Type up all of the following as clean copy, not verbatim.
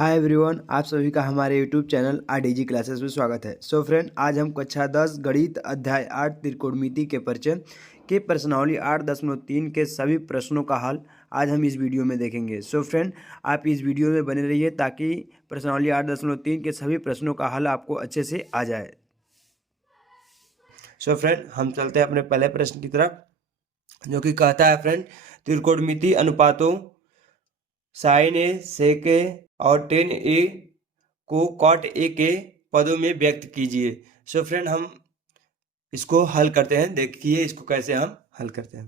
Hi everyone, आप सभी का हमारे यूट्यूब चैनल आरडीजी क्लासेस में स्वागत है। सो फ्रेंड, आज हम कक्षा 10 गणित अध्याय 8 त्रिकोणमिति के परिचय के प्रश्नावली 8.3 के सभी प्रश्नों का हल आज हम इस वीडियो में देखेंगे। सो फ्रेंड, आप इस वीडियो में बने रहिए ताकि प्रश्नावली 8.3 के सभी प्रश्नों का हल आपको अच्छे से आ जाए। सो फ्रेंड, हम चलते हैं अपने पहले प्रश्न की तरफ, जो कि कहता है फ्रेंड, त्रिकोणमिति अनुपातों साइन ए सेक ए और टेन ए को कॉट ए के पदों में व्यक्त कीजिए। सो फ्रेंड, हम इसको हल करते हैं। देखिए इसको कैसे हम हल करते हैं।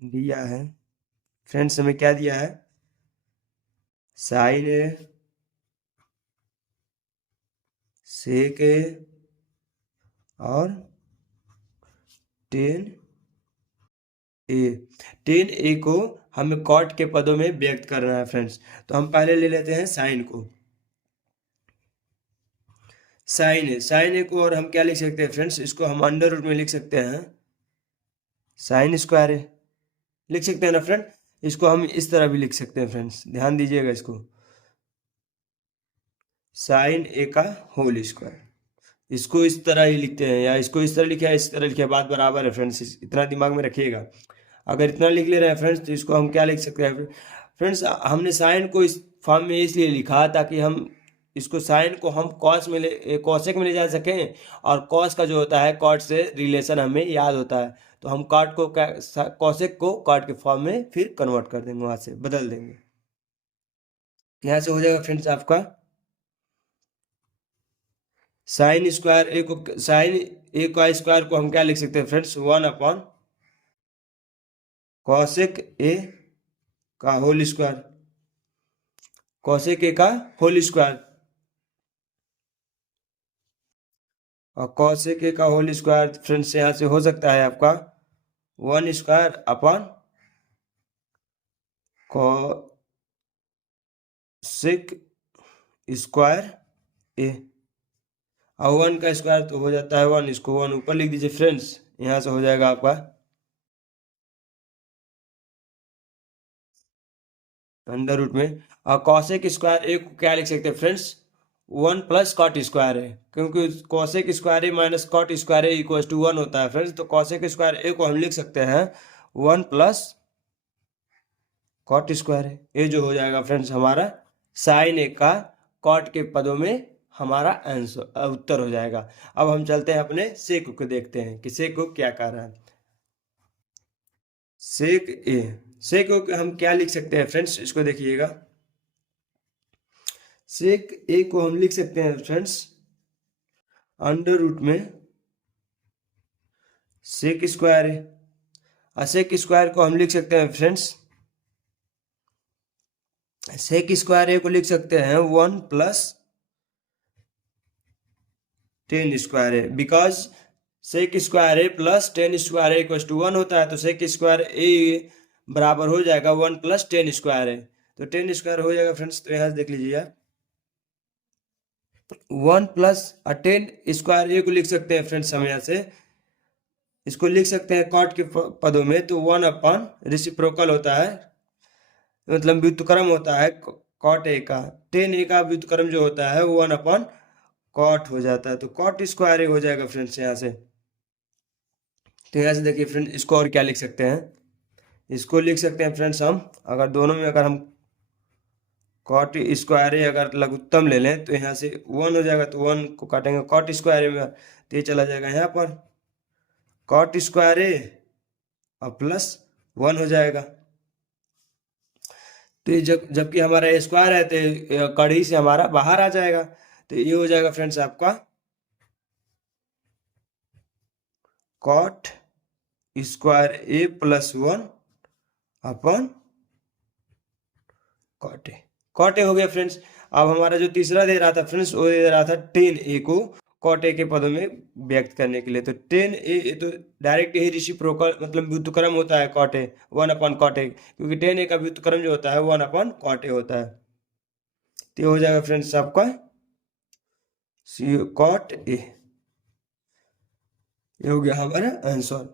दिया है फ्रेंड्स, हमें क्या दिया है? साइन ए सेक ए और टेन ए। टेन ए को हमें कॉट के पदों में व्यक्त करना है फ्रेंड्स। तो हम पहले ले लेते हैं साइन को। साइन ए को और हम क्या लिख सकते हैं फ्रेंड्स? इसको हम अंडर रूट में लिख सकते हैं साइन स्क्वायर ए। लिख सकते हैं ना फ्रेंड? इसको हम इस तरह भी लिख सकते हैं फ्रेंड्स, ध्यान दीजिएगा। इसको साइन ए का होल स्क्वायर, इसको इस तरह ही लिखते हैं, या इसको इस तरह लिखा है, इस तरह लिखा है, बात बराबर है फ्रेंड्स। इतना दिमाग में रखिएगा। अगर इतना लिख ले रहे हैं फ्रेंड्स, तो इसको हम क्या लिख सकते हैं फ्रेंड्स? हमने साइन को इस फॉर्म में इसलिए लिखा ताकि हम इसको साइन को हम कॉसेक में ले जा सकें, और कॉस का जो होता है कॉट से रिलेशन हमें याद होता है। तो हम कॉट को कॉसेक को कॉट के फॉर्म में फिर कन्वर्ट कर देंगे, वहां से बदल देंगे। यहाँ से हो जाएगा फ्रेंड्स आपका साइन स्क्वायर ए को, साइन ए का स्क्वायर को हम क्या लिख सकते हैं फ्रेंड्स? 1/, कॉसेक ए का होल स्क्वायर, कॉसेक ए का होल स्क्वायर। और कॉसेक ए का होल स्क्वायर फ्रेंड्स यहाँ से हो सकता है आपका 1/, कॉसेक स्क्वायर ए। और 1 का स्क्वायर तो हो जाता है 1, इसको 1 ऊपर लिख दीजिए फ्रेंड्स। यहाँ से हो जाएगा आपका अंडर रूट में। और कॉसेक स्क्वायर ए को क्या लिख सकते हैं फ्रेंड्स? 1 प्लस कॉट स्क्वायर है, क्योंकि cosec square A minus cot square A equal to 1 होता है फ्रेंड्स। तो कॉसेक स्क्वायर ए को हम लिख सकते हैं 1 प्लस कॉट स्क्वायर ए। ये जो हो जाएगा फ्रेंड्स हमारा साइन ए का कॉट के पदों में हमारा आंसर उत्तर हो जाएगा। अब हम चलते हैं अपने सेक को देखते हैं कि सेक को क्या कर रहा है। सेक ए, सेक को हम क्या लिख सकते हैं फ्रेंड्स? इसको देखिएगा। सेक ए को हम लिख सकते हैं फ्रेंड्स अंडर रूट में सेक स्क्वायर है। और सेक स्क्वायर को हम लिख सकते हैं फ्रेंड्स, सेक स्क्वायर ए को लिख सकते हैं 1 plus tan square A, because sec square A plus tan square A equal to 1 होता है। तो सेक स्क्वायर ए बराबर हो जाएगा 1 प्लस टेन स्क्वायर ए। तो टेन स्क्वायर हो जाएगा फ्रेंड्स। तो यहाँ से देख लीजिए आप 1 प्लस टेन स्क्वायर ए को लिख सकते हैं फ्रेंड्स। हम यहाँ से इसको लिख सकते हैं कॉट के पदों में। तो 1 रेसिप्रोकल होता है, मतलब व्युत्क्रम होता है कॉट ए का। टेन ए का व्युत्क्रम जो होता है वो 1 कॉट हो जाता है। तो कॉट स्क्वायर ए हो जाएगा फ्रेंड्स यहाँ से। तो यहाँ से देखिए फ्रेंड्स, इसको और क्या लिख सकते हैं? इसको लिख सकते हैं फ्रेंड्स हम, अगर दोनों में अगर हम कॉट स्क्वायर ए अगर लघुत्तम ले लें तो यहाँ से 1 हो जाएगा। तो 1 को काटेंगे कॉट स्क्वायर ए में, तो ये चला जाएगा यहाँ पर कॉट स्क्वायर ए और प्लस 1 हो जाएगा। तो ये जबकि हमारा स्क्वायर है तो कड़ी से हमारा बाहर आ जाएगा। तो ये हो जाएगा फ्रेंड्स आपका cot square A plus 1/, cot A हो गया फ्रेंड्स। अब हमारा जो तीसरा दे रहा था फ्रेंड्स, वो दे रहा था टेन ए को कॉट ए के पदों में व्यक्त करने के लिए। तो टेन ए तो डायरेक्ट ही रेसिप्रोकल मतलब व्युत्क्रम होता है कॉट ए 1/कॉट ए, क्योंकि टेन ए का व्युत्क्रम जो होता है 1/कॉट ए होता है। तो ये हो जाएगा फ्रेंड्स आपका कॉट ए। ये हो गया हमारा आंसर।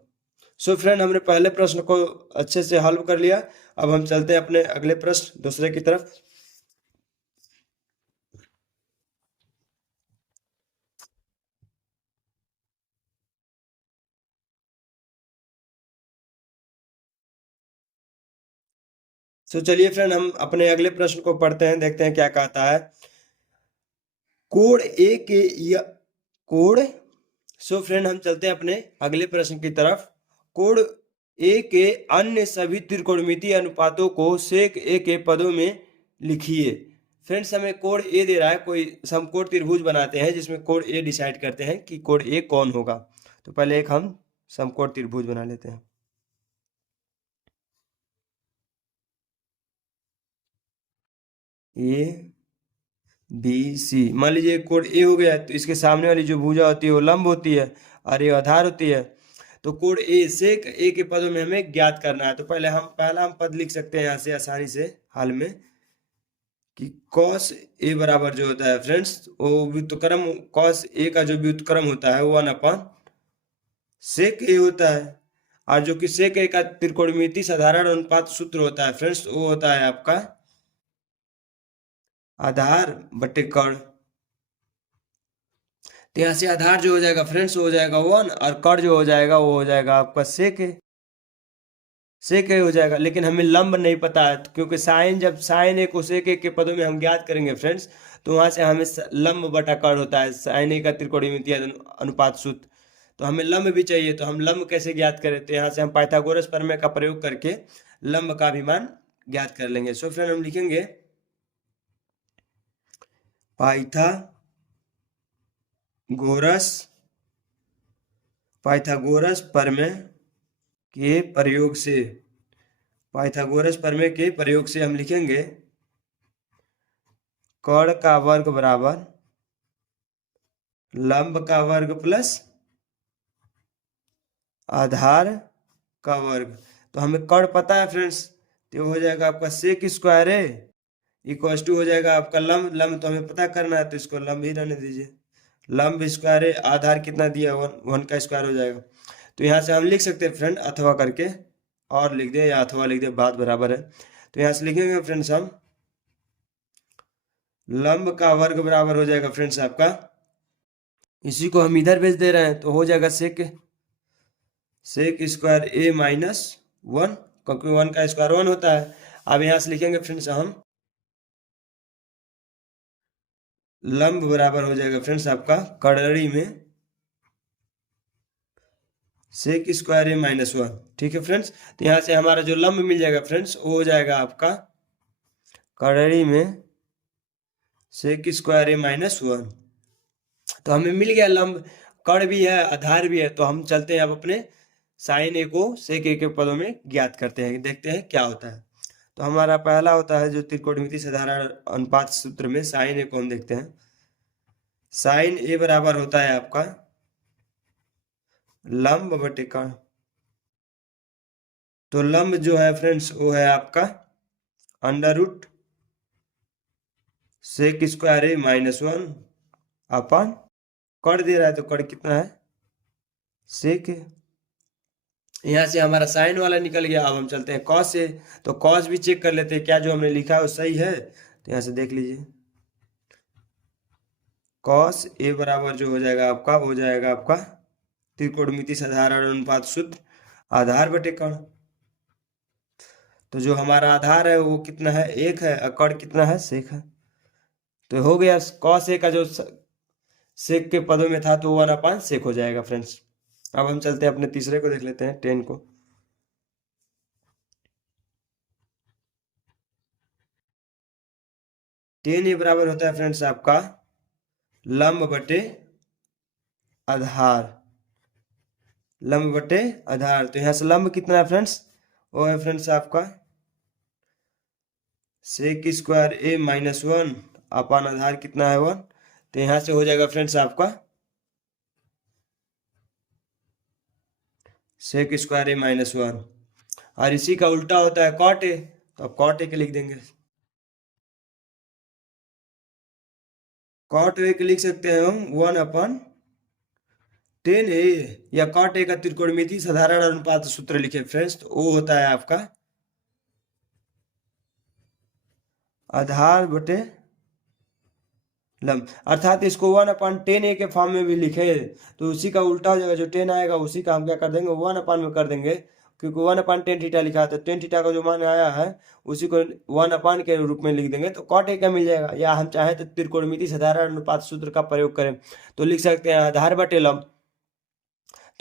सो फ्रेंड, हमने पहले प्रश्न को अच्छे से हल कर लिया। अब हम चलते हैं अपने अगले प्रश्न दूसरे की तरफ। सो चलिए फ्रेंड, हम अपने अगले प्रश्न को पढ़ते हैं, देखते हैं क्या कहता है। कोण ए के या कोण सो फ्रेंड, हम चलते हैं अपने अगले प्रश्न की तरफ। कोण ए के अन्य सभी त्रिकोणमितीय अनुपातों को सेक ए के पदों में लिखिए। फ्रेंड्स, हमें कोण ए दे रहा है, कोई समकोण त्रिभुज बनाते हैं जिसमें कोण ए डिसाइड करते हैं कि कोण ए कौन होगा। तो पहले एक हम समकोण त्रिभुज बना लेते हैं। ए बी सी, मान लीजिए कोण ए हो गया, तो इसके सामने वाली जो भुजा होती है वो लंब होती है और ये आधार होती है। तो कोण ए सेक ए के पदों में हमें ज्ञात करना है। तो पहला हम पद लिख सकते हैं यहाँ से आसानी से हाल में, कि कॉस ए बराबर जो होता है फ्रेंड्स, वो व्युत्क्रम कॉस ए का जो व्युत्क्रम होता है वो 1 सेक ए होता है। और जो कि सेक ए का त्रिकोणमितीय साधारण अनुपात सूत्र होता है फ्रेंड्स, वो होता है आपका आधार बटे कर्ण। तो यहाँ से आधार जो हो जाएगा फ्रेंड्स वो हो जाएगा 1, और कर्ण जो हो जाएगा वो हो जाएगा आपका सेक ए हो जाएगा। लेकिन हमें लंब नहीं पता है, क्योंकि जब साइन ए को सेक ए के पदों में हम ज्ञात करेंगे फ्रेंड्स, तो वहां से हमें लंब बटा कर्ण होता है, साइन ए का त्रिकोणमितीय अनुपात सूत्र। तो हमें लंब भी चाहिए, तो हम लंब कैसे ज्ञात करें? तो यहाँ से हम पाइथागोरस प्रमेय का प्रयोग करके लंब का भी मान ज्ञात कर लेंगे। सो फ्रेंड, हम लिखेंगे पाइथागोरस प्रमेय के प्रयोग से हम लिखेंगे कर्ण का वर्ग बराबर लंब का वर्ग प्लस आधार का वर्ग। तो हमें कर्ण पता है फ्रेंड्स, तो हो जाएगा आपका sec square A equal to हो जाएगा आपका लंब तो हमें पता करना है, तो इसको लंब ही रहने दीजिए। लंब स्क्वायर है, आधार कितना दिया 1 का स्क्वायर हो जाएगा। तो यहाँ से हम लिख सकते हैं फ्रेंड अथवा करके, और लिख दें या अथवा लिख दें, बात बराबर है। तो यहाँ से लिखेंगे फ्रेंड्स हम लंब का वर्ग बराबर हो जाएगा फ्रेंड्स आपका, इसी को हम इधर भेज दे रहे हैं, तो हो जाएगा सेक स्क्वायर ए माइनस 1, क्योंकि 1 का स्क्वायर 1 होता है। अब यहाँ से लिखेंगे फ्रेंड्स हम लंब बराबर हो जाएगा फ्रेंड्स आपका कर्णरी में सेक स्क्वायर ए माइनस 1। ठीक है फ्रेंड्स, तो यहाँ से हमारा जो लंब मिल जाएगा फ्रेंड्स वो हो जाएगा आपका कर्णरी में सेक स्क्वायर ए माइनस 1। तो हमें मिल गया लंब, कर्ण भी है आधार भी है। तो हम चलते हैं अब अपने साइन ए को सेक ए के पदों में ज्ञात करते हैं, देखते हैं क्या होता है। तो हमारा पहला होता है जो त्रिकोणमितीय साधारण अनुपात सूत्र में साइन ए को हम देखते हैं। साइन ए बराबर होता है आपका लंब बटे कर्ण। तो लंब जो है फ्रेंड्स वो है आपका under root sec square A minus 1 अपन कर्ण दे रहा है, तो कर्ण कितना है सेक है। यहाँ से हमारा साइन वाला निकल गया। अब हम चलते हैं कॉस से, तो कॉस भी चेक कर लेते हैं क्या जो हमने लिखा है वो सही है। तो यहाँ से देख लीजिए कॉस ए बराबर जो हो जाएगा आपका हो जाएगा आपका त्रिकोणमितीय साधारण अनुपात सूत्र आधार बटे कर्ण। तो जो हमारा आधार है वो कितना है 1 है, और कर्ण कितना है सेक है। तो हो गया कॉस ए का जो सेक के पदों में था तो 1 सेक हो जाएगा फ्रेंड्स। अब हम चलते हैं अपने तीसरे को देख लेते हैं 10 को। टेन ए बराबर होता है फ्रेंड्स आपका लंब बटे आधार तो यहाँ से लंब कितना है फ्रेंड्स वो है फ्रेंड्स आपका सेक स्क्वायर ए माइनस 1 अपन आधार कितना है 1। तो यहाँ से हो जाएगा फ्रेंड्स आपका सेक स्क्वायर ए माइनस 1, और इसी का उल्टा होता है कॉट ए, तो अब कॉट ए के लिख देंगे। कॉट ए के लिख सकते हैं हम 1 टेन ए या कॉट ए का त्रिकोणमिति साधारण अनुपात सूत्र लिखे फ्रेंड्स, तो वो होता है आपका आधार बटे लंब। अर्थात इसको 1/10 ए के फॉर्म में भी लिखे तो उसी का उल्टा हो जाएगा, जो 10 आएगा उसी का हम क्या कर देंगे 1 में कर देंगे, क्योंकि 1/10 थीटा लिखा है तो 10 थीटा का जो मान आया है उसी को 1 के रूप में लिख देंगे तो कॉट ए का मिल जाएगा। या हम चाहें तो त्रिकोणमिति साधारण अनुपात सूत्र का प्रयोग करें तो लिख सकते हैं आधार बटे लंब।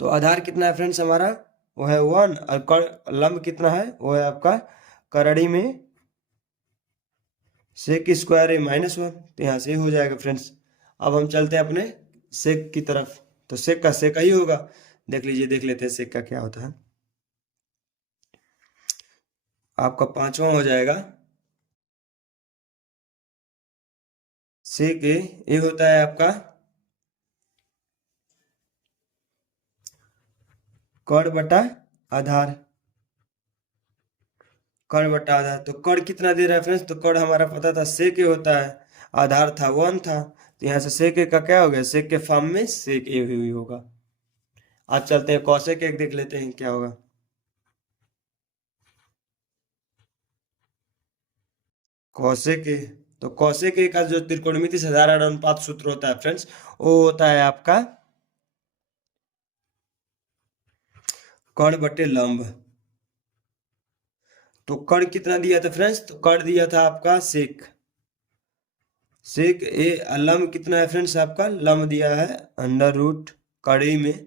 तो आधार कितना है फ्रेंड्स हमारा, वो है 1, और लंब कितना है, वो है आपका करड़ी में सेक स्क्वायर ए -1, तो यहाँ से हो जाएगा फ्रेंड्स। अब हम चलते हैं अपने सेक की तरफ, तो सेक का सेक ही होगा। देख लीजिए, देख लेते हैं सेक का क्या होता है। आपका 5वां हो जाएगा सेक ए, ये होता है आपका कड़ बटा आधार, कड़ बटा आधार। तो कड़ कितना दे रहा है फ्रेंड्स, तो कड़ हमारा पता था सेक ए होता है, आधार था 1 था, तो यहाँ से सेक ए का क्या हो गया, सेक के फॉर्म में सेक ए हुई होगा। आज चलते हैं कॉसेक एक देख लेते हैं क्या होगा। कॉसेक ए, तो कॉसेक ए का जो त्रिकोणमिति साधारण अनुपात सूत्र होता है फ्रेंड्स, वो होता है आपका कड़ बटे लंब। तो कड़ कितना दिया था फ्रेंड्स, तो कड़ दिया था आपका सेक, सेक ए, लंब कितना है फ्रेंड्स आपका, लंब दिया है अंडर रूट कड़ी में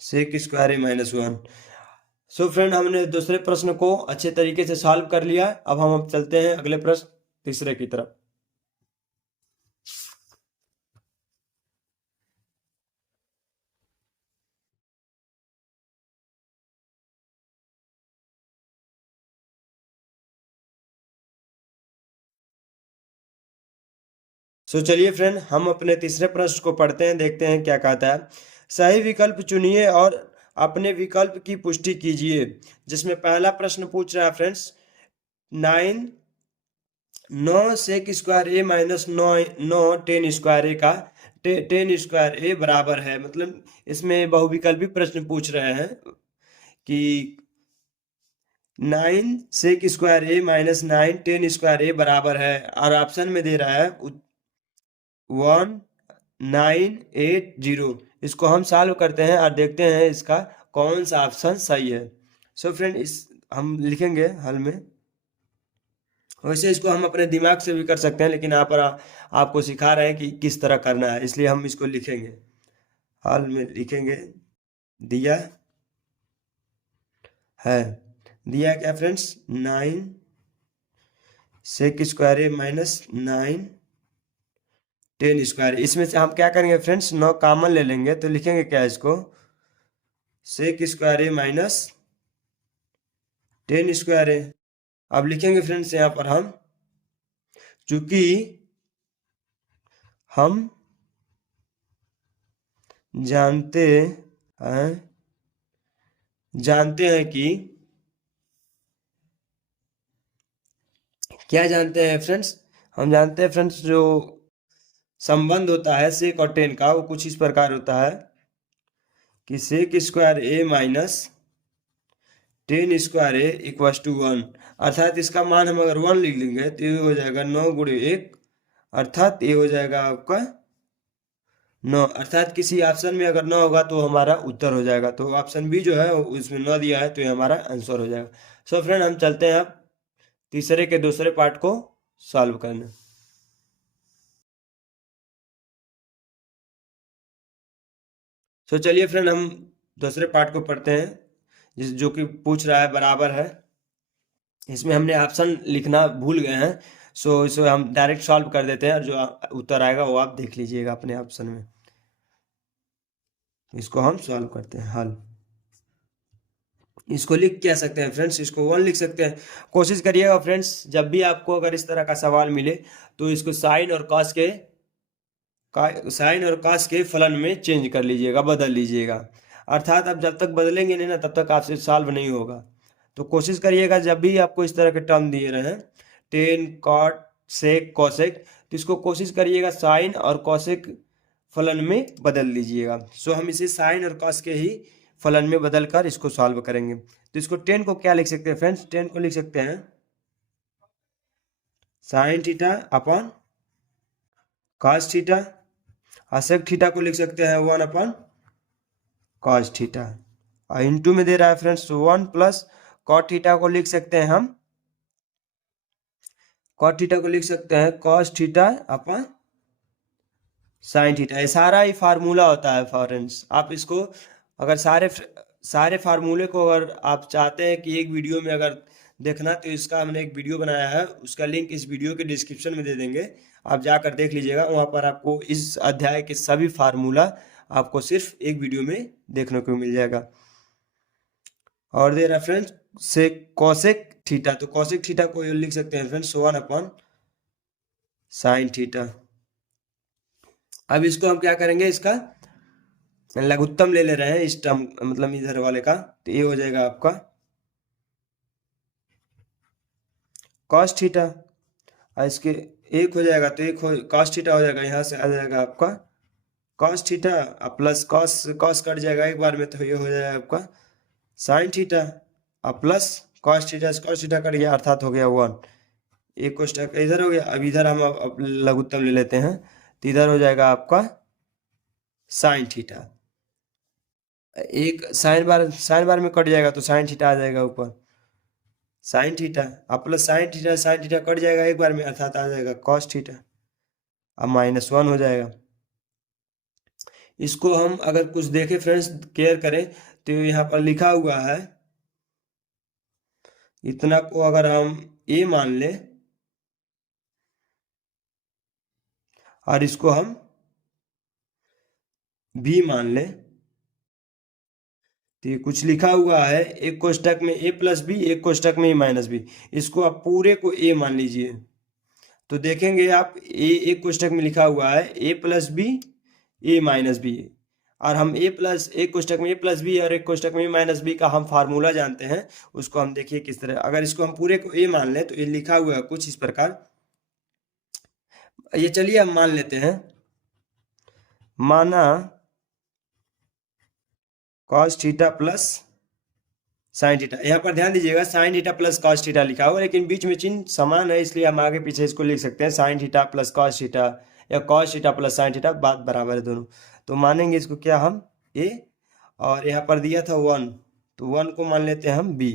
सेक स्क्वायर ए -1। सो फ्रेंड, हमने दूसरे प्रश्न को अच्छे तरीके से सॉल्व कर लिया। अब हम चलते हैं अगले प्रश्न तीसरे की तरफ। सो चलिए फ्रेंड, हम अपने तीसरे प्रश्न को पढ़ते हैं, देखते हैं क्या कहता है। सही विकल्प चुनिए और अपने विकल्प की पुष्टि कीजिए। जिसमें पहला प्रश्न पूछ रहा है फ्रेंड्स 9 सेक स्क्वायर ए -9 10 स्क्वायर ए का 10 स्क्वायर ए बराबर है। मतलब इसमें बहुविकल्पी प्रश्न पूछ रहे हैं कि 9 सेक स्क्वायर ए -9 10 स्क्वायर ए बराबर है, और ऑप्शन में दे रहा है 1980। इसको हम सॉल्व करते हैं और देखते हैं इसका कौन सा ऑप्शन सही है। सो फ्रेंड, इस हम लिखेंगे हल में। वैसे इसको हम अपने दिमाग से भी कर सकते हैं, लेकिन यहाँ पर आपको सिखा रहे हैं कि किस तरह करना है, इसलिए हम इसको लिखेंगे, हल में लिखेंगे। दिया है, दिया क्या फ्रेंड्स 9 सेक स्क्वायर ए -9 10 स्क्वायर। इसमें से हम क्या करेंगे फ्रेंड्स 9 कॉमन ले लेंगे, तो लिखेंगे क्या इसको सेक स्क्वायर ए -10 स्क्वायर ए। अब लिखेंगे फ्रेंड्स यहाँ पर हम, चूंकि हम जानते हैं कि क्या जानते हैं फ्रेंड्स, हम जानते हैं फ्रेंड्स जो संबंध होता है सेक और 10 का, वो कुछ इस प्रकार होता है कि सेक स्क्वायर ए -10 स्क्वायर ए = 1। अर्थात इसका मान हम अगर 1 लिख लेंगे तो ये हो जाएगा 9 × 1, अर्थात ये हो जाएगा आपका 9। अर्थात किसी ऑप्शन में अगर 9 होगा तो हमारा उत्तर हो जाएगा। तो ऑप्शन बी जो है उसमें 9 दिया है, तो ये हमारा आंसर हो जाएगा। सो फ्रेंड, हम चलते हैं अब तीसरे के दूसरे पार्ट को सॉल्व करने। तो चलिए फ्रेंड, हम दूसरे पार्ट को पढ़ते हैं, जो कि पूछ रहा है बराबर है। इसमें हमने ऑप्शन लिखना भूल गए हैं, सो इसे हम डायरेक्ट सॉल्व कर देते हैं, और जो उत्तर आएगा वो आप देख लीजिएगा अपने ऑप्शन में। इसको हम सॉल्व करते हैं हल। इसको लिख क्या सकते हैं फ्रेंड्स, इसको 1 लिख सकते हैं। कोशिश करिएगा फ्रेंड्स, जब भी आपको अगर इस तरह का सवाल मिले तो इसको साइन और कॉस के फलन में चेंज कर लीजिएगा, बदल लीजिएगा। अर्थात आप जब तक बदलेंगे नहीं ना, तब तक आपसे सॉल्व नहीं होगा। तो कोशिश करिएगा जब भी आपको इस तरह के टर्म दिए रहे हैं 10 कॉट सेक कॉसेक, तो इसको कोशिश करिएगा साइन और कॉसेक फलन में बदल लीजिएगा। सो हम इसे साइन और कॉस के ही फलन में बदल कर इसको सॉल्व करेंगे। तो इसको टेन को क्या लिख सकते हैं फ्रेंड्स, टेन को लिख सकते हैं sine theta upon cos theta, और सेक थीटा को लिख सकते हैं 1 अपॉन कॉस थीटा, और इंटू में दे रहा है फ्रेंड्स 1 प्लस कॉट थीटा को लिख सकते हैं हम, कॉट थीटा को लिख सकते हैं cos theta upon sine theta. ये सारा ही फार्मूला होता है फ्रेंड्स। आप इसको अगर सारे फार्मूले को अगर आप चाहते हैं कि एक वीडियो में अगर देखना, तो इसका हमने एक वीडियो बनाया है, उसका लिंक इस वीडियो के डिस्क्रिप्शन में दे देंगे, आप जाकर देख लीजिएगा। वहाँ पर आपको इस अध्याय के सभी फार्मूला आपको सिर्फ एक वीडियो में देखने को मिल जाएगा। और दे रेफरेंस से कॉसेक थीटा, तो कॉसेक थीटा को लिख सकते हैं फ्रेंड्स 1 अपॉन साइन थीटा। अब इसको हम क्या करेंगे, इसका लघुत्तम ले रहे हैं इस टर्म मतलब इधर वाले का, तो ये हो जाएगा आपका कॉस थीटा, और इसके एक हो जाएगा तो एक कॉस थीटा हो जाएगा, यहाँ से आ जाएगा आपका cos theta plus cos cut जाएगा एक बार में, तो ये हो जाएगा आपका sine theta plus cos theta cut गया, अर्थात हो गया 1। एक कोष्टक इधर हो गया। अब इधर हम अब लघुत्तम ले लेते हैं, तो इधर हो जाएगा आपका साइन थीटा, एक साइन बार में कट जाएगा तो साइन थीटा आ जाएगा ऊपर, sign theta plus sine theta cut जाएगा एक बार में, अर्थात आ जाएगा कॉस थीटा, अब -1 हो जाएगा। इसको हम अगर कुछ देखें फ्रेंड्स, केयर करें, तो यहाँ पर लिखा हुआ है इतना को अगर हम a मान लें और इसको हम b मान लें, तो ये कुछ लिखा हुआ है एक कोष्टक में a प्लस बी, एक कोष्टक में a माइनस बी, इसको आप पूरे को a मान लीजिए। तो देखेंगे आप एक कोष्टक में लिखा हुआ है a plus B a minus B, और हम एक कोष्टक में a प्लस बी और एक कोष्टक में a माइनस बी का हम फार्मूला जानते हैं, उसको हम देखिए किस तरह। अगर इसको हम पूरे को a मान लें तो ये लिखा हुआ है कुछ इस प्रकार, ये चलिए हम मान लेते हैं, माना cos theta plus sine theta. यहाँ पर ध्यान दीजिएगा sign theta plus cos theta लिखा हुआ है, लेकिन बीच में चिन्ह समान है, इसलिए हम आगे पीछे इसको लिख सकते हैं sine theta plus cos theta या cos theta plus sine theta, बात बराबर है दोनों। तो मानेंगे इसको क्या हम a, और यहाँ पर दिया था 1, तो 1 को मान लेते हैं हम b,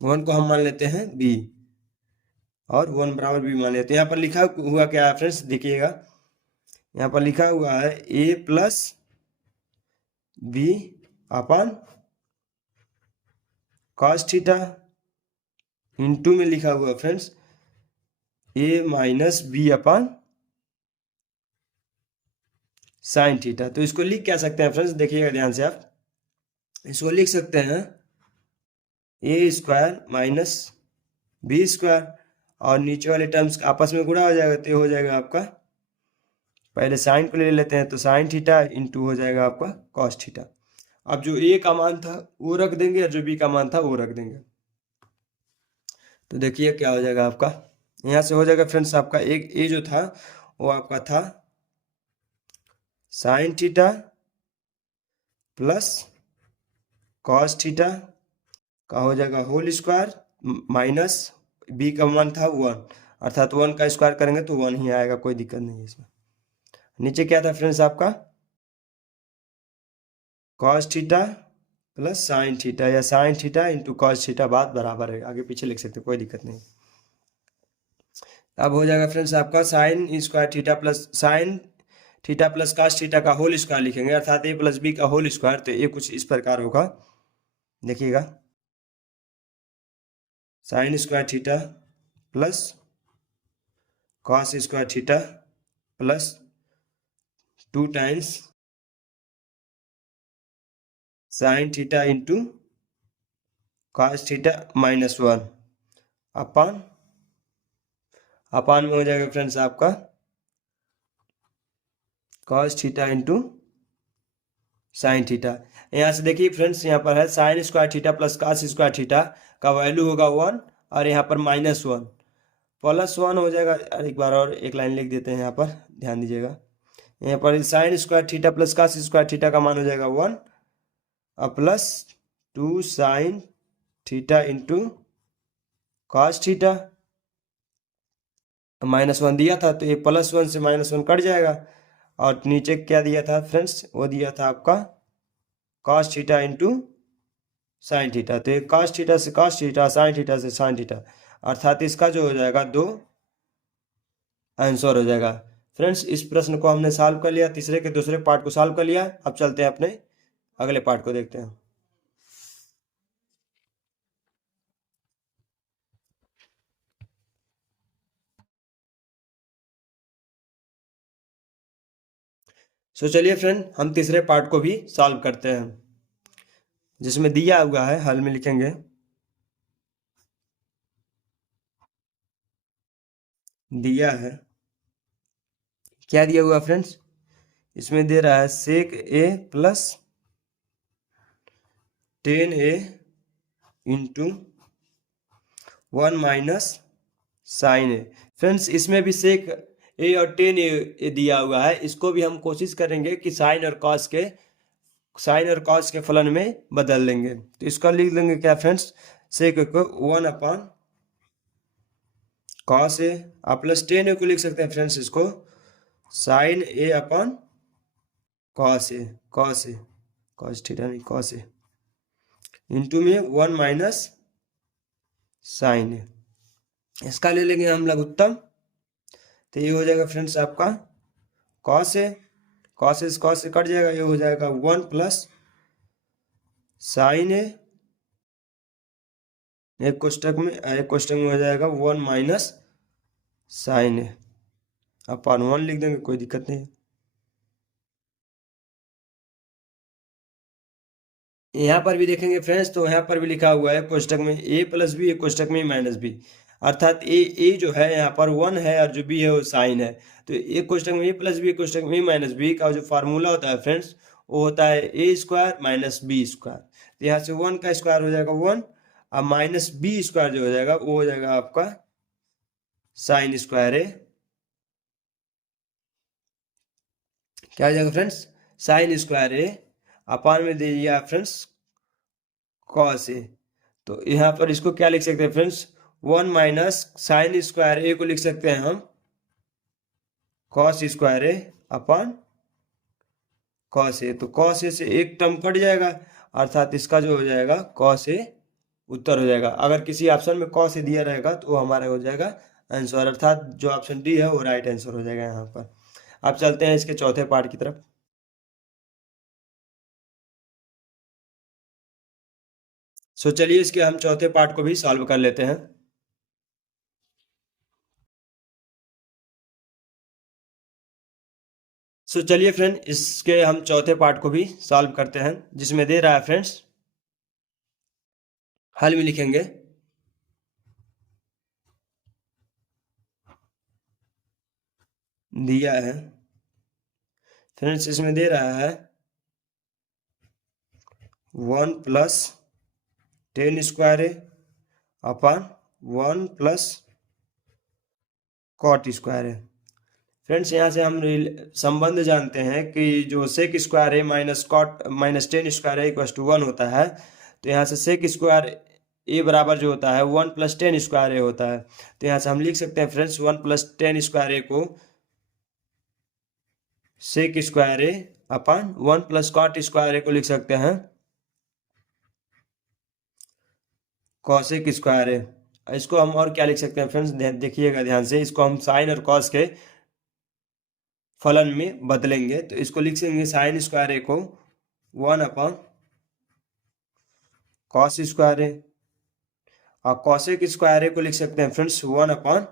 1 को हम मान लेते हैं b और 1 बराबर b मान लेते हैं। यहाँ पर लिखा हुआ क्या है फ्रेंड्स, देखिएगा यहाँ पर लिखा हुआ है a plus B upon cos theta, into में लिखा हुआ friends a minus B upon sine theta. तो इसको लिख क्या सकते हैं फ्रेंड्स, देखिएगा ध्यान से आप, इसको लिख सकते हैं a square minus B square, और नीचे वाले टर्म्स आपस में गुणा हो जाएगा, तो हो जाएगा आपका, पहले साइन को ले लेते हैं, तो साइन थीटा इंटू हो जाएगा आपका कॉस थीटा। अब जो a का मान था वो रख देंगे और जो b का मान था वो रख देंगे, तो देखिए क्या हो जाएगा आपका, यहाँ से हो जाएगा फ्रेंड्स आपका एक a जो था वो आपका था sign theta plus cos theta का हो जाएगा होल स्क्वायर माइनस b का मान था 1, अर्थात 1 का स्क्वायर करेंगे तो 1 ही आएगा, कोई दिक्कत नहीं है इसमें। नीचे क्या था फ्रेंड्स आपका cos theta plus sine theta या sine theta into cos theta, बात बराबर है, आगे पीछे लिख सकते कोई दिक्कत नहीं। अब हो जाएगा फ्रेंड्स आपका sine square theta plus sine theta plus cos theta का होल स्क्वायर लिखेंगे, अर्थात a प्लस बी का होल स्क्वायर, तो ये कुछ इस प्रकार होगा, देखिएगा sign square theta plus cos square theta plus 2 times sign theta into cos theta minus 1 अपान में हो जाएगा फ्रेंड्स आपका cos theta into sine theta. यहाँ से देखिए फ्रेंड्स, यहाँ पर है sine square theta plus cos square theta का वैल्यू होगा 1 और यहाँ पर -1 +1 हो जाएगा। एक बार और एक लाइन लिख देते हैं यहाँ पर, ध्यान दीजिएगा। यहाँ पर sign square theta plus cos square theta का मान हो जाएगा 1 और plus 2 sign theta into cos theta. -1 दिया था तो ये +1 से -1 कट जाएगा। और नीचे क्या दिया था फ्रेंड्स, वो दिया था आपका cos theta into sine theta. तो ये कॉस थीटा से कॉस थीटा, साइन थीटा से साइन थीटा, अर्थात इसका जो हो जाएगा 2 आंसर हो जाएगा। फ्रेंड्स इस प्रश्न को हमने सॉल्व कर लिया, तीसरे के दूसरे पार्ट को सॉल्व कर लिया। अब चलते हैं अपने अगले पार्ट को देखते हैं। चलिए फ्रेंड, हम तीसरे पार्ट को भी सॉल्व करते हैं, जिसमें दिया हुआ है, हल में लिखेंगे। दिया है, क्या दिया हुआ फ्रेंड्स, इसमें दे रहा है sec a plus 10a into 1 minus sine a. Friends इसमें भी सेक ए और 10a दिया हुआ है। इसको भी हम कोशिश करेंगे कि साइन और कॉस के फलन में बदल लेंगे। तो इसका लिख लेंगे क्या फ्रेंड्स, सेक को 1 अपॉन कॉस ए, आप प्लस 10a को लिख सकते हैं फ्रेंड्स, इसको sign A upon cos A, cos theta नहीं कॉस ए, इंटू में 1 माइनस साइन ए। इसका ले लेंगे हम लघुत्तम, तो ये हो जाएगा फ्रेंड्स आपका कॉस ए, कॉस से कट जाएगा, ये हो जाएगा 1 प्लस साइन ए, एक कोष्टक में हो जाएगा 1 माइनस साइन ए, अपन 1 लिख देंगे, कोई दिक्कत नहीं है। यहाँ पर भी देखेंगे फ्रेंड्स, तो यहाँ पर भी लिखा हुआ है कोष्टक में a प्लस बी, एक कोष्टक में माइनस बी, अर्थात ए जो है यहाँ पर 1 है और जो b है वो साइन है। तो एक कोष्टक में a प्लस बी, एक कोष्टक में माइनस बी का जो फार्मूला होता है फ्रेंड्स, वो होता है a square minus B square. तो यहाँ से 1 का स्क्वायर हो जाएगा 1 और माइनस बी स्क्वायर जो हो जाएगा वो हो जाएगा आपका साइन स्क्वायर ए। क्या हो जाएगा friends, sign square A upon में दे दिया फ्रेंड्स कॉस ए। तो यहाँ पर इसको क्या लिख सकते हैं फ्रेंड्स, 1 माइनस साइन स्क्वायर ए को लिख सकते हैं हम cos square A upon cos A. तो कॉस ए से एक टर्म कट जाएगा, अर्थात इसका जो हो जाएगा कॉस ए उत्तर हो जाएगा। अगर किसी ऑप्शन में कॉस ए दिया रहेगा तो वो हमारा हो जाएगा आंसर, अर्थात जो ऑप्शन डी है वो राइट आंसर हो जाएगा यहाँ पर। अब चलते हैं इसके चौथे पार्ट की तरफ। चलिए इसके हम चौथे पार्ट को भी सॉल्व कर लेते हैं। चलिए फ्रेंड, इसके हम चौथे पार्ट को भी सॉल्व करते हैं, जिसमें दे रहा है फ्रेंड्स, हल में लिखेंगे। दिया है फ्रेंड्स, इसमें दे रहा है 1 प्लस 10 स्क्वायर ए अपॉन 1 प्लस कॉट स्क्वायर है। फ्रेंड्स यहाँ से हम संबंध जानते हैं कि जो सेक स्क्वायर है माइनस कॉट माइनस 10 स्क्वायर है इक्वल टू 1 होता है। तो यहाँ से सेक स्क्वायर ए बराबर जो होता है 1 प्लस 10 स्क्वायर ए होता है। तो यहाँ से हम लिख सकते हैं फ्रेंड्स 1 प्लस 10 स्क्वायर ए को सेक स्क्वायर ए अपॉन 1 प्लस कॉट स्क्वायर ए को लिख सकते हैं कॉसेक स्क्वायर ए। इसको हम और क्या लिख सकते हैं फ्रेंड्स, देखिएगा ध्यान से, इसको हम साइन और कॉस के फलन में बदलेंगे। तो इसको लिख देंगे साइन स्क्वायर ए को 1 अपॉन कॉस स्क्वायर ए, और कॉसेक स्क्वायर ए को लिख सकते हैं फ्रेंड्स 1 अपॉन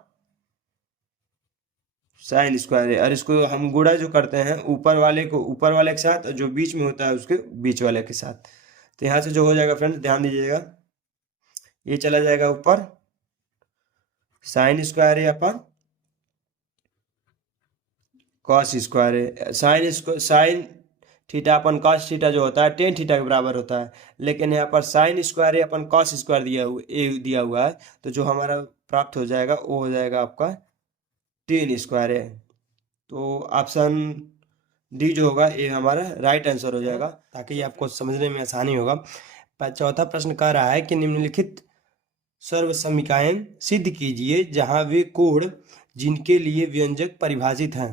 साइन स्क्वायर ए। और इसको हम गुणा जो करते हैं ऊपर वाले को ऊपर वाले के साथ और जो बीच में होता है उसके बीच वाले के साथ। तो यहाँ से जो हो जाएगा फ्रेंड्स, ध्यान दीजिएगा, ये चला जाएगा ऊपर साइन स्क्वायर ए अपॉन कॉस स्क्वायर है। Sine theta upon cos theta जो होता है टेन थीटा के बराबर होता है, लेकिन यहाँ पर साइन स्क्वायर है अपन कॉस स्क्वायर दिया हुआ है। तो जो हमारा प्राप्त हो जाएगा वो हो जाएगा आपका टेन स्क्वायर है। तो ऑप्शन डी जो होगा ये हमारा राइट आंसर हो जाएगा, ताकि ये आपको समझने में आसानी होगा। चौथा प्रश्न कह रहा है कि निम्नलिखित सर्वसमीकाएं सिद्ध कीजिए जहां वे कोण जिनके लिए व्यंजक परिभाषित हैं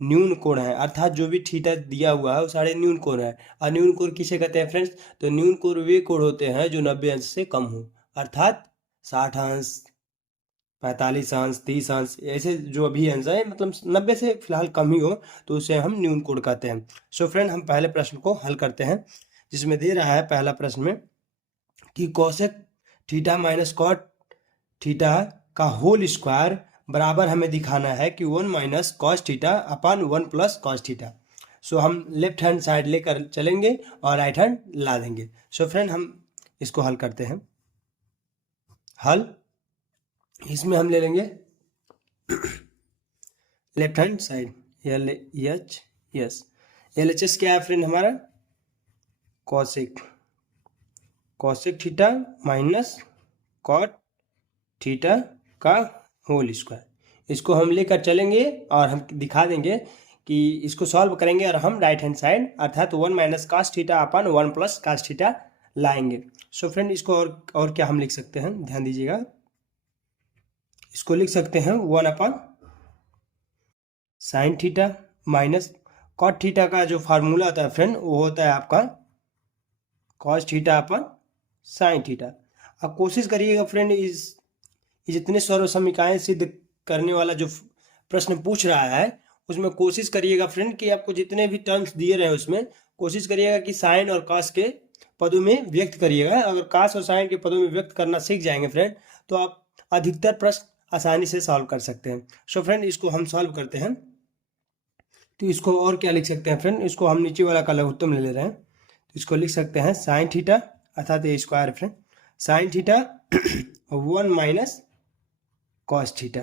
न्यून कोण है, अर्थात जो भी थीटा दिया हुआ है वो सारे न्यून कोण है। और न्यून कोण किसे कहते हैं फ्रेंड्स? तो न्यून कोण वे कोण होते हैं जो 90 अंश से कम हो, अर्थात 60 अंश, 45 अंश, 30 अंश, ऐसे जो भी अंश है मतलब 90 से फिलहाल कम ही हो तो उसे हम न्यून कोण कहते हैं। सो फ्रेंड हम पहले प्रश्न को हल करते हैं, जिसमें दे रहा है पहला प्रश्न में कि cosec theta minus cot theta का होल स्क्वायर बराबर हमें दिखाना है कि 1 minus cos theta upon 1 plus cos theta. So हम लेफ्ट हैंड साइड लेकर चलेंगे और राइट हैंड ला देंगे। सो फ्रेंड हम इसको हल करते हैं। हल इसमें हम ले लेंगे left hand side L H S. L H S क्या है फ्रेंड हमारा? Cosec theta minus cot theta का होल स्क्वायर। इसको हम लेकर चलेंगे और हम दिखा देंगे कि इसको सॉल्व करेंगे और हम राइट हैंड साइड अर्थात 1 माइनस कास थीटा अपन 1 प्लस कास थीटा लाएंगे। सो फ्रेंड इसको और क्या हम लिख सकते हैं, ध्यान दीजिएगा। इसको लिख सकते हैं 1 upon sine theta minus cot theta का जो फार्मूला होता है फ्रेंड वो होता है आपका कॉस थीटा अपन साइन थीटा। अब कोशिश करिएगा फ्रेंड इस जितने सर्वसमीकाएं सिद्ध करने वाला जो प्रश्न पूछ रहा है उसमें कोशिश करिएगा फ्रेंड कि आपको जितने भी टर्म्स दिए रहे उसमें कोशिश करिएगा कि साइन और कास के पदों में व्यक्त करिएगा। अगर कास और साइन के पदों में व्यक्त करना सीख जाएंगे फ्रेंड तो आप अधिकतर प्रश्न आसानी से सॉल्व कर सकते हैं। सो फ्रेंड इसको हम सॉल्व करते हैं। तो इसको और क्या लिख सकते हैं फ्रेंड? इसको हम नीचे वाला का लघुत्तम ले रहे हैं तो इसको लिख सकते हैं साइन थीटा अर्थात a square friend sine theta 1 minus cos theta.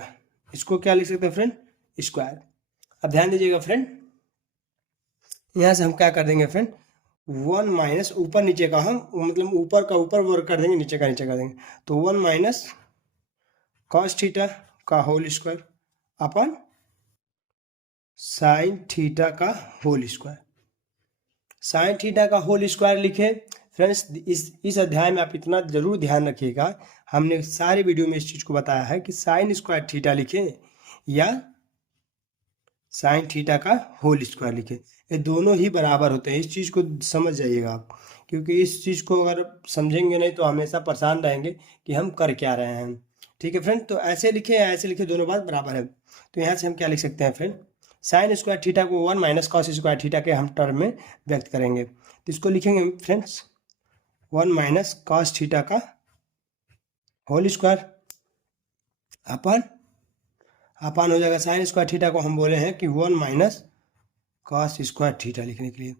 इसको क्या लिख सकते हैं फ्रेंड? स्क्वायर। अब ध्यान दीजिएगा फ्रेंड, यहाँ से हम क्या कर देंगे फ्रेंड 1 माइनस ऊपर नीचे का हम मतलब ऊपर का ऊपर वर्ग कर देंगे, नीचे का नीचे कर देंगे। तो 1 माइनस कॉस थीटा का whole square upon sine theta का होल स्क्वायर। साइन थीटा का होल स्क्वायर लिखे फ्रेंड्स। इस अध्याय में आप इतना जरूर ध्यान रखिएगा, हमने सारे वीडियो में इस चीज को बताया है कि साइन स्क्वायर थीटा लिखें या साइन थीटा का होल स्क्वायर लिखें, ये दोनों ही बराबर होते हैं। इस चीज को समझ जाइएगा आप, क्योंकि इस चीज को अगर समझेंगे नहीं तो हमेशा परेशान रहेंगे कि हम कर क्या रहे हैं। ठीक है फ्रेंड, तो ऐसे लिखे या ऐसे लिखे दोनों बात बराबर है। तो यहाँ से हम क्या लिख सकते हैं फ्रेंड साइन स्क्वायर थीटा को 1 माइनस कॉस स्क्वायर थीटा के हम टर्म में व्यक्त करेंगे। तो इसको लिखेंगे फ्रेंड्स 1 माइनस कॉस थीटा का होल स्क्वायर अपन हो जाएगा साइन स्क्वायर थीटा को हम बोले हैं कि 1 माइनस कॉस स्क्वायर थीटा लिखने के लिए।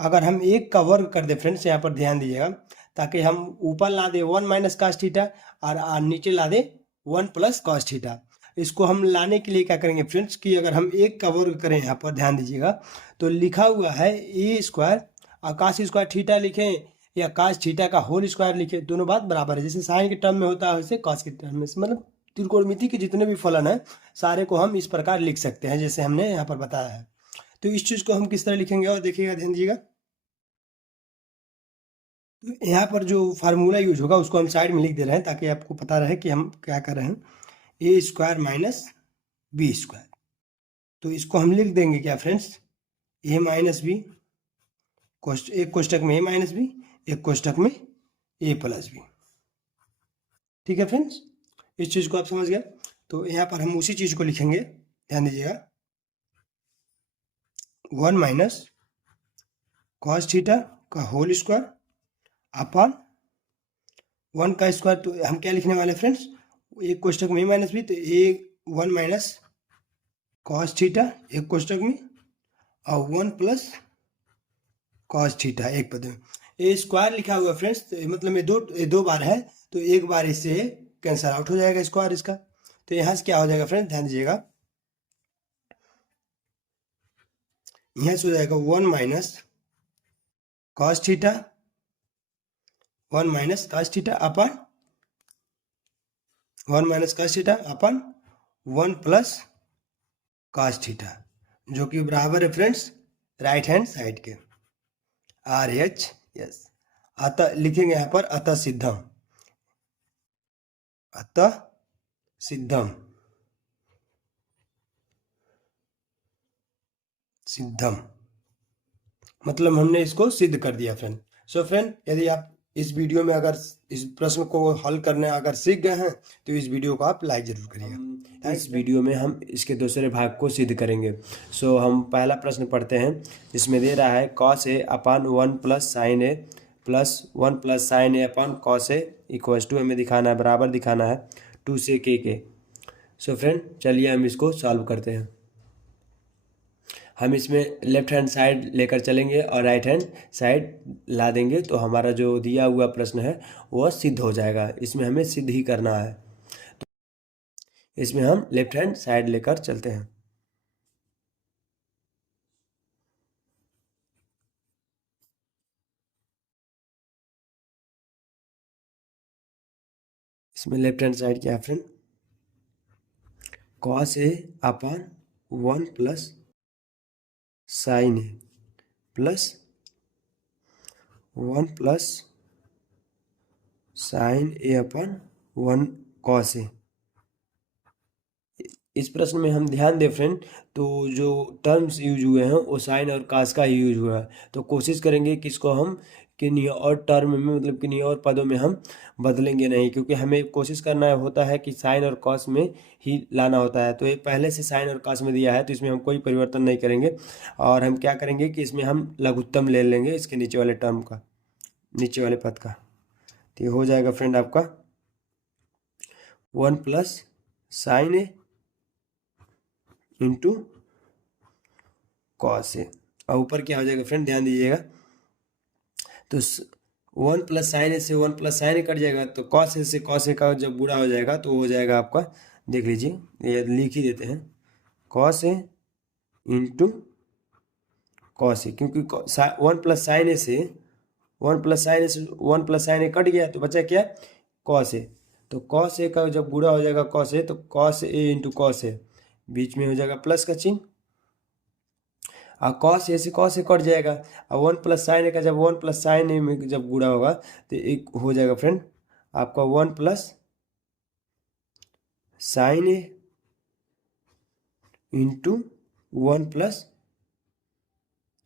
अगर हम एक का वर्ग कर दे फ्रेंड्स, यहाँ पर ध्यान दीजिएगा, ताकि हम ऊपर ला दे 1 माइनस कॉस थीटा और नीचे ला दे 1 प्लस कॉस थीटा। इसको हम लाने के लिए क्या करेंगे फ्रेंड्स कि अगर हम एक का वर्ग करें यहाँ पर ध्यान दीजिएगा तो लिखा हुआ है ए स्क्वायर और कास स्क्वायर थीटा लिखें या कास थीटा का होल स्क्वायर लिखें, दोनों बात बराबर है। जैसे साइन के टर्म में होता है वैसे कॉस के टर्म में, मतलब त्रिकोणमिति के जितने भी फलन है सारे को हम इस प्रकार लिख सकते हैं जैसे हमने यहाँ पर बताया है। तो इस चीज को हम किस तरह लिखेंगे और देखिएगा, ध्यान दीजिएगा। तो यहाँ पर जो फार्मूला यूज होगा उसको हम साइड में लिख दे रहे हैं ताकि आपको पता रहे कि हम क्या कर रहे हैं। ए स्क्वायर माइनस बी स्क्वायर, तो इसको हम लिख देंगे क्या फ्रेंड्स ए माइनस बी, एक कोष्टक में ए माइनस बी, एक कोष्टक में ए प्लस बी। ठीक है फ्रेंड्स, इस चीज को आप समझ गए। तो यहाँ पर हम उसी चीज को लिखेंगे, ध्यान दीजिएगा 1 माइनस कॉस थीटा का होल स्क्वायर अपॉन 1 का स्क्वायर। तो हम क्या लिखने वाले फ्रेंड्स एक कोष्टक में ए माइनस बी, तो ए 1 माइनस कॉस थीटा एक कोष्टक में और 1 प्लस कॉस थीटा एक पद में। ए स्क्वायर लिखा हुआ फ्रेंड्स, तो मतलब ये दो बार है तो एक बार इससे कैंसल आउट हो जाएगा स्क्वायर इसका। तो यहाँ से क्या हो जाएगा फ्रेंड, ध्यान दीजिएगा, यहाँ से हो जाएगा 1 minus cos theta 1 minus cos theta upon 1 minus cos theta अपन 1 प्लस कॉस थीटा, जो कि बराबर है फ्रेंड्स राइट हैंड साइड के RH। यस, अतः लिखेंगे यहाँ पर अतः सिद्धम, अतः सिद्धम, सिद्धम मतलब हमने इसको सिद्ध कर दिया फ्रेंड। सो फ्रेंड, यदि आप इस वीडियो में अगर इस प्रश्न को हल करने अगर सीख गए हैं तो इस वीडियो को आप लाइक जरूर करिएगा। इस वीडियो में हम इसके दूसरे भाग को सिद्ध करेंगे। सो हम पहला प्रश्न पढ़ते हैं। इसमें दे रहा है cos A upon 1 plus sine A plus 1 plus sine A upon cos A equals to, हमें दिखाना है, बराबर दिखाना है 2 से के। सो फ्रेंड, चलिए हम इसको सॉल्व करते हैं। हम इसमें लेफ्ट हैंड साइड लेकर चलेंगे और राइट हैंड साइड ला देंगे, तो हमारा जो दिया हुआ प्रश्न है वह सिद्ध हो जाएगा। इसमें हमें सिद्ध ही करना है, तो इसमें हम लेफ्ट हैंड साइड लेकर चलते हैं। इसमें लेफ्ट हैंड साइड क्या है friend, cos A upon 1 plus sine A plus 1 plus sine A upon 1 cos A. इस प्रश्न में हम ध्यान दें फ्रेंड, तो जो टर्म्स यूज हुए हैं वो साइन और कास का ही यूज हुआ है। तो कोशिश करेंगे कि इसको हम किन्हीं और टर्म में, मतलब किन्हीं और पदों में हम बदलेंगे नहीं, क्योंकि हमें कोशिश करना होता है कि साइन और कॉस में ही लाना होता है। तो ये पहले से साइन और कॉस में दिया है, तो इसमें हम कोई परिवर्तन नहीं करेंगे। और हम क्या करेंगे कि इसमें हम लघुत्तम ले लेंगे इसके नीचे वाले टर्म का, नीचे वाले पद का। तो ये हो जाएगा फ्रेंड आपका 1 plus sine A into cos A, और ऊपर क्या हो जाएगा फ्रेंड, ध्यान दीजिएगा। तो 1 प्लस साइन ए से 1 प्लस साइन ए कट जाएगा, तो कॉस ए से कॉस ए का जब बुरा हो जाएगा तो हो जाएगा आपका, देख लीजिए, ये लिख ही देते हैं, cos A into cos A, क्योंकि 1 प्लस साइन ए से 1 प्लस साइन ए से 1 प्लस साइन ए कट गया, तो बचा क्या, कॉस ए। तो कॉस ए का जब बुरा हो जाएगा कॉस ए, तो cos A into cos A, बीच में हो जाएगा प्लस का चिन्ह, और कॉस ए से कॉस ए कट जाएगा। और 1 प्लस साइन ए का जब 1 प्लस साइन ए में जब गुणा होगा तो एक हो जाएगा फ्रेंड आपका 1 plus sine A into 1 plus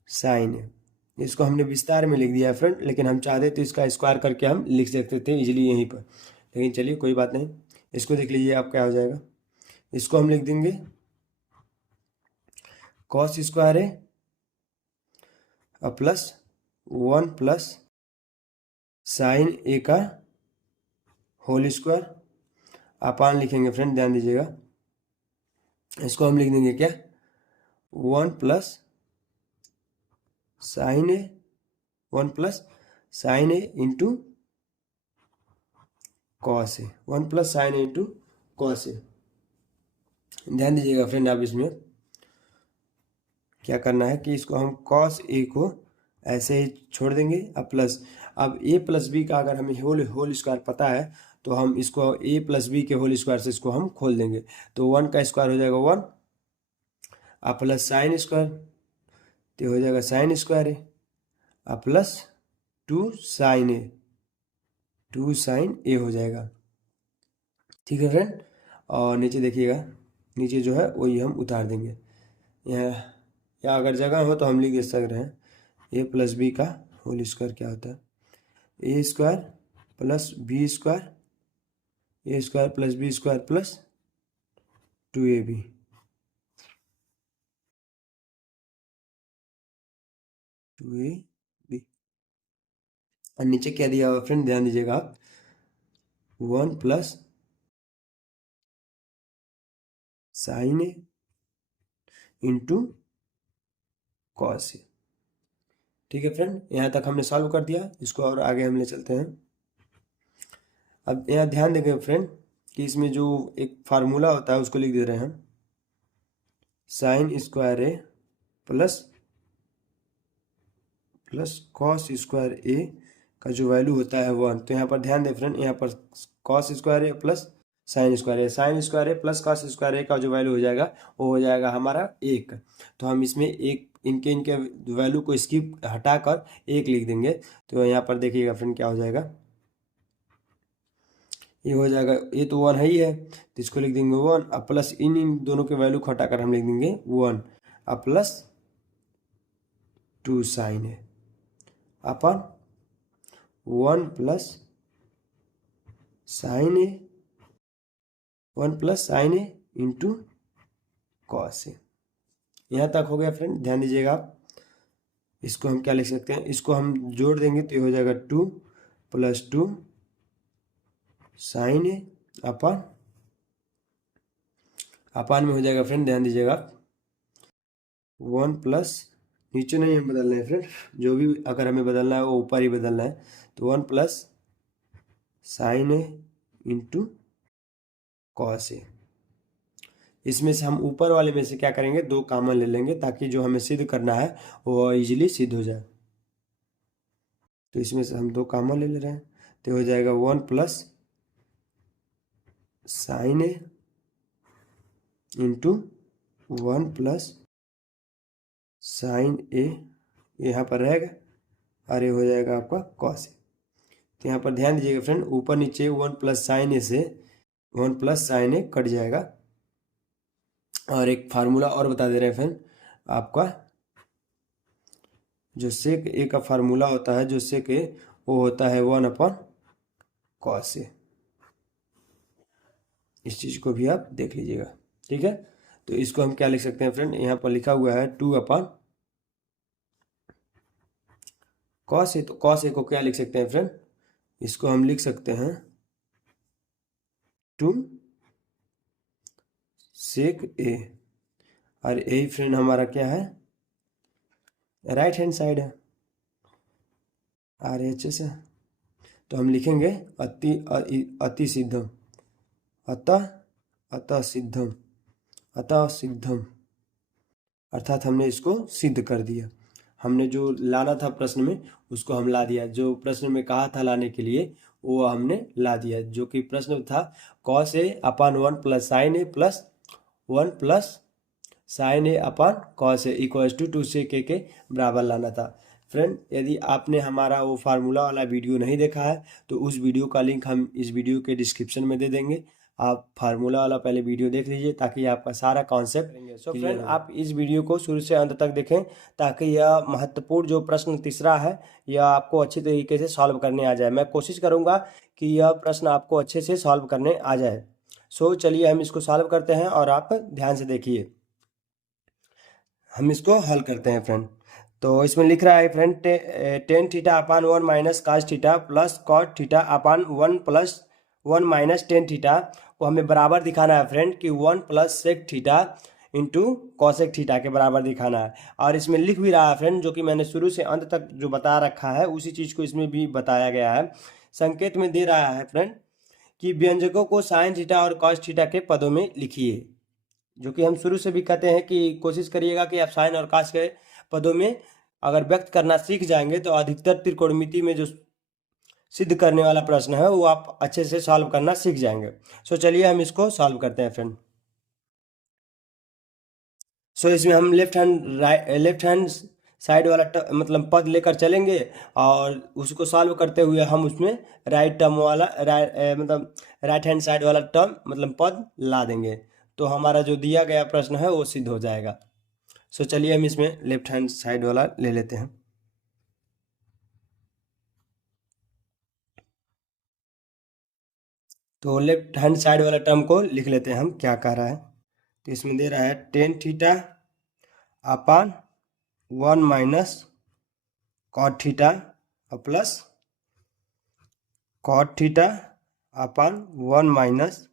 sine ए। इसको हमने विस्तार में लिख दिया है फ्रेंड, लेकिन हम चाहते तो इसका स्क्वायर करके हम लिख सकते थे इजीली यहीं पर, लेकिन चलिए कोई बात नहीं। इसको देख लीजिए आप क्या हो जाएगा, इसको हम लिख देंगे cos square A plus 1 plus sine ए का होल स्क्वायर, अपान लिखेंगे फ्रेंड, ध्यान दीजिएगा। इसको हम लिख देंगे क्या, 1 plus sine A, 1 plus sine A into cos A, 1 plus sine A into cos A. ध्यान दीजिएगा फ्रेंड, आप इसमें क्या करना है कि इसको हम कॉस ए को ऐसे ही छोड़ देंगे, अब प्लस, अब ए प्लस बी का अगर हमें होल स्क्वायर पता है तो हम इसको ए प्लस बी के होल स्क्वायर से इसको हम खोल देंगे, तो 1 का स्क्वायर हो जाएगा 1, अब प्लस साइन स्क्वायर, तो हो जाएगा साइन स्क्वायर ए, अब प्लस 2 साइन ए, 2 साइन ए हो जाएगा। ठीक है फ्रेंड, और नीचे देखिएगा, नीचे जो है वही हम उतार देंगे यहाँ, या अगर जगह हो तो हम लिख दे सक रहे हैं ए प्लस बी का होल स्क्वायर क्या होता है, ए square plus B square, a square plus B square plus 2ab। और नीचे क्या दिया हुआ फ्रेंड, ध्यान दीजिएगा आप, 1 plus sine A into cos A. ठीक है फ्रेंड, यहाँ तक हमने सॉल्व कर दिया, इसको और आगे हम ले चलते हैं। अब यहाँ ध्यान देंगे फ्रेंड कि इसमें जो एक फार्मूला होता है उसको लिख दे रहे हैं, sign square A plus cos square ए का जो वैल्यू होता है 1। तो यहाँ पर ध्यान दें फ्रेंड, यहाँ पर cos square A plus sign square A, sign square A plus cos square ए का जो वैल्यू हो जाएगा वो हो जाएगा हमारा 1। तो हम इसमें एक इनके इनके वैल्यू को स्किप हटाकर 1 लिख देंगे। तो यहाँ पर देखिएगा फ्रेंड क्या हो जाएगा, ये हो जाएगा, ये तो 1 है ही है, तो इसको लिख देंगे 1 अब प्लस इन इन दोनों के वैल्यू को हटाकर हम लिख देंगे 1 अब plus 2 sign A upon 1 plus sine A 1 plus sine A into cos A. यहाँ तक हो गया फ्रेंड, ध्यान दीजिएगा आप। इसको हम क्या लिख सकते हैं, इसको हम जोड़ देंगे तो ये हो जाएगा 2 प्लस 2 साइन ए अपन में हो जाएगा फ्रेंड, ध्यान दीजिएगा 1 प्लस, नीचे नहीं हम बदलना है फ्रेंड, जो भी अगर हमें बदलना है वो ऊपर ही बदलना है। तो 1 plus sine A into cos A. इसमें से हम ऊपर वाले में से क्या करेंगे, 2 कॉमन ले लेंगे ताकि जो हमें सिद्ध करना है वो इजीली सिद्ध हो जाए। तो इसमें से हम 2 कॉमन ले रहे हैं, तो हो जाएगा 1 plus sine A into 1 plus sine ए, यहाँ पर रहेगा और ये हो जाएगा आपका कॉस ए। तो यहाँ पर ध्यान दीजिएगा फ्रेंड, ऊपर नीचे 1 प्लस साइन ए से 1 प्लस साइन ए कट जाएगा। और एक फार्मूला और बता दे रहे हैं फ्रेंड, आपका जो सेक ए का फार्मूला होता है, जो सेक ए वो होता है 1 अपन कॉस ए। इस चीज़ को भी आप देख लीजिएगा, ठीक है। तो इसको हम क्या लिख सकते हैं फ्रेंड, यहाँ पर लिखा हुआ है 2 अपन कॉस ए। तो कॉस ए को क्या लिख सकते हैं फ्रेंड, इसको हम लिख सकते हैं 2 सेक ए, और ए फ्रेंड हमारा क्या है, राइट हैंड साइड है, RHS है। तो हम लिखेंगे अति सिद्धम, अतः सिद्धम, अर्थात हमने इसको सिद्ध कर दिया। हमने जो लाना था प्रश्न में उसको हम ला दिया, जो प्रश्न में कहा था लाने के लिए वो हमने ला दिया। जो कि प्रश्न था cos A upon 1 plus sine A plus 1 plus sine A upon cos A equals to 2 sec A के बराबर लाना था। फ्रेंड यदि आपने हमारा वो फार्मूला वाला वीडियो नहीं देखा है तो उस वीडियो का लिंक हम इस वीडियो के डिस्क्रिप्शन में दे देंगे, आप फार्मूला वाला पहले वीडियो देख लीजिए ताकि आपका सारा कॉन्सेप्ट। सो फ्रेंड आप इस वीडियो को शुरू से अंत तक देखें ताकि यह महत्वपूर्ण जो प्रश्न तीसरा है यह आपको अच्छी तरीके से सॉल्व करने आ जाए। मैं कोशिश करूँगा कि यह प्रश्न आपको अच्छे से सॉल्व करने आ जाए। सो चलिए हम इसको सॉल्व करते हैं और आप ध्यान से देखिए, हम इसको हल करते हैं फ्रेंड। तो इसमें लिख रहा है friend tan theta upon 1 minus cos theta plus cot theta upon 1 plus 1 minus tan theta को हमें बराबर दिखाना है फ्रेंड कि 1 plus sec theta into cosec theta के बराबर दिखाना है। और इसमें लिख भी रहा है फ्रेंड, जो कि मैंने शुरू से अंत तक जो बता रखा है उसी चीज़ को इसमें भी बताया गया है। संकेत में दे रहा है फ्रेंड कि व्यंजकों को साइन थीटा और कॉस थीटा के पदों में लिखिए, जो कि हम शुरू से भी कहते हैं कि कोशिश करिएगा कि आप साइन और कॉस के पदों में अगर व्यक्त करना सीख जाएंगे तो अधिकतर त्रिकोणमिति में जो सिद्ध करने वाला प्रश्न है वो आप अच्छे से सॉल्व करना सीख जाएंगे। सो चलिए हम इसको सॉल्व करते हैं फ्रेंड। सो इसमें हम लेफ्ट हैंड साइड वाला मतलब पद लेकर चलेंगे और उसको सॉल्व करते हुए हम उसमें राइट टर्म वाला मतलब राइट हैंड साइड वाला टर्म मतलब पद ला देंगे, तो हमारा जो दिया गया प्रश्न है वो सिद्ध हो जाएगा। सो चलिए हम इसमें लेफ्ट हैंड साइड वाला ले लेते हैं। तो लेफ्ट हैंड साइड वाला टर्म को लिख लेते हैं हम, क्या कह रहा है। तो इसमें दे रहा है tan theta upon 1 minus cot theta plus cot theta upon 1 minus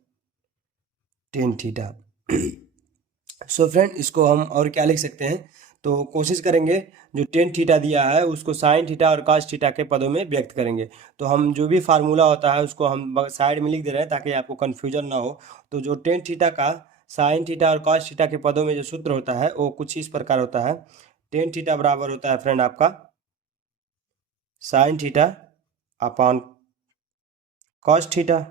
tan theta. So friend इसको हम और क्या लिख सकते हैं, तो कोशिश करेंगे जो टेन थीटा दिया है उसको साइन थीटा और कॉस थीटा के पदों में व्यक्त करेंगे। तो हम जो भी फार्मूला होता है उसको हम साइड में लिख दे रहे हैं ताकि आपको कन्फ्यूजन ना हो। तो जो टेन थीटा का साइन थीटा और कॉस थीटा के पदों में जो सूत्र होता है वो कुछ इस प्रकार होता है। टेन थीटा बराबर होता है फ्रेंड आपका sine theta upon cos theta.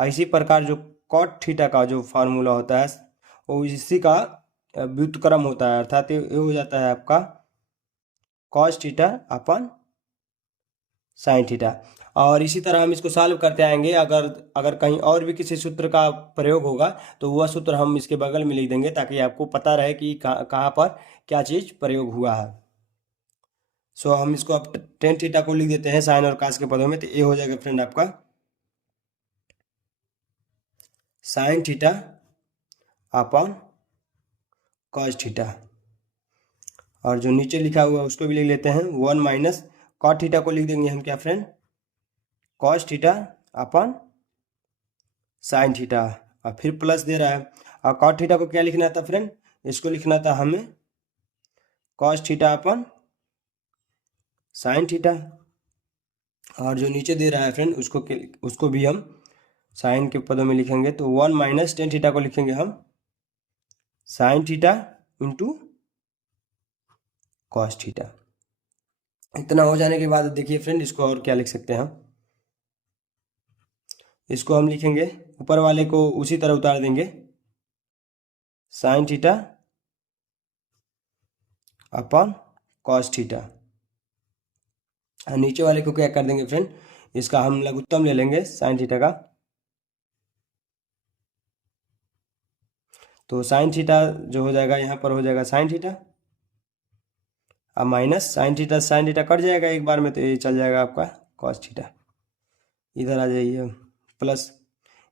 इसी प्रकार जो कॉट थीटा का जो फार्मूला होता है वो इसी का व्युत्क्रम होता है, अर्थात ये हो जाता है आपका कॉस थीटा अपन साइन थीटा। और इसी तरह हम इसको सॉल्व करते आएंगे। अगर अगर कहीं और भी किसी सूत्र का प्रयोग होगा तो वह सूत्र हम इसके बगल में लिख देंगे, ताकि आपको पता रहे कि कहाँ पर क्या चीज़ प्रयोग हुआ है। सो हम इसको अब टेन थीटा को लिख देते हैं साइन और कास के पदों में। तो ये हो जाएगा फ्रेंड आपका sine theta upon cos theta, और जो नीचे लिखा हुआ है उसको भी लिख लेते हैं, 1 माइनस कॉट थीटा को लिख देंगे हम क्या friend, cos theta upon sine theta, और फिर प्लस दे रहा है। और कॉट थीटा को क्या लिखना था फ्रेंड, इसको लिखना था हमें cos theta upon sine theta, और जो नीचे दे रहा है फ्रेंड उसको भी हम साइन के पदों में लिखेंगे। तो 1 माइनस टेन थीटा को लिखेंगे हम sign theta into cos theta. इतना हो जाने के बाद देखिए फ्रेंड, इसको और क्या लिख सकते हैं हम, इसको हम लिखेंगे ऊपर वाले को उसी तरह उतार देंगे, sine theta upon cos theta, और नीचे वाले को क्या कर देंगे फ्रेंड, इसका हम लघुत्तम ले लेंगे साइन थीटा का। तो साइन थीटा जो हो जाएगा यहाँ पर हो जाएगा साइन थीटा, अब माइनस साइन थीटा कट जाएगा एक बार में, तो ये चल जाएगा आपका कॉस थीटा। इधर आ जाइए, प्लस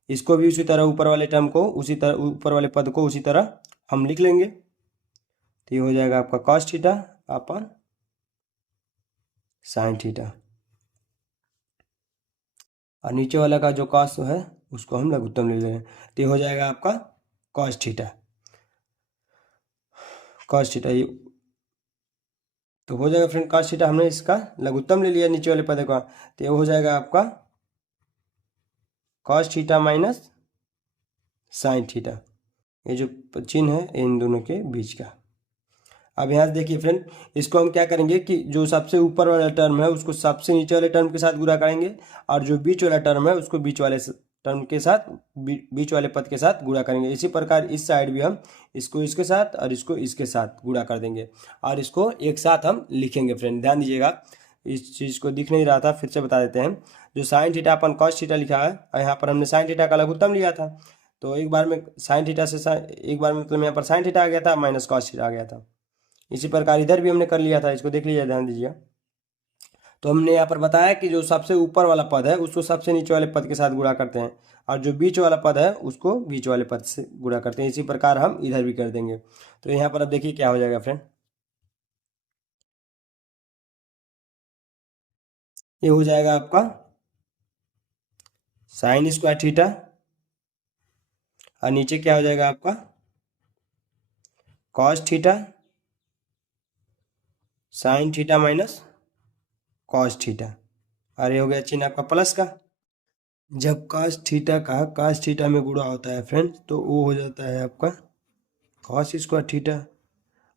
इसको भी उसी तरह ऊपर वाले टर्म को उसी तरह ऊपर वाले पद को उसी तरह हम लिख लेंगे। तो ये हो जाएगा आपका cos theta upon sine theta, और नीचे वाला का जो कॉस है उसको हम लघुत्तम ले लेंगे। तो ये हो जाएगा आपका कॉस थीटा, ये तो हो जाएगा फ्रेंड कॉस थीटा, हमने इसका लघुत्तम ले लिया नीचे वाले पद का। तो ये हो जाएगा आपका cos theta minus sine theta, ये जो चिन्ह है इन दोनों के बीच का। अब यहाँ से देखिए फ्रेंड, इसको हम क्या करेंगे कि जो सबसे ऊपर वाला टर्म है उसको सबसे नीचे वाले टर्म के साथ गुणा करेंगे, और जो बीच वाला टर्म है उसको बीच वाले टर्म के साथ बीच वाले पद के साथ गुणा करेंगे। इसी प्रकार इस साइड भी हम इसको इसके साथ और इसको इसके साथ गुणा कर देंगे, और इसको एक साथ हम लिखेंगे। फ्रेंड ध्यान दीजिएगा, इस चीज़ को दिख नहीं रहा था, फिर से बता देते हैं। जो sine theta upon cos theta लिखा है, और यहाँ पर हमने साइन थीटा का लघुत्तम लिया था, तो एक बार में साइन थीटा से एक बार में मतलब यहाँ पर साइन थीटा आ गया था, माइनस कॉस थीटा आ गया था। इसी प्रकार इधर भी हमने कर लिया था, इसको देख लीजिए, ध्यान दीजिए। तो हमने यहाँ पर बताया कि जो सबसे ऊपर वाला पद है उसको सबसे नीचे वाले पद के साथ गुणा करते हैं, और जो बीच वाला पद है उसको बीच वाले पद से गुणा करते हैं। इसी प्रकार हम इधर भी कर देंगे। तो यहाँ पर अब देखिए क्या हो जाएगा फ्रेंड, ये हो जाएगा आपका साइन स्क्वायर थीटा, और नीचे क्या हो जाएगा आपका cos theta sign theta minus cos theta, और ये हो गया चिन्ह आपका प्लस का। जब कॉस थीटा का कॉस थीटा में गुणा होता है फ्रेंड्स, तो वो हो जाता है आपका कॉस स्क्वायर थीटा,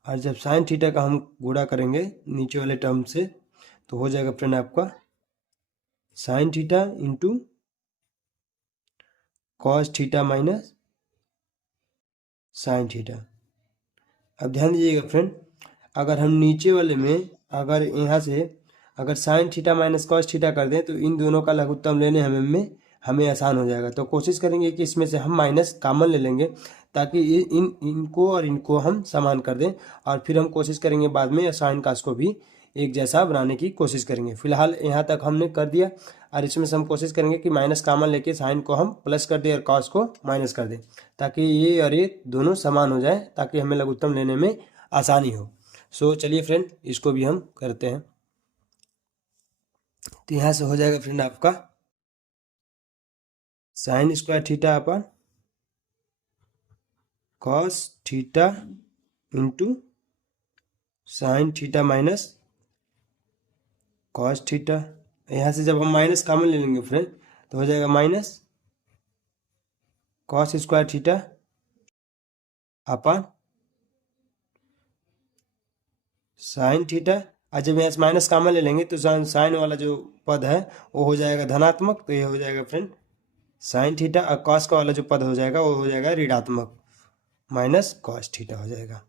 और जब साइन थीटा का हम गुणा करेंगे नीचे वाले टर्म से, तो हो जाएगा फ्रेंड आपका sine theta into cos theta minus sine theta. अब ध्यान दीजिएगा फ्रेंड, अगर हम नीचे वाले में अगर यहाँ से अगर sign theta minus cos theta कर दें, तो इन दोनों का लघुत्तम लेने हमें आसान हो जाएगा। तो कोशिश करेंगे कि इसमें से हम माइनस कॉमन ले लेंगे, ताकि इनको और इनको हम समान कर दें, और फिर हम कोशिश करेंगे बाद में साइन कास को भी एक जैसा बनाने की कोशिश करेंगे। फिलहाल यहाँ तक हमने कर दिया, और इसमें से हम कोशिश करेंगे कि माइनस कॉमन लेके साइन को हम प्लस कर दें और कॉस को माइनस कर दें, ताकि ये और ये दोनों समान हो जाए, ताकि हमें लघुत्तम लेने में आसानी हो। सो चलिए फ्रेंड, इसको भी हम करते हैं। तो यहाँ से हो जाएगा फ्रेंड आपका sine square theta upon cos theta into sine theta minus cos theta. यहाँ से जब हम माइनस कॉमन ले लेंगे फ्रेंड, तो हो जाएगा माइनस कॉस स्क्वायर थीटा अपन साइन थीटा, और जब यहाँ से माइनस कॉमन ले लेंगे तो साइन वाला जो पद है वो हो जाएगा धनात्मक, तो ये हो जाएगा फ्रेंड साइन थीटा और कॉस का वाला जो पद हो जाएगा वो हो जाएगा ऋणात्मक, माइनस कॉस थीटा हो जाएगा।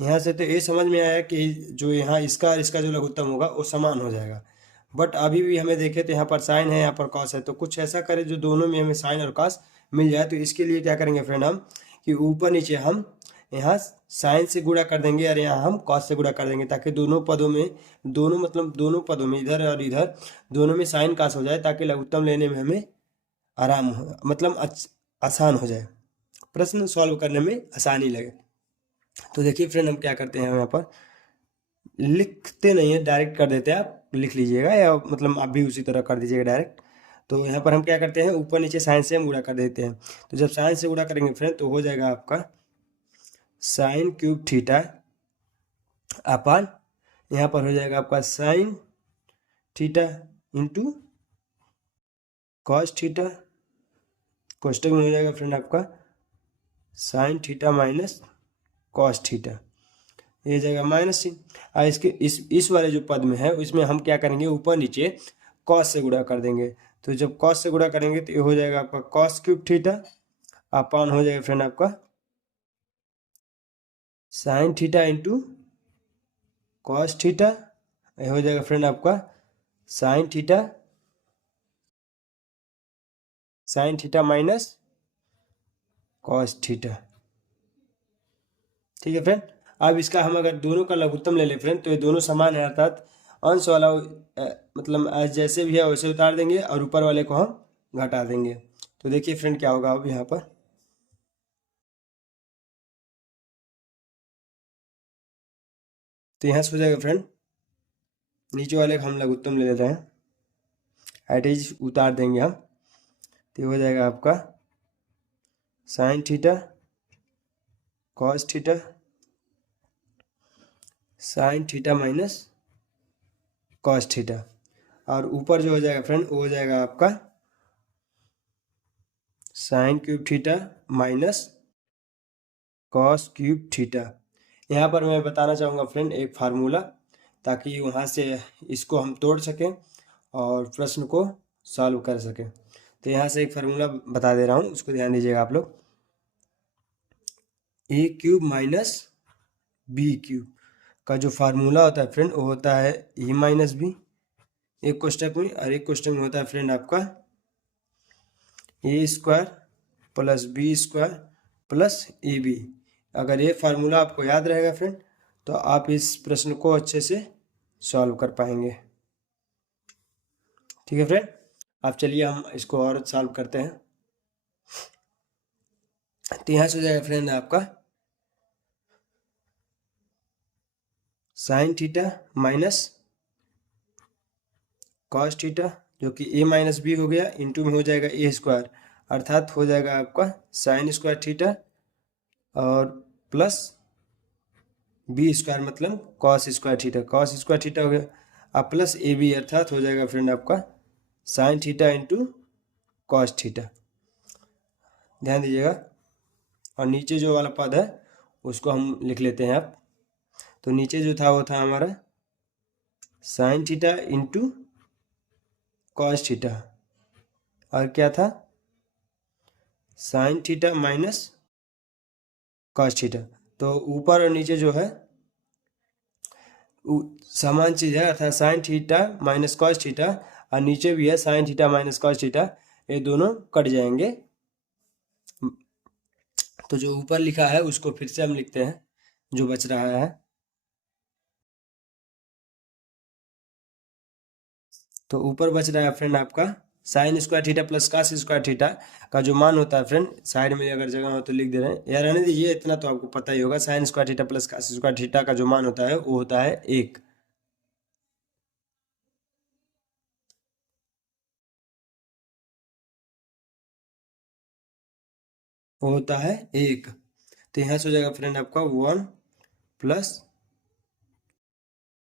यहाँ से तो ये समझ में आया कि जो यहाँ इसका और इसका जो लघुत्तम होगा वो समान हो जाएगा। बट अभी भी हमें देखें तो यहाँ पर साइन है, यहाँ पर कॉस है, तो कुछ ऐसा करें जो दोनों में हमें साइन और कॉस मिल जाए। तो इसके लिए क्या करेंगे फ्रेंड हम, कि ऊपर नीचे हम यहाँ साइन से गुणा कर देंगे और यहाँ हम कॉस से गुणा कर देंगे, ताकि दोनों पदों में, दोनों पदों में इधर और इधर दोनों में साइन कॉस हो जाए, ताकि लघुत्तम लेने में हमें आराम हो, मतलब आसान हो जाए, प्रश्न सॉल्व करने में आसानी लगे। तो देखिए फ्रेंड हम क्या करते हैं, यहाँ पर लिखते नहीं है, डायरेक्ट कर देते हैं, आप लिख लीजिएगा या मतलब आप भी उसी तरह कर दीजिएगा डायरेक्ट। तो यहाँ पर हम क्या करते हैं, ऊपर नीचे साइन से हम गुणा कर देते हैं। तो जब साइन से गुणा करेंगे फ्रेंड तो हो जाएगा आपका साइन क्यूब थीटा अपान, यहाँ पर हो जाएगा आपका sine theta into cos theta, कोष्टक में हो जाएगा फ्रेंड आपका sine theta minus cos theta, ये जाएगा माइनस चिन्ह। और इसके इस वाले जो पद में है उसमें हम क्या करेंगे, ऊपर नीचे कॉस से गुणा कर देंगे। तो जब कॉस से गुणा करेंगे तो ये हो जाएगा आपका कॉस क्यूब थीटा अपान हो जाएगा फ्रेंड आपका sine theta into cos theta, ये हो जाएगा फ्रेंड आपका sine theta minus cos theta. ठीक है फ्रेंड। अब इसका हम अगर दोनों का लघुत्तम ले लें फ्रेंड तो ये दोनों समान है, अर्थात अंश वाला मतलब जैसे भी है वैसे उतार देंगे और ऊपर वाले को हम घटा देंगे। तो देखिए फ्रेंड क्या होगा अब यहाँ पर, तो यहाँ से हो जाएगा फ्रेंड, नीचे वाले का हम लघुत्तम ले लेते हैं, एट इज उतार देंगे हम, तो हो जाएगा आपका sine theta cos theta sign theta minus cos theta, और ऊपर जो हो जाएगा फ्रेंड वो हो जाएगा आपका sine cube theta minus cos cube theta. यहाँ पर मैं बताना चाहूँगा फ्रेंड एक फार्मूला, ताकि वहाँ से इसको हम तोड़ सकें और प्रश्न को सॉल्व कर सकें। तो यहाँ से एक फार्मूला बता दे रहा हूँ, उसको ध्यान दीजिएगा आप लोग। ए क्यूब माइनस बी क्यूब का जो फार्मूला होता है फ्रेंड वो होता है ए माइनस बी एक कोष्टक में, और एक कोष्टक में होता है फ्रेंड आपका A square plus B square plus A B. अगर ये फार्मूला आपको याद रहेगा फ्रेंड तो आप इस प्रश्न को अच्छे से सॉल्व कर पाएंगे। ठीक है फ्रेंड, आप चलिए हम इसको और सॉल्व करते हैं। तो यहाँ से हो जाएगा फ्रेंड आपका sine theta minus cos theta, जो कि ए माइनस बी हो गया, इंटू में हो जाएगा ए स्क्वायर, अर्थात हो जाएगा आपका साइन स्क्वायर थीटा और प्लस बी स्क्वायर मतलब कॉस स्क्वायर थीटा हो गया, अब प्लस ए बी अर्थात हो जाएगा फ्रेंड आपका sine theta into cos theta. ध्यान दीजिएगा, और नीचे जो वाला पद है उसको हम लिख लेते हैं आप। तो नीचे जो था वो था हमारा sign theta into cos theta, और क्या था sign theta minus cos theta. तो ऊपर और नीचे जो है समान चीज़ है, अर्थात sign theta minus cos theta, और नीचे भी है sine theta minus cos theta, ये दोनों कट जाएंगे। तो जो ऊपर लिखा है उसको फिर से हम लिखते हैं, जो बच रहा है। तो ऊपर बच रहा है फ्रेंड आपका sine square theta plus cos square theta का जो मान होता है फ्रेंड, साइड में अगर जगह हो तो लिख दे रहे हैं, यार रहने दीजिए, इतना तो आपको पता ही होगा। Sign square theta plus cos square theta का जो मान होता है वो होता है 1। वो होता है 1। तो यहाँ से हो जाएगा फ्रेंड आपका 1 plus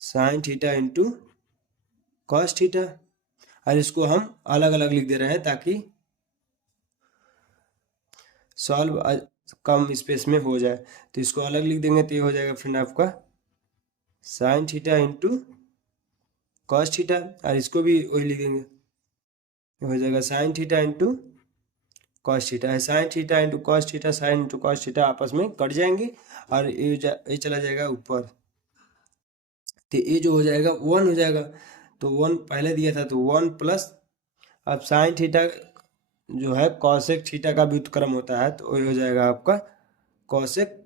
sine theta into cos theta, और इसको हम अलग अलग लिख दे रहे हैं ताकि सॉल्व कम स्पेस में हो जाए। तो इसको अलग लिख देंगे तो ये हो जाएगा फ्रेंड आपका sine theta into cos theta, और इसको भी वही लिख देंगे, ये हो जाएगा sine theta into cos theta है, sine theta into cos theta, sine into cos theta आपस में कट जाएंगे और ये चला जाएगा ऊपर, तो ये जो हो जाएगा 1 हो जाएगा। तो 1 पहले दिया था तो 1 प्लस, अब साइन थीटा जो है कॉसेक थीटा का व्युत्क्रम होता है, तो ये हो जाएगा आपका cosec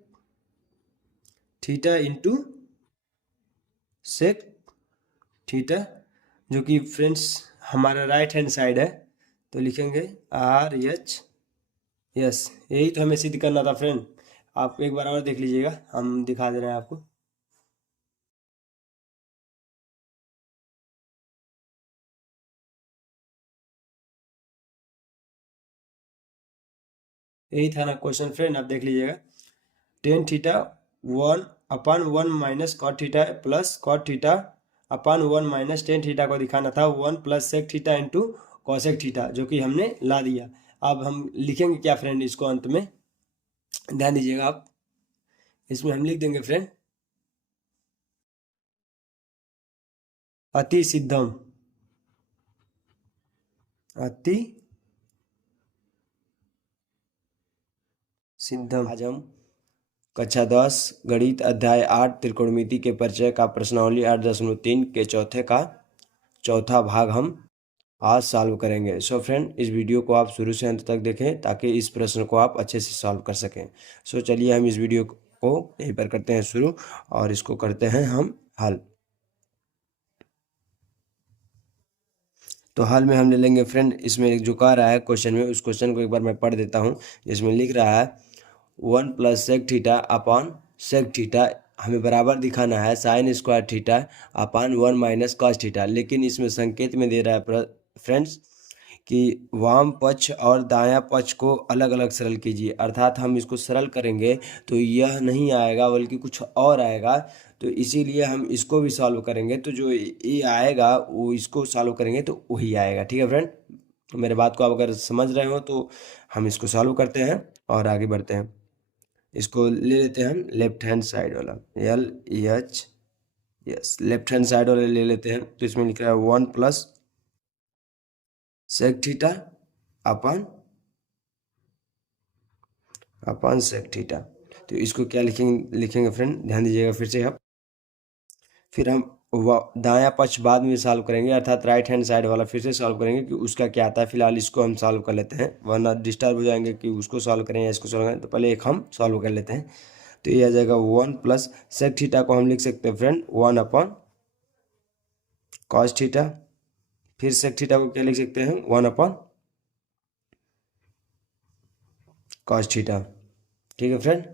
theta into sec theta, जो कि फ्रेंड्स हमारा राइट हैंड साइड है, तो लिखेंगे RH। यस, यही तो हमें सिद्ध करना था फ्रेंड। आप एक बार और देख लीजिएगा, हम दिखा दे रहे हैं आपको। यही था ना क्वेश्चन फ्रेंड, आप देख लीजिएगा। Tan theta 1/1 minus cot theta plus cot theta अपन 1 माइनस टेन थीटा को दिखाना था 1 plus sec theta into cosec theta, जो कि हमने ला दिया। अब हम लिखेंगे क्या फ्रेंड इसको अंत में, ध्यान दीजिएगा आप। इसमें हम लिख देंगे फ्रेंड अति सिद्धम, अति सिद्धम। आज हम कक्षा 10 गणित अध्याय 8 त्रिकोणमिति के परिचय का प्रश्नावली 8.3 के चौथे का चौथा भाग हम आज सॉल्व करेंगे। सो फ्रेंड, इस वीडियो को आप शुरू से अंत तक देखें ताकि इस प्रश्न को आप अच्छे से सॉल्व कर सकें। सो चलिए हम इस वीडियो को यहीं पर करते हैं शुरू और इसको करते हैं हम हल। तो हल में हम ले लेंगे फ्रेंड, इसमें जो कह रहा है क्वेश्चन में, उस क्वेश्चन को एक बार मैं पढ़ देता हूँ। जिसमें लिख रहा है 1 plus sec theta upon sec theta हमें बराबर दिखाना है sine square theta upon 1 minus cos theta. लेकिन इसमें संकेत में दे रहा है फ्रेंड्स कि वाम पक्ष और दायां पक्ष को अलग अलग सरल कीजिए, अर्थात हम इसको सरल करेंगे तो यह नहीं आएगा बल्कि कुछ और आएगा। तो इसीलिए हम इसको भी सॉल्व करेंगे, तो जो ये आएगा वो इसको सॉल्व करेंगे तो वही आएगा। ठीक है फ्रेंड, मेरे बात को आप अगर समझ रहे हो तो हम इसको सॉल्व करते हैं और आगे बढ़ते हैं। इसको ले लेते हैं हम लेफ्ट हैंड साइड वाला, LH। Yes, left hand side वाला ले लेते हैं। तो इसमें लिख रहा है 1 प्लस सेक थीटा अपन अपन सेक थीटा। तो इसको क्या लिखेंगे फ्रेंड, ध्यान दीजिएगा फिर से आप। फिर हम दायां पक्ष बाद में सॉल्व करेंगे, अर्थात राइट हैंड साइड वाला फिर से सॉल्व करेंगे कि उसका क्या आता है। फिलहाल इसको हम सॉल्व कर लेते हैं, वरना डिस्टर्ब हो जाएंगे कि उसको सॉल्व करें या इसको सॉल्व करें। तो पहले एक हम सॉल्व कर लेते हैं। तो ये आ जाएगा 1 प्लस सेक थीटा को हम लिख सकते हैं फ्रेंड 1 अपॉन कॉस थीटा। फिर सेक थीटा को क्या लिख सकते हैं 1 अपॉन कॉस थीटा। ठीक है फ्रेंड,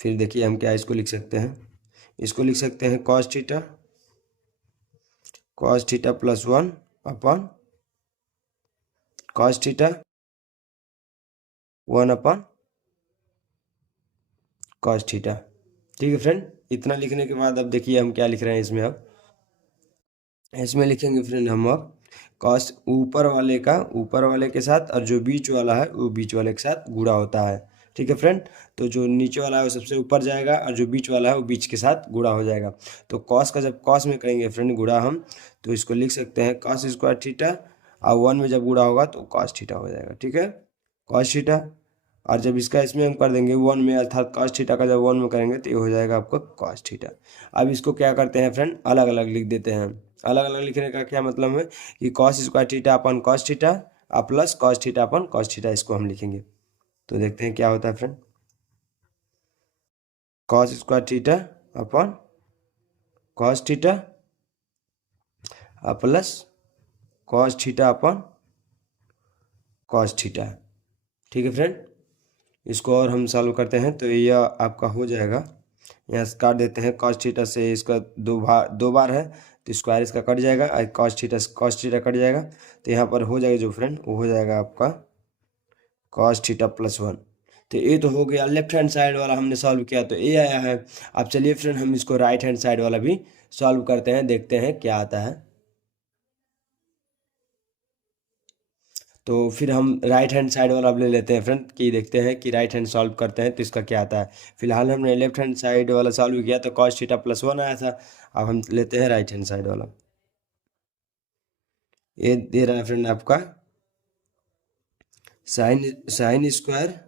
फिर देखिए हम क्या इसको लिख सकते हैं। इसको लिख सकते हैं cos theta plus 1 upon cos theta 1 upon cos theta. ठीक है फ्रेंड, इतना लिखने के बाद अब देखिए हम क्या लिख रहे हैं इसमें। अब इसमें लिखेंगे फ्रेंड हम अब कॉस ऊपर वाले के साथ, और जो बीच वाला है वो बीच वाले के साथ गुणा होता है। ठीक है फ्रेंड, तो जो नीचे वाला है वो सबसे ऊपर जाएगा और जो बीच वाला है वो बीच के साथ गुणा हो जाएगा। तो कॉस का जब कॉस में करेंगे फ्रेंड गुणा हम, तो इसको लिख सकते हैं कॉस स्क्वायर थीटा, और 1 में जब गुणा होगा तो कॉस थीटा हो जाएगा। ठीक है, कॉस थीटा। और जब इसका इसमें हम कर देंगे 1 में, अर्थात कॉस थीटा का जब 1 में करेंगे तो ये हो जाएगा आपका कॉस थीटा। अब इसको क्या करते हैं फ्रेंड, अलग अलग लिख देते हैं। अलग अलग लिखने का क्या मतलब है कि cos square theta upon cos theta और plus cos theta upon cos theta, इसको हम लिखेंगे। तो देखते हैं क्या होता है friend, cos square theta upon cos theta और plus cos theta upon cos theta. ठीक है फ्रेंड, इसको और हम सॉल्व करते हैं तो यह आपका हो जाएगा। यहाँ से काट देते हैं, कॉस थीटा से इसका दो बार है तो स्क्वायर इसका कट जाएगा, और कॉस थीटा कट जाएगा। तो यहाँ पर हो जाएगा जो फ्रेंड, वो हो जाएगा आपका कॉस थीटा प्लस 1। तो ये तो हो गया लेफ्ट हैंड साइड वाला हमने सॉल्व किया, तो ये आया है। अब चलिए फ्रेंड हम इसको राइट हैंड साइड वाला भी सॉल्व करते हैं, देखते हैं क्या आता है। तो फिर हम राइट हैंड साइड वाला अब ले लेते हैं फ्रेंड, कि देखते हैं कि राइट हैंड सॉल्व करते हैं तो इसका क्या आता है। फिलहाल हमने लेफ्ट हैंड साइड वाला सॉल्व किया तो कॉस थीटा प्लस 1 आया था। अब हम लेते हैं राइट हैंड साइड वाला। ये दे रहा है फ्रेंड आपका साइन साइन स्क्वायर,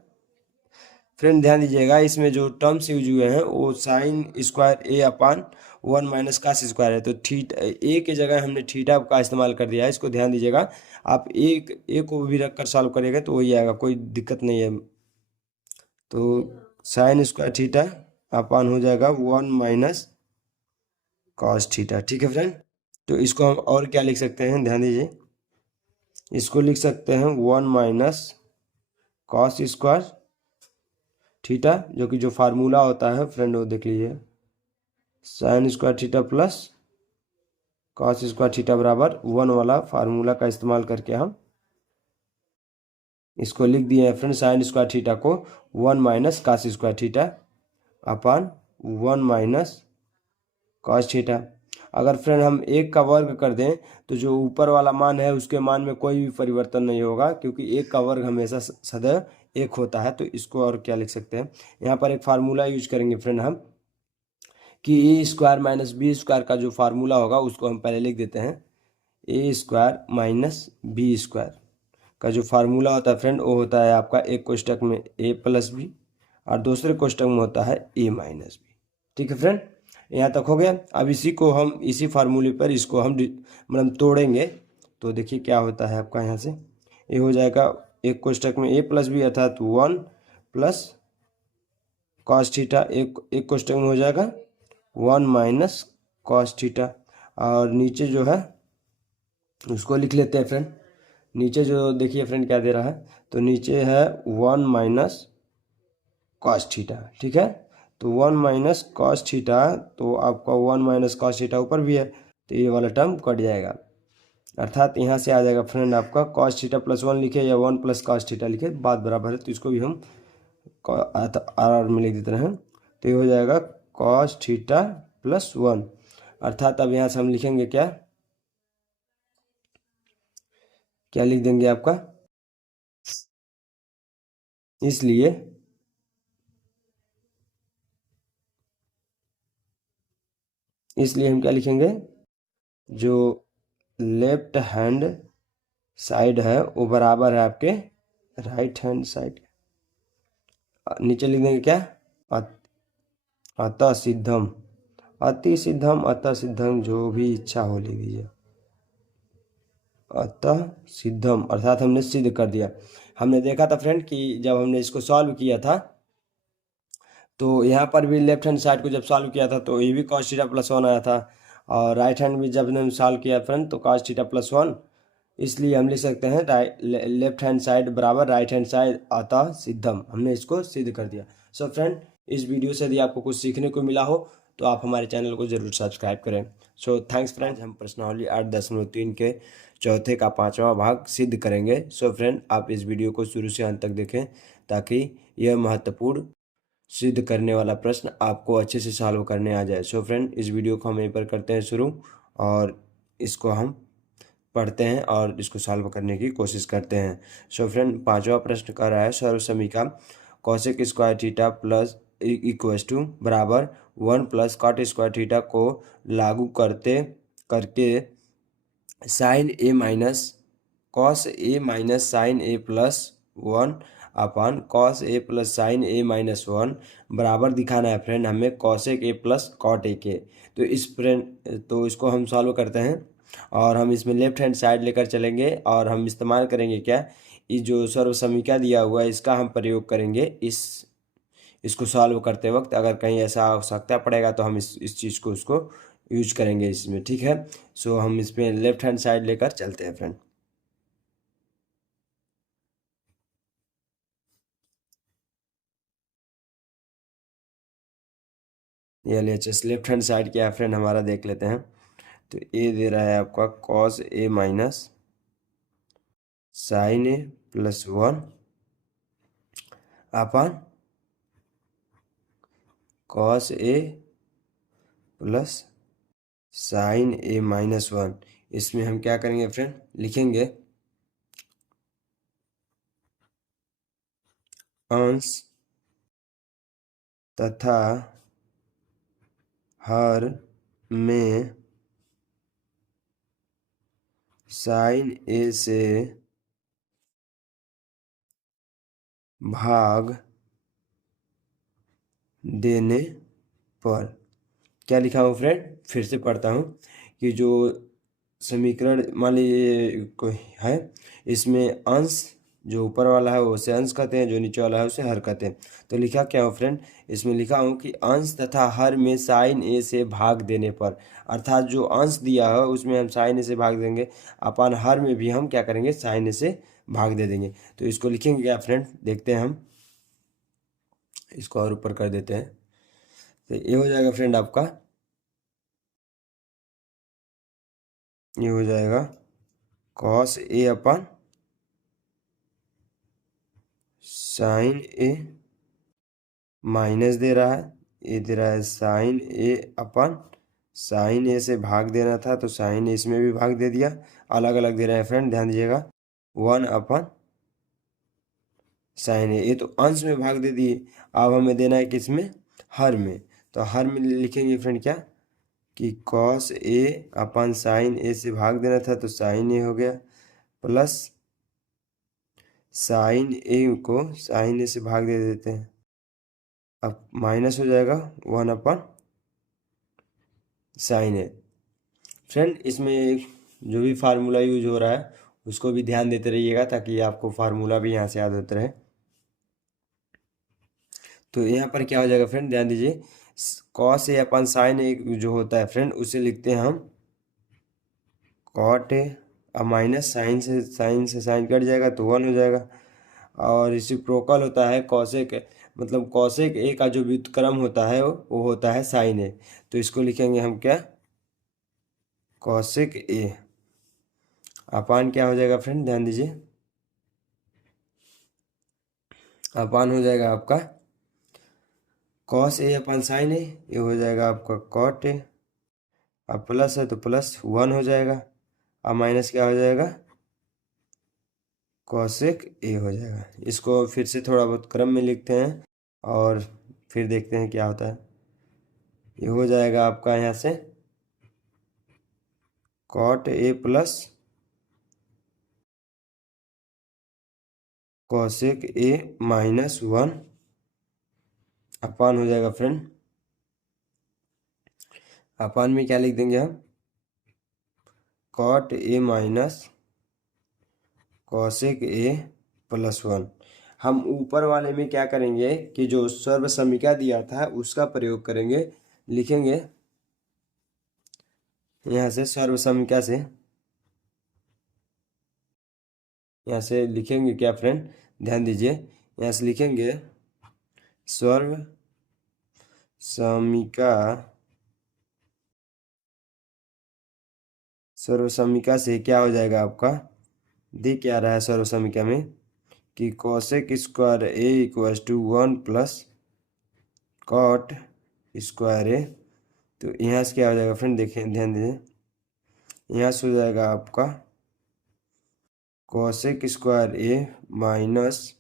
फ्रेंड ध्यान दीजिएगा इसमें जो टर्म्स यूज हुए हैं वो sign square A upon 1 - cos square है, तो थीटा ए की जगह हमने थीटा का इस्तेमाल कर दिया है, इसको ध्यान दीजिएगा। आप ए को भी रख कर सॉल्व करेंगे तो वही आएगा, कोई दिक्कत नहीं है। तो साइन स्क्वायर थीटा अपान हो जाएगा 1 - कॉस थीटा, ठीक है फ्रेंड। तो इसको हम और क्या लिख सकते हैं, ध्यान दीजिए, इसको लिख सकते हैं 1 - कॉस स्क्वायर थीटा, जो कि जो फार्मूला होता है फ्रेंड वो देख लीजिए, sign square theta plus cos square theta बराबर 1 वाला फार्मूला का इस्तेमाल करके हम इसको लिख दिए हैं फ्रेंड। साइन स्क्वायर थीटा को 1 - cos square theta upon 1 - cos theta. अगर फ्रेंड हम एक का वर्ग कर दें तो जो ऊपर वाला मान है उसके मान में कोई भी परिवर्तन नहीं होगा, क्योंकि एक का वर्ग हमेशा सदैव एक होता है। तो इसको और क्या लिख सकते हैं, यहाँ पर एक फार्मूला यूज करेंगे फ्रेंड हम, कि ए स्क्वायर माइनस बी स्क्वायर का जो फार्मूला होगा उसको हम पहले लिख देते हैं। ए स्क्वायर माइनस बी स्क्वायर का जो फार्मूला होता है फ्रेंड वो होता है आपका एक कोष्टक में ए प्लस बी और दूसरे कोष्टक में होता है ए माइनस बी, ठीक है फ्रेंड। यहाँ तक हो गया। अब इसी को हम इसी फार्मूले पर इसको हम मतलब तोड़ेंगे, तो देखिए क्या होता है आपका, यहाँ से ये हो जाएगा एक कोष्टक में ए प्लस बी अर्थात 1 प्लस कॉस थीटा, एक कोष्टक में हो जाएगा 1 - कॉस थीटा, और नीचे जो है उसको लिख लेते हैं फ्रेंड। नीचे जो देखिए फ्रेंड क्या दे रहा है, तो नीचे है 1 - कॉस थीटा, ठीक है। तो 1 - कॉस थीटा, तो आपका 1 - कॉस थीटा ऊपर भी है, तो ये वाला टर्म कट जाएगा, अर्थात यहाँ से आ जाएगा फ्रेंड आपका कॉस थीटा प्लस 1 लिखे या 1 + कॉस थीटा लिखे, बात बराबर है। तो इसको भी हम आर में लिख देते हैं, तो ये हो जाएगा कॉस थीटा प्लस 1, अर्थात अब यहाँ से हम लिखेंगे क्या, क्या लिख देंगे आपका, इसलिए हम क्या लिखेंगे, जो लेफ्ट हैंड साइड है वो बराबर है आपके राइट हैंड साइड। नीचे लिख देंगे क्या, अतः सिद्धम, अति सिद्धम, अतः सिद्धम, जो भी इच्छा हो लिख दीजिए, अतः सिद्धम, अर्थात हमने सिद्ध कर दिया। हमने देखा था फ्रेंड कि जब हमने इसको सॉल्व किया था तो यहाँ पर भी लेफ्ट हैंड साइड को जब सॉल्व किया था तो ये भी cos थीटा प्लस 1 आया था, और राइट हैंड भी जब हमने सॉल्व किया फ्रेंड तो cos थीटा प्लस 1, इसलिए हम लिख सकते हैं लेफ्ट हैंड साइड बराबर राइट हैंड साइड, अतः सिद्धम, हमने इसको सिद्ध कर दिया। सो फ्रेंड, इस वीडियो से यदि आपको कुछ सीखने को मिला हो तो आप हमारे चैनल को जरूर सब्सक्राइब करें। सो थैंक्स फ्रेंड्स, हम प्रश्नावली 8.3 के चौथे का 5वां भाग सिद्ध करेंगे। सो फ्रेंड, आप इस वीडियो को शुरू से अंत तक देखें ताकि यह महत्वपूर्ण सिद्ध करने वाला प्रश्न आपको अच्छे से सॉल्व करने आ जाए। सो फ्रेंड, इस वीडियो को हम यहीं पर करते हैं शुरू, और इसको हम पढ़ते हैं और इसको सॉल्व करने की कोशिश करते हैं। सो फ्रेंड, 5वां प्रश्न कर रहा है, सर्व समीकरण cosec square theta plus equals to बराबर 1 + कॉट स्क्वायर थीटा को लागू करके sine A minus cos A minus sine A plus 1 upon cos A plus sine A minus 1 बराबर दिखाना है फ्रेंड हमें cosec A plus cot A के। तो इसको हम सॉल्व करते हैं, और हम इसमें लेफ्ट हैंड साइड लेकर चलेंगे, और हम इस्तेमाल करेंगे क्या, ये जो सर्व समीकरण दिया हुआ है इसका हम प्रयोग करेंगे इसको सॉल्व करते वक्त। अगर कहीं ऐसा आवश्यकता पड़ेगा तो हम इस चीज़ को उसको यूज करेंगे इसमें, ठीक है। सो हम इसमें लेफ्ट हैंड साइड लेकर चलते हैं फ्रेंड। ये LHS लेफ्ट हैंड साइड क्या है फ्रेंड हमारा देख लेते हैं। तो ए दे रहा है आपका cos A minus sine A plus 1 upon cos A plus sine A minus 1। इसमें हम क्या करेंगे फ्रेंड, लिखेंगे अंश तथा हर में साइन ए से भाग देने पर क्या लिखा हूँ फ्रेंड, फिर से पढ़ता हूँ कि जो समीकरण मान लीजिए कोई है, इसमें अंश जो ऊपर वाला है वो उसे अंश कहते हैं, जो नीचे वाला है उसे हर कहते हैं। तो लिखा क्या हो फ्रेंड, इसमें लिखा हूँ कि अंश तथा हर में साइन ए से भाग देने पर, अर्थात जो अंश दिया है उसमें हम साइन ए से भाग देंगे, अपन हर में भी हम क्या करेंगे, साइन ए से भाग दे देंगे। तो इसको लिखेंगे क्या फ्रेंड, देखते हैं हम, इसको और ऊपर कर देते हैं। तो ये हो जाएगा फ्रेंड आपका, ये हो जाएगा cos A upon sign A, minus दे रहा है, ये दे रहा है साइन ए अपन साइन ए से भाग देना था तो साइन ए इसमें भी भाग दे दिया, अलग अलग दे रहा है फ्रेंड, ध्यान दीजिएगा, 1 अपन साइन ए, ये तो अंश में भाग दे दिए, अब हमें देना है किस में, हर में। तो हर में लिखेंगे फ्रेंड क्या, कि कॉस ए अपन साइन ए से भाग देना था तो साइन ए हो गया, प्लस साइन ए को साइन ए से भाग दे देते हैं, अब माइनस हो जाएगा 1 अपन साइन ए। फ्रेंड इसमें जो भी फार्मूला यूज हो रहा है उसको भी ध्यान देते रहिएगा ताकि आपको फार्मूला भी यहाँ से याद होते रहे। तो यहाँ पर क्या हो जाएगा फ्रेंड, ध्यान दीजिए, कॉस ए अपन साइन ए जो होता है फ्रेंड उसे लिखते हैं हम कॉट ए, अब माइनस साइन से साइन कट जाएगा तो 1 हो जाएगा, और रेसिप्रोकल होता है कॉसेक, मतलब कॉसेक ए का जो व्युत्क्रम होता है वो होता है साइन ए। तो इसको लिखेंगे हम क्या, कॉसेक ए, अपान क्या हो जाएगा फ्रेंड, ध्यान दीजिए, अपान हो जाएगा आपका कॉस ए अपन साइन ए, ये हो जाएगा आपका कॉट ए, अब प्लस है तो प्लस 1 हो जाएगा, अब माइनस क्या हो जाएगा, कॉसेक ए हो जाएगा। इसको फिर से थोड़ा बहुत क्रम में लिखते हैं और फिर देखते हैं क्या होता है। ये हो जाएगा आपका यहाँ से cot A plus cosec A minus 1 upon हो जाएगा फ्रेंड, अपान में क्या लिख देंगे हम, cot A minus cosec A plus 1। हम ऊपर वाले में क्या करेंगे कि जो सर्व समीका दिया था उसका प्रयोग करेंगे, लिखेंगे यहाँ से सर्व समीका से, यहाँ से लिखेंगे क्या फ्रेंड, ध्यान दीजिए, यहाँ से लिखेंगे सर्व समीका, सर्व समीका से क्या हो जाएगा आपका, दे क्या रहा है सर्व समीका में कि cosec square A equal to 1 plus cot square A. तो यहाँ से क्या हो जाएगा फ्रेंड, देखें ध्यान दीजिए, यहाँ से हो जाएगा आपका cosec square A minus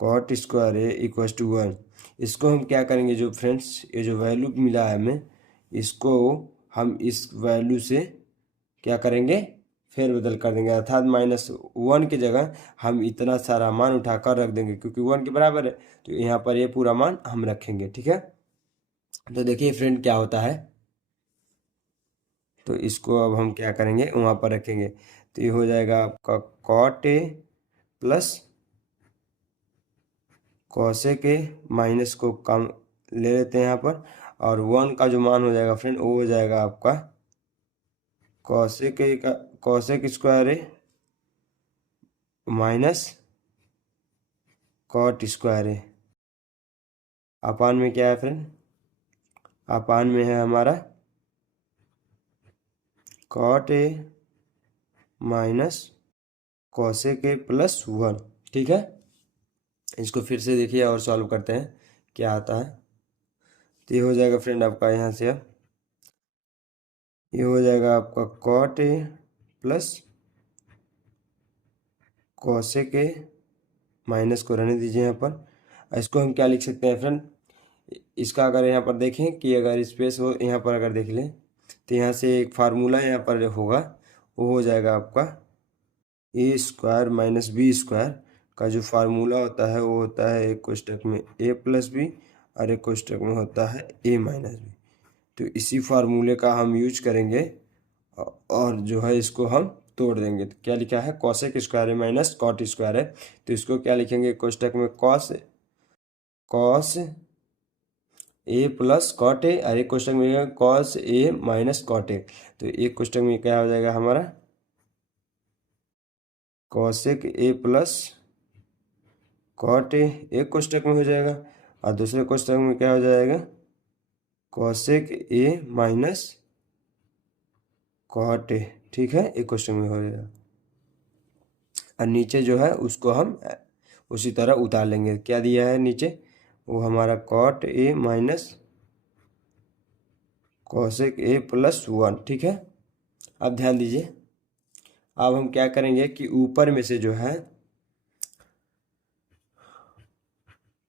cot square A equal to 1। इसको हम क्या करेंगे, जो फ्रेंड्स ये जो वैल्यू मिला है हमें, इसको हम इस वैल्यू से क्या करेंगे, फेरबदल कर देंगे, अर्थात -1 की जगह हम इतना सारा मान उठाकर रख देंगे, क्योंकि 1 के बराबर है तो यहाँ पर ये पूरा मान हम रखेंगे, ठीक है। तो देखिए फ्रेंड क्या होता है, तो इसको अब हम क्या करेंगे, वहाँ पर रखेंगे, तो ये हो जाएगा आपका cot A plus cosec A, minus को कम ले लेते हैं यहाँ पर, और 1 का जो मान हो जाएगा फ्रेंड वो हो जाएगा आपका कॉसेक ए का cosec square A minus cot square A, upon में क्या है फ्रेंड, अपान में है हमारा cot A minus cosec A plus 1, ठीक है। इसको फिर से देखिए और सॉल्व करते हैं क्या आता है। तो ये हो जाएगा फ्रेंड आपका यहाँ से, अब ये हो जाएगा आपका cot A plus cosec A, minus को रहने दीजिए यहाँ पर। इसको हम क्या लिख सकते हैं फ्रेंड, इसका अगर यहाँ पर देखें कि अगर स्पेस हो यहाँ पर अगर देख लें तो यहाँ से एक फार्मूला यहाँ पर होगा, वो हो जाएगा आपका A square minus B square का जो फार्मूला होता है वो होता है एक कोष्टक में a प्लस बी और एक कोष्टक में होता है a माइनस बी। तो इसी फार्मूले का हम यूज करेंगे और जो है इसको हम तोड़ देंगे। तो क्या लिखा है, कॉसेक स्क्वायर है माइनस कॉट स्क्वायर है, तो इसको क्या लिखेंगे, कोष्टक में cos A plus cot A और एक क्वेश्चन में cos A minus cot A. तो एक क्वेश्चन में क्या हो जाएगा हमारा, cosec A plus cot A एक क्वेश्चन में हो जाएगा, और दूसरे क्वेश्चन में क्या हो जाएगा, cosec A minus cot A. ठीक है, एक क्वेश्चन में हो जाएगा, और नीचे जो है उसको हम उसी तरह उतार लेंगे। क्या दिया है नीचे, वो हमारा cot A minus cosec A plus 1। ठीक है, अब ध्यान दीजिए, अब हम क्या करेंगे कि ऊपर में से जो है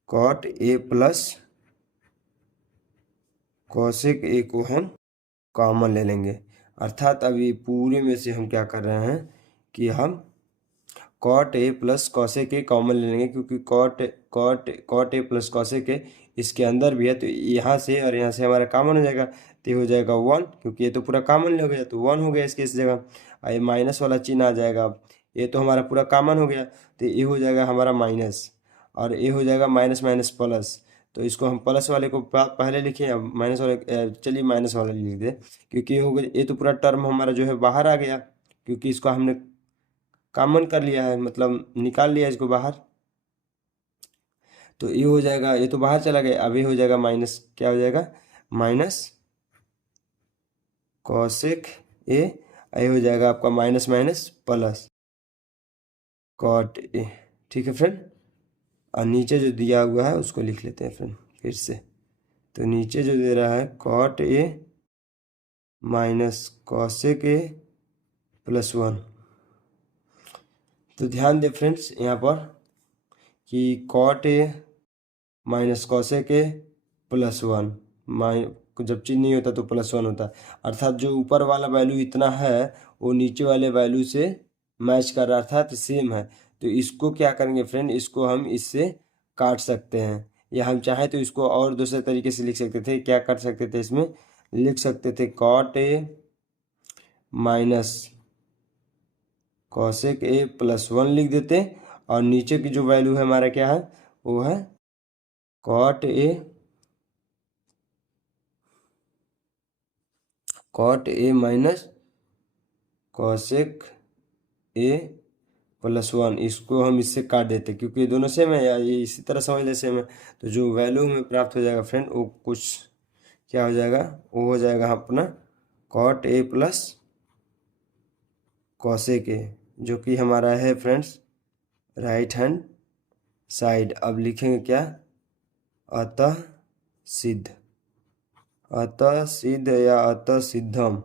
cot A plus cosec A को हम कॉमन ले लेंगे। अर्थात अभी पूरे में से हम क्या कर रहे हैं कि हम cot A plus cosec A common ले लेंगे, क्योंकि cot A plus cosec A इसके अंदर भी है, तो यहाँ से और यहाँ से हमारा कॉमन हो जाएगा, तो ये हो जाएगा 1, क्योंकि ये तो पूरा कॉमन हो गया, तो 1 हो गया इसके इस जगह। और ये माइनस वाला चिन्ह आ जाएगा, अब ये तो हमारा पूरा कॉमन हो गया, तो ये हो जाएगा हमारा माइनस, और ये हो जाएगा माइनस माइनस प्लस। तो इसको हम प्लस वाले को पहले लिखें, अब माइनस वाले चलिए माइनस वाले लिख दे, क्योंकि ये हो गया, ये तो पूरा टर्म हमारा जो है बाहर आ गया, क्योंकि इसको हमने कॉमन कर लिया है, मतलब निकाल लिया इसको बाहर। तो ये हो जाएगा, ये तो बाहर चला गया, अब ये हो जाएगा माइनस, क्या हो जाएगा, माइनस कॉसेक ए, ये हो जाएगा आपका minus minus plus cot A. ठीक है फ्रेंड, और नीचे जो दिया हुआ है उसको लिख लेते हैं फ्रेंड फिर से। तो नीचे जो दे रहा है cot A minus cosec A plus 1। तो ध्यान दें फ्रेंड्स यहाँ पर कि cot A minus cosec A plus 1, जब चिन्ह नहीं होता तो प्लस 1 होता है, अर्थात जो ऊपर वाला वैल्यू इतना है वो नीचे वाले वैल्यू से मैच कर रहा है, अर्थात सेम है। तो इसको क्या करेंगे फ्रेंड, इसको हम इससे काट सकते हैं, या हम चाहे तो इसको और दूसरे तरीके से लिख सकते थे। क्या कर सकते थे, इसमें लिख सकते थे cot A minus cosec A plus 1 लिख देते, और नीचे की जो वैल्यू है हमारा क्या है, वो है cot A minus cosec A plus 1। इसको हम इससे काट देते, क्योंकि ये दोनों सेम है, या ये इसी तरह समझ ले सेम है। तो जो वैल्यू हमें प्राप्त हो जाएगा फ्रेंड, वो कुछ क्या हो जाएगा, वो हो जाएगा अपना cot A plus cosec A, जो कि हमारा है फ्रेंड्स राइट हैंड साइड। अब लिखेंगे क्या, अतः सिद्ध या अतः सिद्धम,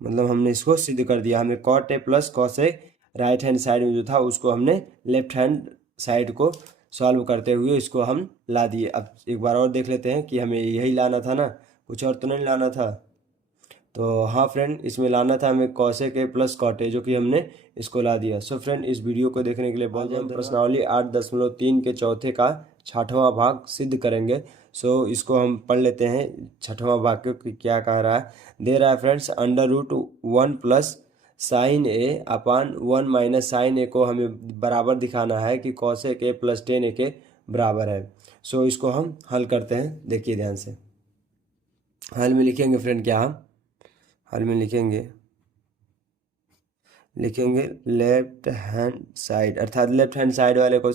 मतलब हमने इसको सिद्ध कर दिया। हमें cot A plus cos A right hand side में जो था उसको हमने लेफ्ट हैंड साइड को सॉल्व करते हुए इसको हम ला दिए। अब एक बार और देख लेते हैं कि हमें यही लाना था ना, कुछ और तो नहीं लाना था। तो हाँ फ्रेंड, इसमें लाना था हमें cosec A plus cot A, जो कि हमने इसको ला दिया। सो फ्रेंड, इस वीडियो को देखने के लिए बहुत बहुत प्रश्नावली 8.3 के चौथे का 6वां भाग सिद्ध करेंगे। सो इसको हम पढ़ लेते हैं 6वां भाग को क्या कह रहा है। दे रहा है friends, √1 plus sine A upon 1 minus sine ए को हमें बराबर दिखाना है कि कॉसेक ए प्लस टेन ए के बराबर है। सो इसको हम हल करते हैं, देखिए ध्यान से। हल में लिखेंगे फ्रेंड क्या, हम हल में लिखेंगे लेफ्ट हैंड साइड, अर्थात लेफ्ट हैंड साइड वाले को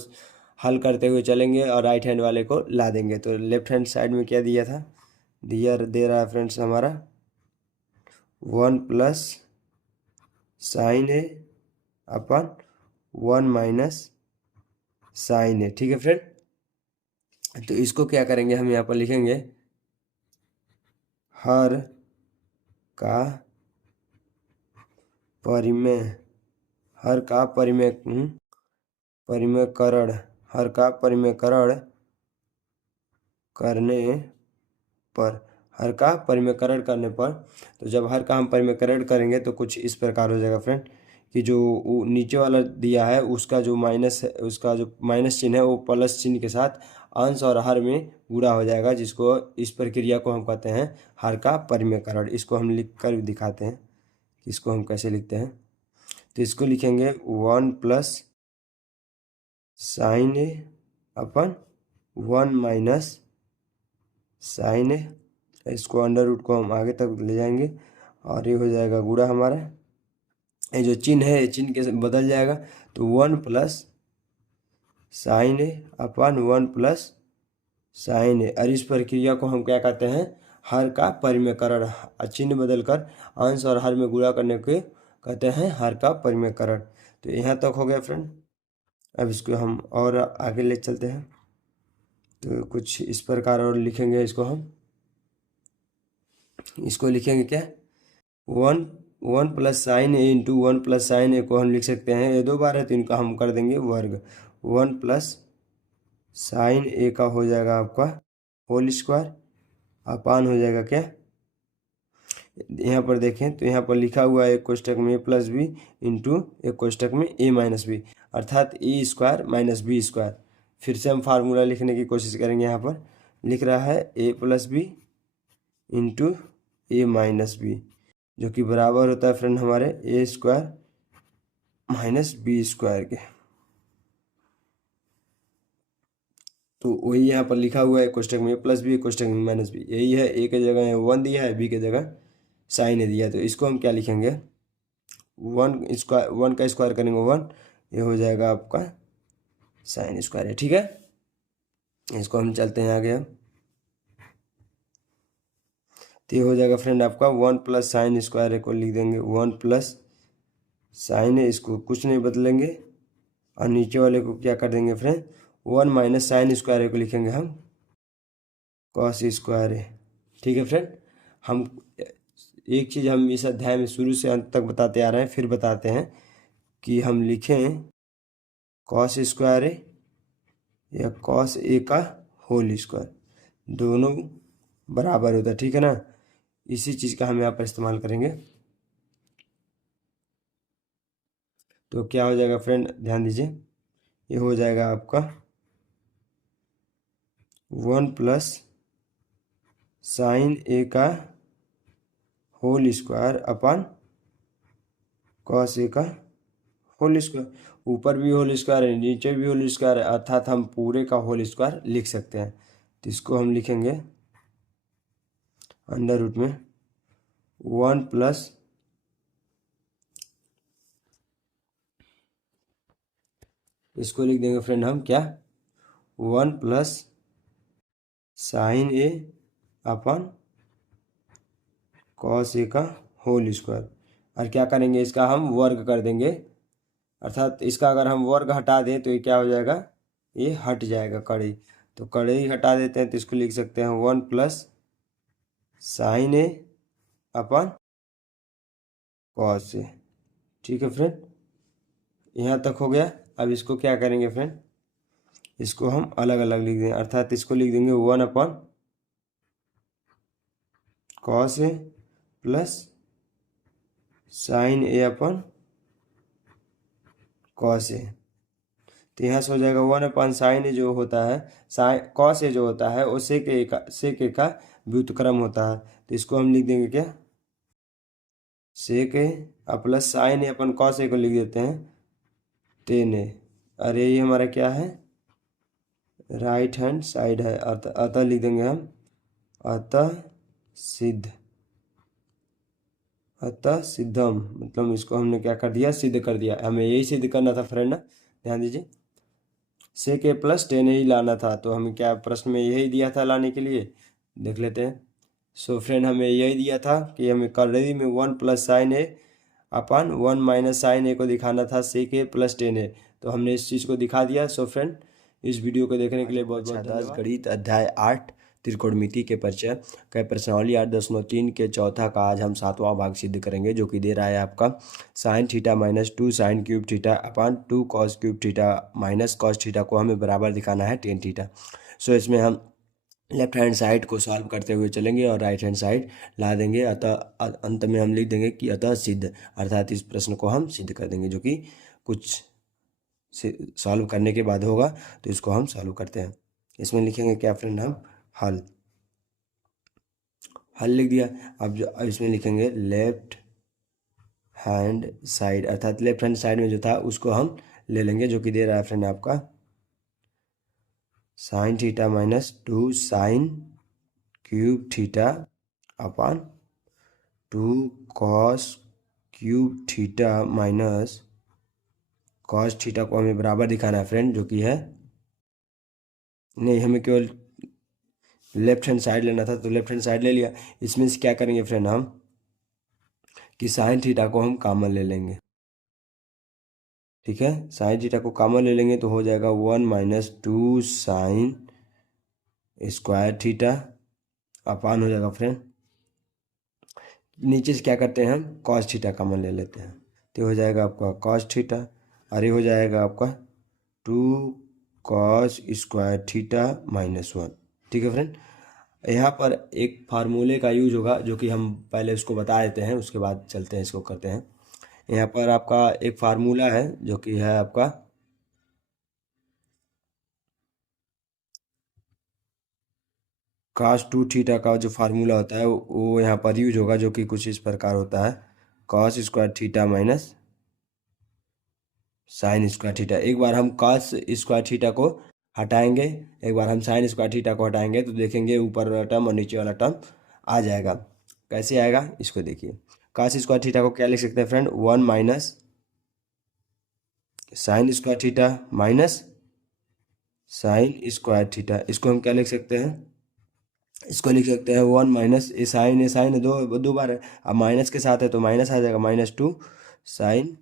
हल करते हुए चलेंगे और राइट हैंड वाले को ला देंगे। तो लेफ्ट हैंड साइड में क्या दिया था, दे रहा है फ्रेंड्स हमारा 1 plus sine A upon 1 minus sine ए। ठीक है फ्रेंड, तो इसको क्या करेंगे, हम यहाँ पर लिखेंगे हर का परिमेय, हर का परिमेयकरण, हर का परिमेयकरण करने पर, हर का परिमेयकरण करने पर, तो जब हर का हम परिमेयकरण करेंगे तो कुछ इस प्रकार हो जाएगा फ्रेंड कि जो नीचे वाला दिया है उसका जो माइनस है, उसका जो माइनस चिन्ह है वो प्लस चिन्ह के साथ अंश और हर में गुणा हो जाएगा, जिसको इस प्रक्रिया को हम कहते हैं हर का परिमेयकरण। इसको हम लिख कर दिखाते हैं कि इसको हम कैसे लिखते हैं। तो इसको लिखेंगे 1 plus sine A upon 1 minus sine ए। इसको अंडर रूट को हम आगे तक ले जाएंगे और ये हो जाएगा गुणा हमारा। ये जो चिन्ह है ये चिन्ह के बदल जाएगा, तो 1 plus sine A upon 1 plus sine ए। और इस प्रक्रिया को हम क्या कहते हैं, हर का परिमेयकरण। चिन्ह बदलकर अंश और हर में गुणा करने को कहते हैं हर का परिमेयकरण। तो यहाँ तक हो गया फ्रेंड। अब इसको हम और आगे ले चलते हैं। तो कुछ इस प्रकार और लिखेंगे इसको हम। इसको लिखेंगे क्या, 1 plus sine A into 1 plus sine ए को हम लिख सकते हैं, ये 2 बार है तो इनका हम कर देंगे वर्ग। 1 प्लस साइन ए का हो जाएगा आपका होल स्क्वायर अपान हो जाएगा क्या, यहाँ पर देखें तो यहाँ पर लिखा हुआ है एक कोष्टक में ए प्लस बी इंटू एक कोष्टक में ए माइनस बी, अर्थात a square minus B square. फिर से हम फार्मूला लिखने की कोशिश करेंगे। यहाँ पर लिख रहा है ए प्लस बी इंटू ए माइनस बी, जो कि बराबर होता है फ्रेंड हमारे ए स्क्वायर माइनस बी स्क्वायर के। तो वही यहाँ पर लिखा हुआ है कोष्टक में ए प्लस बी कोष्टक में माइनस बी, यही है। ए के जगह 1 दिया है, बी के जगह साइन ए दिया है। तो इसको हम क्या लिखेंगे, 1 का स्क्वायर करेंगे 1, ये हो जाएगा आपका साइन स्क्वायर है। ठीक है, इसको हम चलते हैं आगे। तो ये हो जाएगा फ्रेंड आपका 1 प्लस साइन स्क्वायर ए को लिख देंगे 1 प्लस साइन ए, इसको कुछ नहीं बदलेंगे। और नीचे वाले को क्या कर देंगे फ्रेंड, 1 माइनस साइन स्क्वायर ए को लिखेंगे हम कॉस स्क्वायर ए। ठीक है फ्रेंड, हम एक चीज़ हम इस अध्याय में शुरू से अंत तक बताते आ रहे हैं, फिर बताते हैं कि हम लिखें कॉस स्क्वायर ए या कॉस ए का होल स्क्वायर, दोनों बराबर होता है। ठीक है ना, इसी चीज़ का हम यहाँ पर इस्तेमाल करेंगे। तो क्या हो जाएगा फ्रेंड, ध्यान दीजिए, ये हो जाएगा आपका 1 प्लस साइन ए का होल स्क्वायर अपन कॉस ए का होल स्क्वायर। ऊपर भी होल स्क्वायर है, नीचे भी होल स्क्वायर है, अर्थात हम पूरे का होल स्क्वायर लिख सकते हैं। तो इसको हम लिखेंगे अंडर रूट में 1 प्लस इसको लिख देंगे फ्रेंड हम क्या, 1 plus sine A upon cos ए का होल स्क्वायर। और क्या करेंगे, इसका हम वर्ग कर देंगे, अर्थात इसका अगर हम वर्ग हटा दें तो ये क्या हो जाएगा, ये हट जाएगा कड़ी। तो कड़ी हटा देते हैं तो इसको लिख सकते हैं 1 plus sine A upon cos ए। ठीक है फ्रेंड, यहाँ तक हो गया। अब इसको क्या करेंगे फ्रेंड, इसको हम अलग अलग लिख देंगे, अर्थात इसको लिख देंगे 1 अपन cos A plus sine A upon cos ए। तो यहाँ से हो जाएगा 1 अपन साइन ए जो होता है, साइन कॉस ए जो होता है वो सेक ए का व्युत्क्रम होता है। तो इसको हम लिख देंगे क्या, सेक a plus sine A upon cos ए को लिख देते हैं टेन ए। अरे ये हमारा क्या है, राइट हैंड साइड है, अतः लिख देंगे हम अतः सिद्धम, मतलब इसको हमने क्या कर दिया, सिद्ध कर दिया। हमें यही सिद्ध करना था फ्रेंड, ध्यान दीजिए, सेक ए प्लस टेन ही लाना था। तो हमें क्या प्रश्न में यही दिया था लाने के लिए, देख लेते हैं। सो फ्रेंड हमें यही दिया था कि हमें कलरी में 1 plus sine A upon 1 minus sine ए को दिखाना था सेक ए प्लस टेन ए। तो हमने इस चीज़ को दिखा दिया। सो फ्रेंड इस वीडियो को देखने के लिए बहुत बहुत धन्यवाद। गणित अध्याय 8 त्रिकोणमिति के परिचय का प्रश्नावली 8.3 के चौथा का आज हम 7वां भाग सिद्ध करेंगे, जो कि दे रहा है आपका sine theta minus 2 sine cube theta upon 2 cos cube theta minus cos theta को हमें बराबर दिखाना है टेन थीटा। सो इसमें हम लेफ्ट हैंड साइड को सॉल्व करते हुए चलेंगे और राइट हैंड साइड ला देंगे। अतः अंत में हम लिख देंगे कि अतः सिद्ध, अर्थात इस प्रश्न को हम सिद्ध कर देंगे, जो कि कुछ सॉल्व करने के बाद होगा। तो इसको हम सॉल्व करते हैं। इसमें लिखेंगे क्या फ्रेंड, हम हल। हल लिख दिया। अब इसमें लिखेंगे लेफ्ट हैंड साइड, अर्थात लेफ्ट हैंड साइड में जो था उसको हम ले लेंगे, जो कि दे रहा है फ्रेंड आपका sine theta minus 2 sine cube theta upon 2 cos cube theta minus cos theta को हमें बराबर दिखाना है फ्रेंड, जो कि है नहीं, हमें केवल लेफ्ट हैंड साइड लेना था, तो लेफ्ट हैंड साइड ले लिया। इसमें से क्या करेंगे फ्रेंड हम कि साइन थीटा को हम कॉमन ले लेंगे। ठीक है, साइन थीटा को कॉमन ले लेंगे तो हो जाएगा 1 माइनस 2 साइन स्क्वायर थीटा अपान हो जाएगा फ्रेंड, नीचे से क्या करते हैं हम कॉस थीटा कॉमन ले लेते हैं, तो हो जाएगा आपका कॉस थीटा, और ये हो जाएगा आपका 2 कॉस स्क्वायर थीटा माइनस 1। ठीक है फ्रेंड, यहाँ पर एक फार्मूले का यूज होगा, जो कि हम पहले उसको बता देते हैं, उसके बाद चलते हैं इसको करते हैं। यहाँ पर आपका एक फार्मूला है, जो कि है आपका cos 2 थीटा का जो फार्मूला होता है वो यहाँ पर यूज होगा, जो कि कुछ इस प्रकार होता है cos square theta minus sign square theta. एक बार हम cos स्क्वायर थीटा को हटाएंगे, एक बार हम साइन स्क्वायर थीटा को हटाएंगे, तो देखेंगे ऊपर वाला टर्म और नीचे वाला टर्म आ जाएगा। कैसे आएगा इसको देखिए, cos स्क्वायर थीटा को क्या लिख सकते हैं friend, 1 minus sign square theta minus sign square theta. इसको हम क्या लिख सकते हैं, इसको लिख सकते हैं 1 माइनस ए साइन दो बार है, अब माइनस के साथ है तो माइनस आ जाएगा, माइनस 2 साइन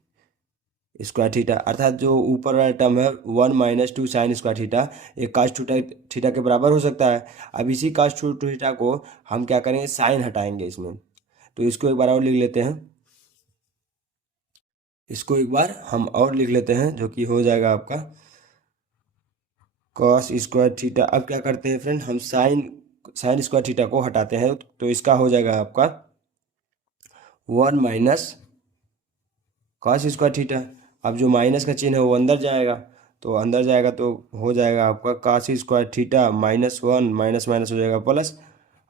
स्क्वायर थीटा, अर्थात जो ऊपर वाला टर्म है 1 माइनस 2 साइन स्क्वायर थीटा, एक कास थीटा के बराबर हो सकता है। अब इसी कास थीटा को हम क्या करेंगे, साइन हटाएंगे इसमें, तो इसको एक बार और लिख लेते हैं, इसको एक बार हम और लिख लेते हैं, जो कि हो जाएगा आपका कॉस स्क्वायर थीटा। अब क्या करते हैं फ्रेंड, हम साइन स्क्वायर थीटा को हटाते हैं, तो इसका हो जाएगा आपका 1 माइनस कॉस स्क्वायर थीटा। अब जो माइनस का चिन्ह है वो अंदर जाएगा, तो अंदर जाएगा तो हो जाएगा आपका cos square theta minus 1, minus minus हो जाएगा प्लस,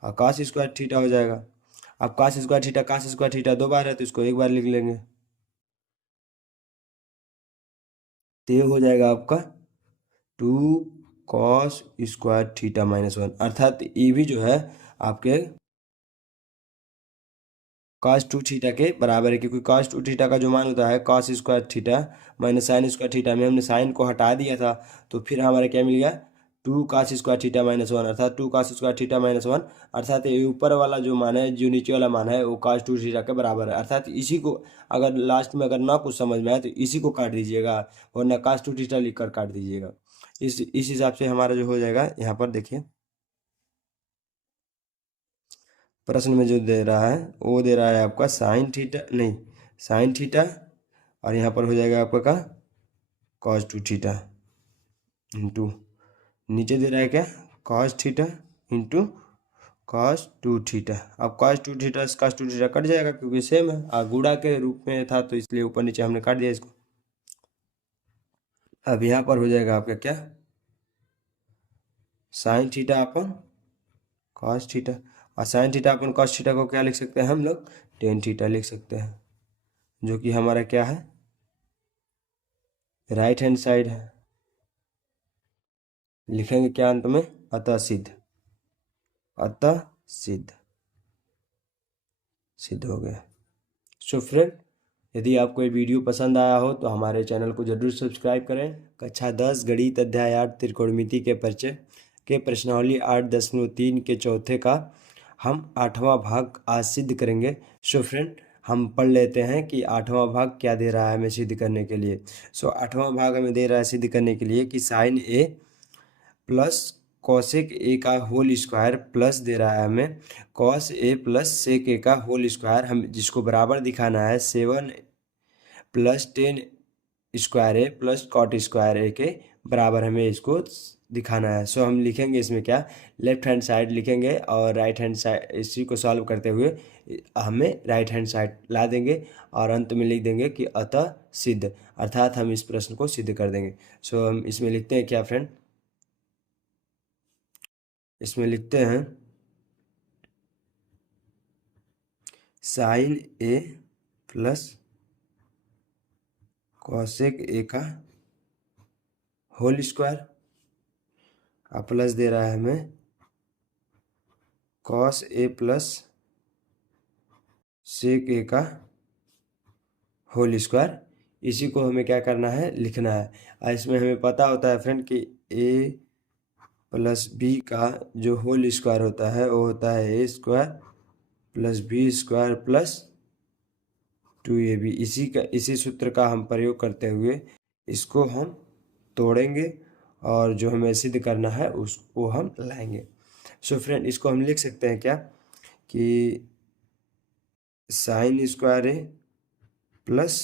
और कॉस स्क्वायर थीटा हो जाएगा। अब कॉस स्क्वायर थीटा दो बार है, तो इसको एक बार लिख लेंगे, तो ये हो जाएगा आपका 2 कॉस स्क्वायर थीटा माइनस 1, अर्थात ये भी जो है आपके कॉस 2 थीटा के बराबर है, क्योंकि कॉस 2 थीटा का जो मान होता है cos square theta minus sign square theta में हमने साइन को हटा दिया था, तो फिर हमारा क्या मिल गया 2 कॉस स्क्वायर थीटा माइनस 1, अर्थात 2 कॉस स्क्वायर थीटा माइनस 1, अर्थात ये ऊपर वाला जो मान है, जो नीचे वाला मान है वो कॉस 2 थीटा के बराबर है। अर्थात इसी को अगर लास्ट में अगर ना कुछ समझ में आए तो इसी को काट दीजिएगा, वरना कॉस 2 थीटा लिख कर काट दीजिएगा। इस हिसाब से हमारा जो हो जाएगा, यहाँ पर देखिए प्रश्न में जो दे रहा है वो दे रहा है आपका साइन थीटा, नहीं साइन थीटा, और यहाँ पर हो जाएगा आपका का कॉस 2 थीटा इंटू, नीचे दे रहा है क्या cos theta into cos 2 theta. अब कॉस 2 थीटा से कॉस 2 थीटा कट जाएगा, क्योंकि सेम है, गुणा के रूप में था, तो इसलिए ऊपर नीचे हमने काट दिया इसको। अब यहाँ पर हो जाएगा आपका क्या sine theta upon cos theta, और sine theta upon cos theta को क्या लिख सकते हैं हम लोग, टेन थीटा लिख सकते हैं, जो कि हमारा क्या है राइट हैंड साइड है। लिखेंगे क्या अंत में, अतः सिद्ध, अतः सिद्ध, सिद्ध हो गया। सो फ्रेंड, यदि आपको ये वीडियो पसंद आया हो तो हमारे चैनल को जरूर सब्सक्राइब करें। कक्षा 10 गणित अध्याय 8 त्रिकोणमिति के परिचय के प्रश्नावली 8.3 के चौथे का हम 8वां भाग आज सिद्ध करेंगे। सो फ्रेंड, हम पढ़ लेते हैं कि 8वां भाग क्या दे रहा है हमें सिद्ध करने के लिए। सो 8वां भाग हमें दे रहा है सिद्ध करने के लिए कि sine A plus cosec A का होल स्क्वायर प्लस दे रहा है हमें कॉस ए प्लस सेक ए का होल स्क्वायर, हम जिसको बराबर दिखाना है 7 plus 10 square A plus cot square ए के बराबर हमें इसको दिखाना है। सो हम लिखेंगे इसमें क्या, लेफ्ट हैंड साइड लिखेंगे और राइट हैंड साइड इसी को सॉल्व करते हुए हमें राइट हैंड साइड ला देंगे और अंत में लिख देंगे कि अतः सिद्ध, अर्थात हम इस प्रश्न को सिद्ध कर देंगे। सो हम इसमें लिखते हैं क्या फ्रेंड, इसमें लिखते हैं sine A plus cosec A का होल स्क्वायर, प्लस दे रहा है हमें कॉस ए प्लस सेक ए का होल स्क्वायर। इसी को हमें क्या करना है, लिखना है। और इसमें हमें पता होता है फ्रेंड कि ए प्लस बी का जो होल स्क्वायर होता है वो होता है ए square plus B square plus 2ab। इसी सूत्र का हम प्रयोग करते हुए इसको हम तोड़ेंगे और जो हमें सिद्ध करना है उसको हम लाएंगे। सो फ्रेंड इसको हम लिख सकते हैं क्या कि sine square A plus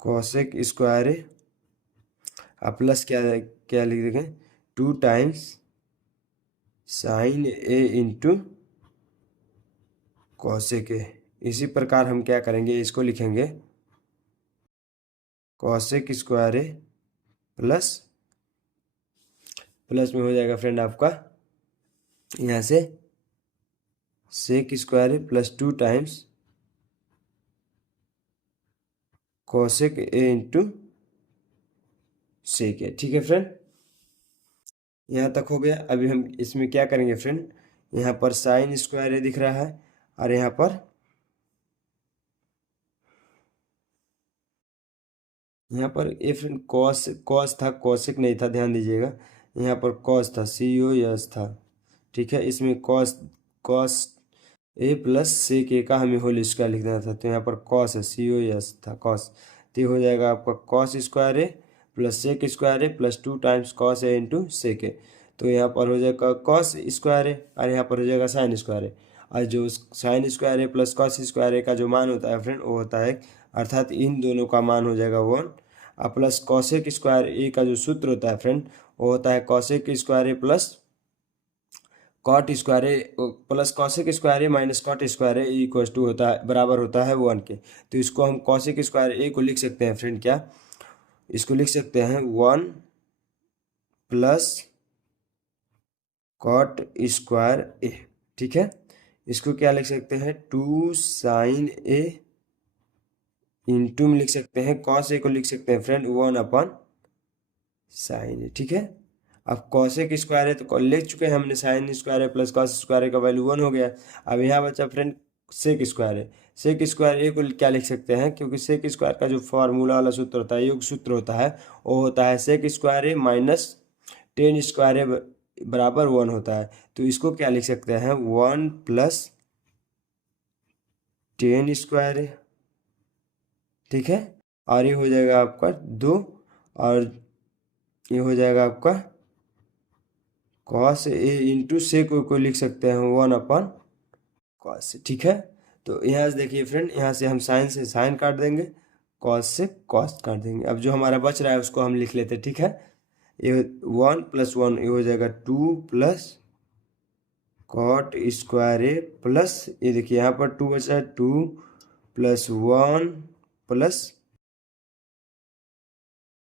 cosec square A plus क्या क्या लिख देंगे 2 times sine A into cosec A. इसी प्रकार हम क्या करेंगे, इसको लिखेंगे cosec square A plus plus में हो जाएगा फ्रेंड आपका यहाँ से sec square A plus 2 times cosec A into sec A. ठीक है फ्रेंड, यहाँ तक हो गया। अभी हम इसमें क्या करेंगे फ्रेंड, यहाँ पर साइन स्क्वायर ए दिख रहा है और यहाँ पर ए फ्रेंड कॉस कॉस था, कॉसेक नहीं था, ध्यान दीजिएगा। यहाँ पर कॉस था, COS था। ठीक है, इसमें cos cos A plus sec ए का हमें होल स्क्वायर लिखना था, तो यहाँ पर कॉस है, COS था कॉस। तो ये हो जाएगा आपका cos square A plus sec square A plus 2 times cos A into sec ए। तो यहाँ पर हो जाएगा कॉस स्क्वायर ए और यहाँ पर हो जाएगा साइन स्क्वायर ए। और जो sign square A plus cos square ए का जो मान होता है फ्रेंड वो होता है, अर्थात इन दोनों का मान हो जाएगा 1 और प्लस कॉसेक स्क्वायर ए का जो सूत्र होता है फ्रेंड वो होता है cosec square A plus cot square A plus cosec square A minus cot square A equal to होता है, बराबर होता है 1 के। तो इसको हम कॉसेक स्क्वायर ए को लिख सकते हैं फ्रेंड क्या, इसको लिख सकते हैं 1 प्लस कॉट स्क्वायर ए। ठीक है, इसको क्या लिख सकते हैं 2 साइन ए इंटू में लिख सकते हैं कॉस ए को लिख सकते हैं फ्रेंड 1 अपन साइन ए। ठीक है, अब कॉसेक स्क्वायर है तो लिख चुके हैं हमने, साइन स्क्वायर है प्लस कॉस स्क्वायर है का वैल्यू 1 हो गया। अब यहाँ बचा फ्रेंड सेक स्क्वायर है, सेक स्क्वायर ए को क्या लिख सकते हैं, क्योंकि सेक स्क्वायर का जो फॉर्मूला वाला सूत्र होता है, योग सूत्र होता है, वो होता है सेक square A minus ten square ए बराबर 1 होता है। तो इसको क्या लिख सकते हैं 1 प्लस टेन स्क्वायर ए। ठीक है, और ये हो जाएगा आपका 2 और ये हो जाएगा आपका कॉस ए इंटू सेक को लिख सकते हैं 1 अपन कॉस। ठीक है, तो यहाँ से देखिए फ्रेंड, यहाँ से हम साइन से साइन काट देंगे, कॉस से कॉस काट देंगे। अब जो हमारा बच रहा है उसको हम लिख लेते हैं। ठीक है, ये 1 प्लस 1 ये हो जाएगा 2 plus cot square A plus ये देखिए यहाँ पर 2 बचा है 2 plus 1 plus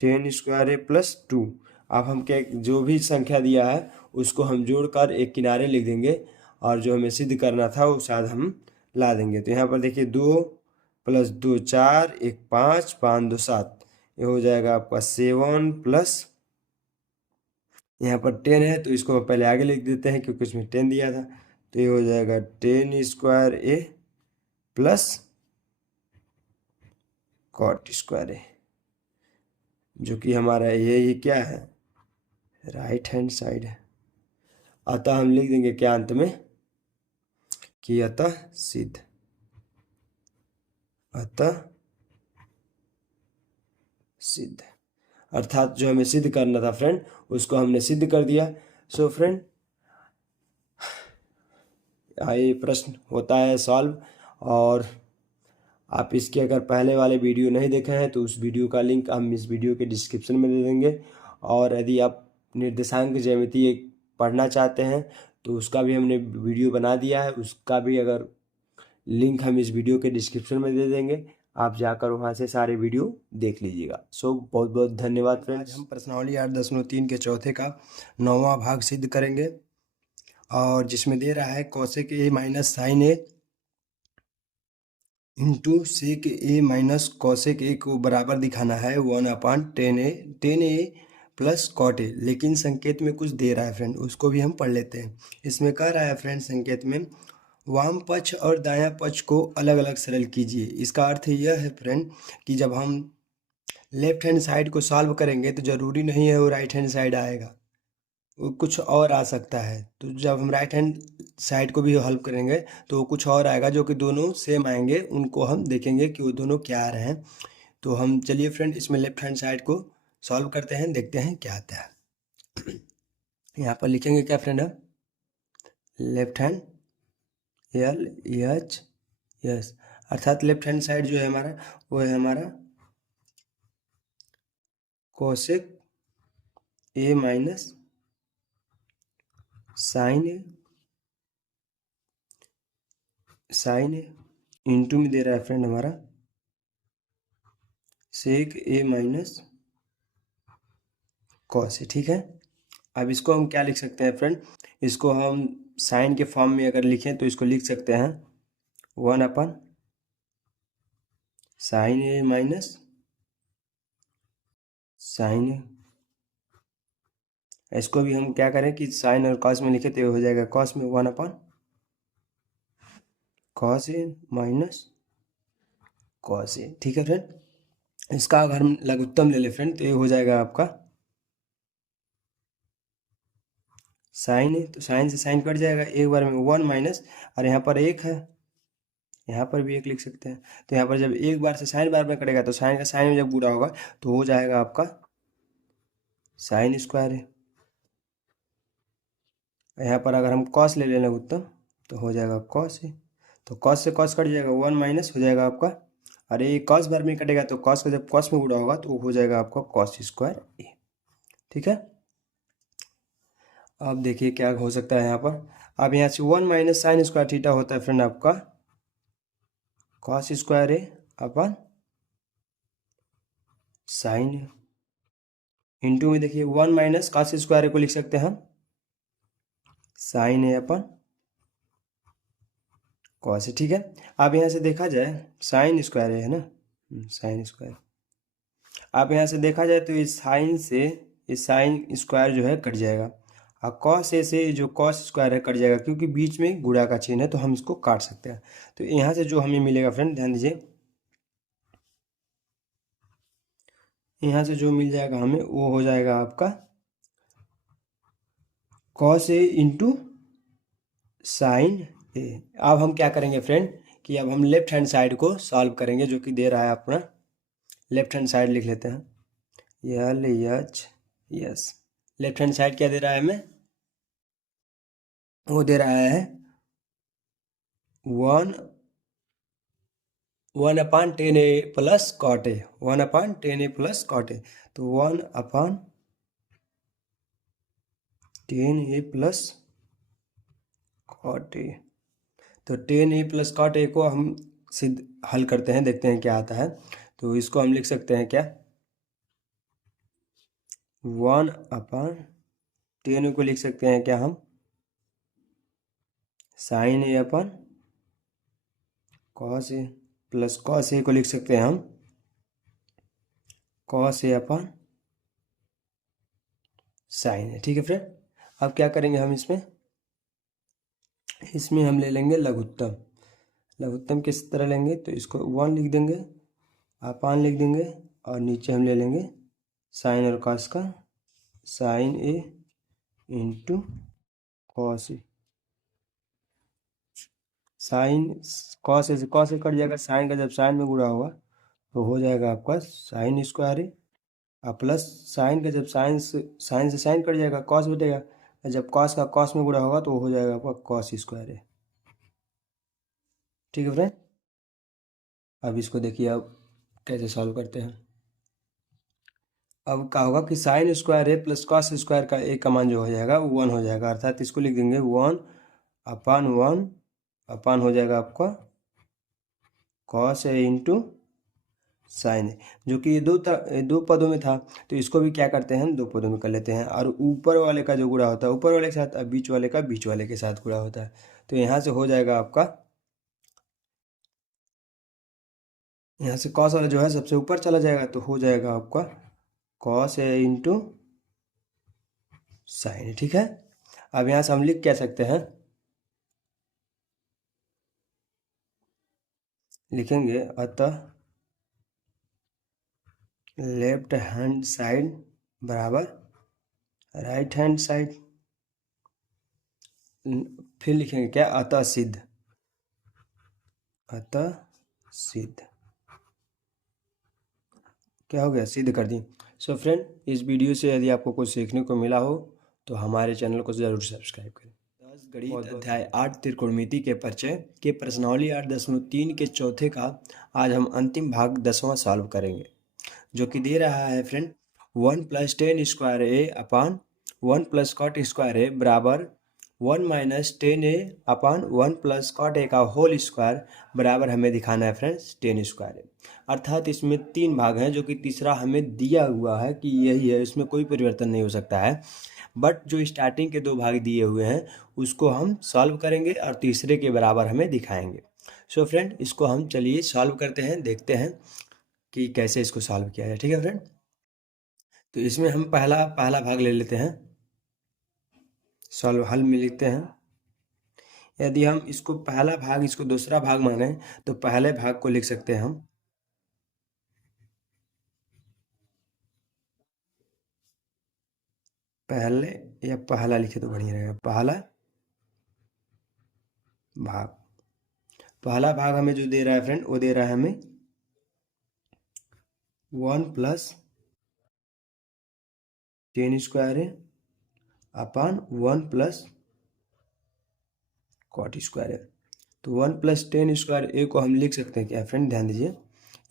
tan square A plus 2। अब हम क्या जो भी संख्या दिया है उसको हम जोड़कर एक किनारे लिख देंगे और जो हमें सिद्ध करना था वो शायद हम ला देंगे। तो यहाँ पर देखिए 2 प्लस 2 4 1 5 5 2 7, ये हो जाएगा आपका 7 प्लस यहाँ पर 10 है तो इसको पहले आगे लिख देते हैं क्योंकि उसमें 10 दिया था। तो ये हो जाएगा 10 square A plus cot square ए, जो कि हमारा ये क्या है, राइट हैंड साइड है। अतः हम लिख देंगे क्या अंत में कि अतः सिद्ध, अतः सिद्ध, अर्थात जो हमें सिद्ध करना था फ्रेंड उसको हमने सिद्ध कर दिया। सो फ्रेंड ये प्रश्न होता है सॉल्व और आप इसके अगर पहले वाले वीडियो नहीं देखे हैं तो उस वीडियो का लिंक हम इस वीडियो के डिस्क्रिप्शन में दे देंगे। और यदि आप निर्देशांक ज्यामिति एक पढ़ना चाहते हैं तो उसका भी हमने वीडियो बना दिया है, उसका भी अगर लिंक हम इस वीडियो के डिस्क्रिप्शन में दे देंगे, आप जाकर वहाँ से सारे वीडियो देख लीजिएगा। सो बहुत बहुत धन्यवाद फ्रेंड्स। आज हम प्रश्नावली 8.3 के चौथे का 9वां भाग सिद्ध करेंगे, और जिसमें दे रहा है cosec A minus sine A into sec A minus cosec A को बराबर दिखाना है 1/10 प्लस कॉट ए। लेकिन संकेत में कुछ दे रहा है फ्रेंड, उसको भी हम पढ़ लेते हैं। इसमें कह रहा है फ्रेंड संकेत में वाम पक्ष और दायां पक्ष को अलग अलग सरल कीजिए। इसका अर्थ यह है फ्रेंड कि जब हम लेफ्ट हैंड साइड को सॉल्व करेंगे तो ज़रूरी नहीं है वो राइट हैंड साइड आएगा, वो कुछ और आ सकता है। तो जब हम राइट हैंड साइड को भी हल करेंगे तो वो कुछ और आएगा जो कि दोनों सेम आएंगे, उनको हम देखेंगे कि वो दोनों क्या आ रहे हैं। तो हम चलिए फ्रेंड इसमें लेफ्ट हैंड साइड को सॉल्व करते हैं, देखते हैं क्या आता है। यहाँ पर लिखेंगे क्या फ्रेंड, हम लेफ्ट हैंड LHS, अर्थात लेफ्ट हैंड साइड जो है हमारा वो है हमारा cosec A minus sine A into में दे रहा है फ्रेंड हमारा सेक ए माइनस कॉस ए। ठीक है, अब इसको हम क्या लिख सकते हैं फ्रेंड, इसको हम साइन के फॉर्म में अगर लिखें तो इसको लिख सकते हैं 1/sin ए माइनस साइन ए। इसको भी हम क्या करें कि साइन और कॉस में लिखे तो हो जाएगा कॉस में 1/cos ए माइनस कॉस ए। ठीक है फ्रेंड, इसका अगर हम लघुत्तम ले लें फ्रेंड तो ये हो जाएगा आपका साइन है, तो साइन से साइन कट जाएगा, एक बार में 1 माइनस, और यहाँ पर 1 है, यहाँ पर भी 1 लिख सकते हैं। तो यहाँ पर जब एक बार से साइन बार में कटेगा तो साइन का साइन में जब गुणा होगा तो हो जाएगा आपका साइन स्क्वायर है। यहाँ पर अगर हम कॉस ले लेना उत्तम तो हो जाएगा कॉस है, तो कॉस से कॉस कट जाएगा, 1 माइनस हो जाएगा आपका, और ये कॉस बार में कटेगा तो कॉस का जब कॉस में गुणा होगा तो हो जाएगा आपका कॉस स्क्वायर ए। ठीक है, अब देखिए क्या हो सकता है यहाँ पर। अब यहाँ से 1 माइनस साइन स्क्वायर थीटा होता है फ्रेंड आपका कॉस स्क्वायर ए अपन साइन इंटू में देखिए 1 माइनस कॉस स्क्वायर ए को लिख सकते हैं हम साइन ए अपन कॉस ए। ठीक है, अब यहाँ से देखा जाए साइन स्क्वायर है ना, साइन स्क्वायर, अब यहाँ से देखा जाए तो इस साइन से इस साइन स्क्वायर जो है कट जाएगा, और कॉस ए से जो कॉस स्क्वायर है कट जाएगा, क्योंकि बीच में गुणा का चिन्ह है तो हम इसको काट सकते हैं। तो यहाँ से जो हमें मिलेगा फ्रेंड ध्यान दीजिए, यहाँ से जो मिल जाएगा हमें वो हो जाएगा आपका कॉस ए इंटू साइन ए। अब हम क्या करेंगे फ्रेंड कि अब हम लेफ्ट हैंड साइड को सॉल्व करेंगे, जो कि दे रहा है अपना लेफ्ट हैंड साइड लिख लेते हैं LHS। लेफ्ट हैंड साइड क्या दे रहा है हमें, वो दे रहा है 1/10 plus cot A, 1/10 plus cot A, तो 1/10 प्लस कॉट ए। तो 10 प्लस कॉट ए को हम सिद्ध हल करते हैं, देखते हैं क्या आता है। तो इसको हम लिख सकते हैं क्या 1/10 को लिख सकते हैं क्या हम sign A upon cos A, plus cos ए को लिख सकते हैं हम कॉस ए अपन साइन ए। ठीक है फ्रेंड, अब क्या करेंगे हम इसमें हम ले लेंगे लघुत्तम। लघुत्तम किस तरह लेंगे तो इसको 1 लिख देंगे, अपान लिख देंगे, और नीचे हम ले लेंगे साइन और कॉस का sign A into cos A. Sine cos A से कॉस ए कट जाएगा, साइन का जब साइन में गुणा होगा तो हो जाएगा आपका साइन स्क्वायर ए, और प्लस साइन का जब साइन से साइन कट जाएगा, कॉस बचेगा, जब कॉस का कॉस में गुणा होगा तो हो जाएगा आपका कॉस स्क्वायर ए। ठीक है फ्रेंड, अब इसको देखिए अब कैसे सॉल्व करते हैं। अब क्या होगा कि sine square A plus cos square का ए का मान जो हो जाएगा वो 1 हो जाएगा, अर्थात इसको लिख देंगे 1/1 हो जाएगा आपका कॉस ए इंटू साइन ए, जो कि ये दो पदों में था, तो इसको भी क्या करते हैं, दो पदों में कर लेते हैं। और ऊपर वाले का जो गुणा होता है ऊपर वाले के साथ, अब बीच वाले का बीच वाले के साथ गुणा होता है। तो यहाँ से हो जाएगा आपका, यहाँ से कॉस वाला जो है सबसे ऊपर चला जाएगा, तो हो जाएगा आपका कॉस ए इंटू साइन। ठीक है, अब यहाँ से हम लिख क्या सकते हैं, लिखेंगे अतः लेफ्ट हैंड साइड बराबर राइट हैंड साइड, फिर लिखेंगे क्या, अतः सिद्ध, अतः सिद्ध क्या हो गया, सिद्ध कर दी। सो फ्रेंड, इस वीडियो से यदि आपको कुछ सीखने को मिला हो तो हमारे चैनल को ज़रूर सब्सक्राइब करें। 10 गणित अध्याय 8 त्रिकोणमिति के परिचय के प्रश्नावली 8.3 के चौथे का आज हम अंतिम भाग 10वां सॉल्व करेंगे, जो कि दे रहा है friend 1 + tan square A upon 1 + cot square ए बराबर 1 - tan ए अपान 1 + cot ए का होल स्क्वायर बराबर हमें दिखाना है फ्रेंड्स tan स्क्वायर ए। अर्थात इसमें 3 भाग हैं, जो कि तीसरा हमें दिया हुआ है कि यही है, इसमें कोई परिवर्तन नहीं हो सकता है। बट जो स्टार्टिंग के 2 भाग दिए हुए हैं उसको हम सॉल्व करेंगे और तीसरे के बराबर हमें दिखाएंगे। सो फ्रेंड, इसको हम चलिए सॉल्व करते हैं, देखते हैं कि कैसे इसको सॉल्व किया जाए। ठीक है फ्रेंड, तो इसमें हम पहला भाग ले लेते हैं, सॉल्व हल में लिखते हैं। यदि हम इसको पहला भाग इसको दूसरा भाग माने तो पहले भाग को लिख सकते हैं हम पहले, या पहला लिखे तो बढ़िया रहेगा, भाग पहला भाग हमें जो दे रहा है फ्रेंड, वो दे रहा है हमें 1 + tan square A upon 1 + cot square A. तो 1 + tan स्क्वायर ए को हम लिख सकते हैं क्या फ्रेंड, ध्यान दीजिए,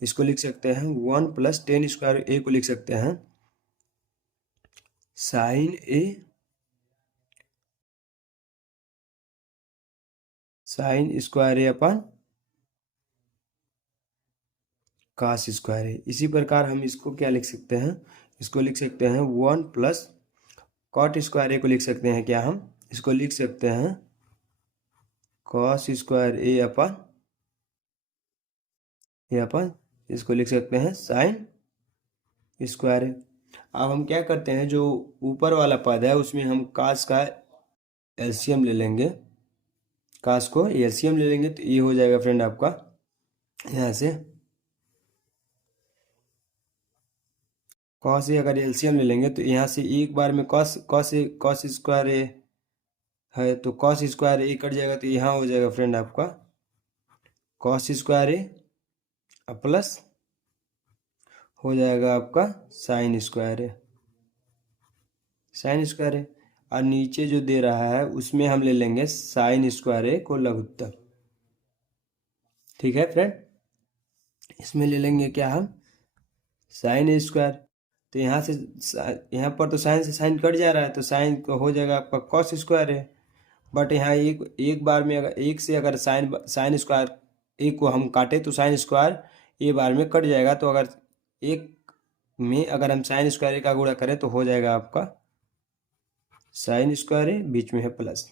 इसको लिख सकते हैं 1 + tan स्क्वायर ए को लिख सकते हैं sign square A upon cos square ए। इसी प्रकार हम इसको क्या लिख सकते हैं, इसको लिख सकते हैं 1 + cot स्क्वायर ए को लिख सकते हैं क्या, हम इसको लिख सकते हैं cos स्क्वायर ए अपन इसको लिख सकते हैं साइन स्क्वायर ए। अब हम क्या करते हैं, जो ऊपर वाला पद है उसमें हम कास का एलसीएम ले लेंगे, कास को एलसीएम ले लेंगे, तो ये हो जाएगा फ्रेंड आपका, यहाँ से कॉस ए अगर एलसीएम ले लेंगे तो यहाँ से एक बार में कॉस स्क्वायर ए है, तो कॉस स्क्वायर ए कट जाएगा, तो यहाँ हो जाएगा फ्रेंड आपका कॉस स्क्वायर ए प्लस हो जाएगा आपका साइन स्क्वायर ए, और नीचे जो दे रहा है उसमें हम ले लेंगे साइन स्क्वायर ए को लघुत्तम। ठीक है फ्रेंड, इसमें ले लेंगे क्या हम साइन स्क्वायर, तो यहाँ से यहाँ पर तो साइन से साइन कट जा रहा है, तो साइन को हो जाएगा आपका कॉस स्क्वायर है। बट यहाँ एक बार में अगर एक से अगर साइन स्क्वायर एक को हम काटे तो साइन स्क्वायर एक बार में कट जाएगा, तो अगर एक में अगर हम साइन स्क्वायर का गुणा करें तो हो जाएगा आपका साइन स्क्वायर ए, बीच में है प्लस।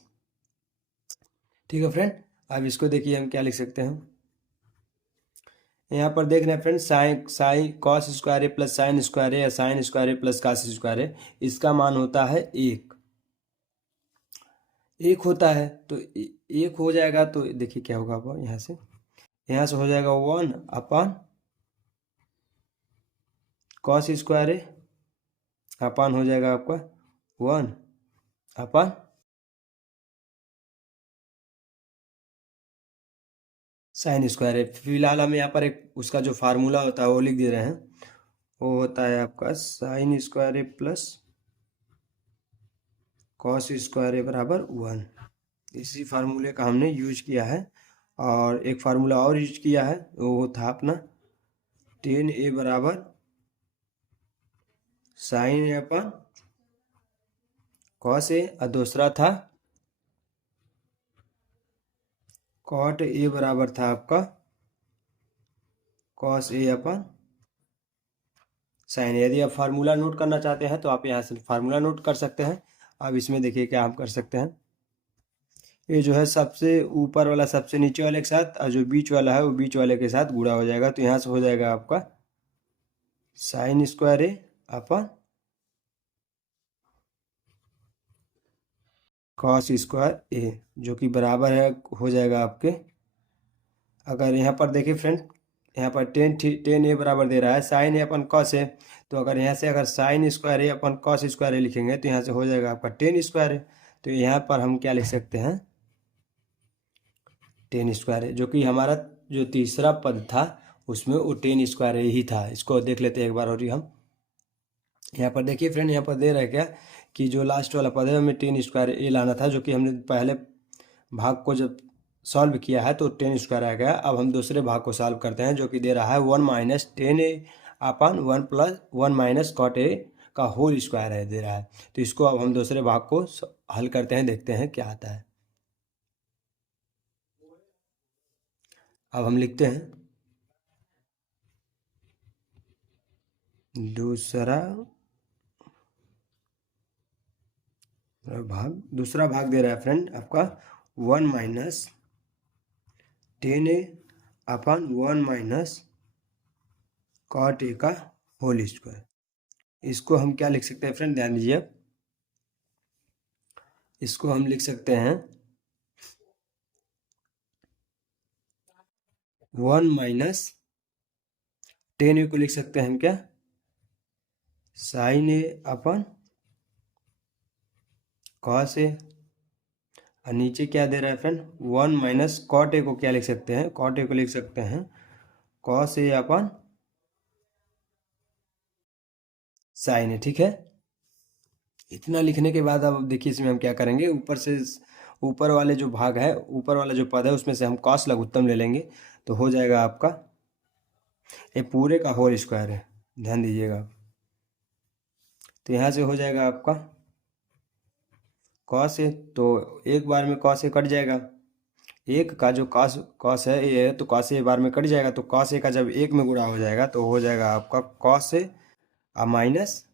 ठीक है फ्रेंड, अब इसको देखिए हम क्या लिख सकते हैं, यहाँ पर देख रहे हैं friend sine cos square A plus sign square ए या sign square A plus cos square ए, इसका मान होता है एक होता है, तो एक हो जाएगा, तो देखिए क्या होगा अब यहाँ से हो जाएगा 1 अपान कॉस स्क्वायर ए अपान हो जाएगा आपका 1 अपान साइन स्क्वायर है। फिलहाल हम यहाँ पर एक उसका जो फार्मूला होता है वो लिख दे रहे हैं, वो होता है आपका sine square A plus cos square ए बराबर 1। इसी फार्मूले का हमने यूज किया है और एक फार्मूला और यूज किया है, वो था अपना टेन ए बराबर साइन ए अपन कॉस ए, और दूसरा था कॉट ए बराबर था आपका कॉस ए अपन साइन। यदि आप फार्मूला नोट करना चाहते हैं तो आप यहाँ से फार्मूला नोट कर सकते हैं। अब इसमें देखिए क्या हम कर सकते हैं, ये जो है सबसे ऊपर वाला सबसे नीचे वाले के साथ, और जो बीच वाला है वो बीच वाले के साथ गुणा हो जाएगा। तो यहाँ से हो जाएगा आपका साइन स्क्वायर ए अपन कॉस स्क्वायर ए, जो कि बराबर है हो जाएगा आपके, अगर यहाँ पर देखिए फ्रेंड, यहाँ पर टेन ए बराबर दे रहा है साइन ए अपन कॉस ए, तो अगर यहाँ से अगर साइन स्क्वायर ए अपन कॉस स्क्वायर ए लिखेंगे तो यहाँ से हो जाएगा आपका टेन स्क्वायर ए। तो यहाँ पर हम क्या लिख सकते हैं, टेन स्क्वायर ए, जो कि हमारा जो तीसरा पद था उसमें वो टेन स्क्वायर ए ही था। इसको देख लेते हैं एक बार और ही हम। यहाँ पर देखिए फ्रेंड, यहाँ पर दे रहा है क्या कि जो लास्ट वाला पद है हमें टेन स्क्वायर ए लाना था, जो कि हमने पहले भाग को जब सॉल्व किया है तो टेन स्क्वायर आ गया। अब हम दूसरे भाग को सॉल्व करते हैं, जो कि दे रहा है one minus tan A upon one plus one minus cot A का होल स्क्वायर है दे रहा है। तो इसको अब हम दूसरे भाग को हल करते हैं, देखते हैं क्या आता है। अब हम लिखते हैं दूसरा भाग दे रहा है फ्रेंड आपका one minus tan A upon one minus cot A का होल स्क्वायर। इसको हम क्या लिख सकते हैं फ्रेंड, ध्यान दीजिए, इसको हम लिख सकते हैं वन माइनस टेन ए को लिख सकते हैं हम क्या, साइन ए अपन कॉस ए, और नीचे क्या दे रहा है friend, one minus cot A को क्या लिख सकते हैं, कॉट ए को लिख सकते हैं कॉस ए अपन साइन ए। ठीक है, इतना लिखने के बाद अब देखिए इसमें हम क्या करेंगे, ऊपर से ऊपर वाले जो भाग है, ऊपर वाला जो पद है उसमें से हम कॉस लघुत्तम ले लेंगे, तो हो जाएगा आपका ये पूरे का होल स्क्वायर है, ध्यान दीजिएगा। तो यहाँ से हो जाएगा आपका कॉस ए, तो एक बार में कॉस ए कट जाएगा, एक का जो कॉस कॉस है ये है तो कॉस ए बार में कट जाएगा, तो कॉस ए का जब एक में गुणा हो जाएगा तो हो जाएगा आपका कॉस ए माइनस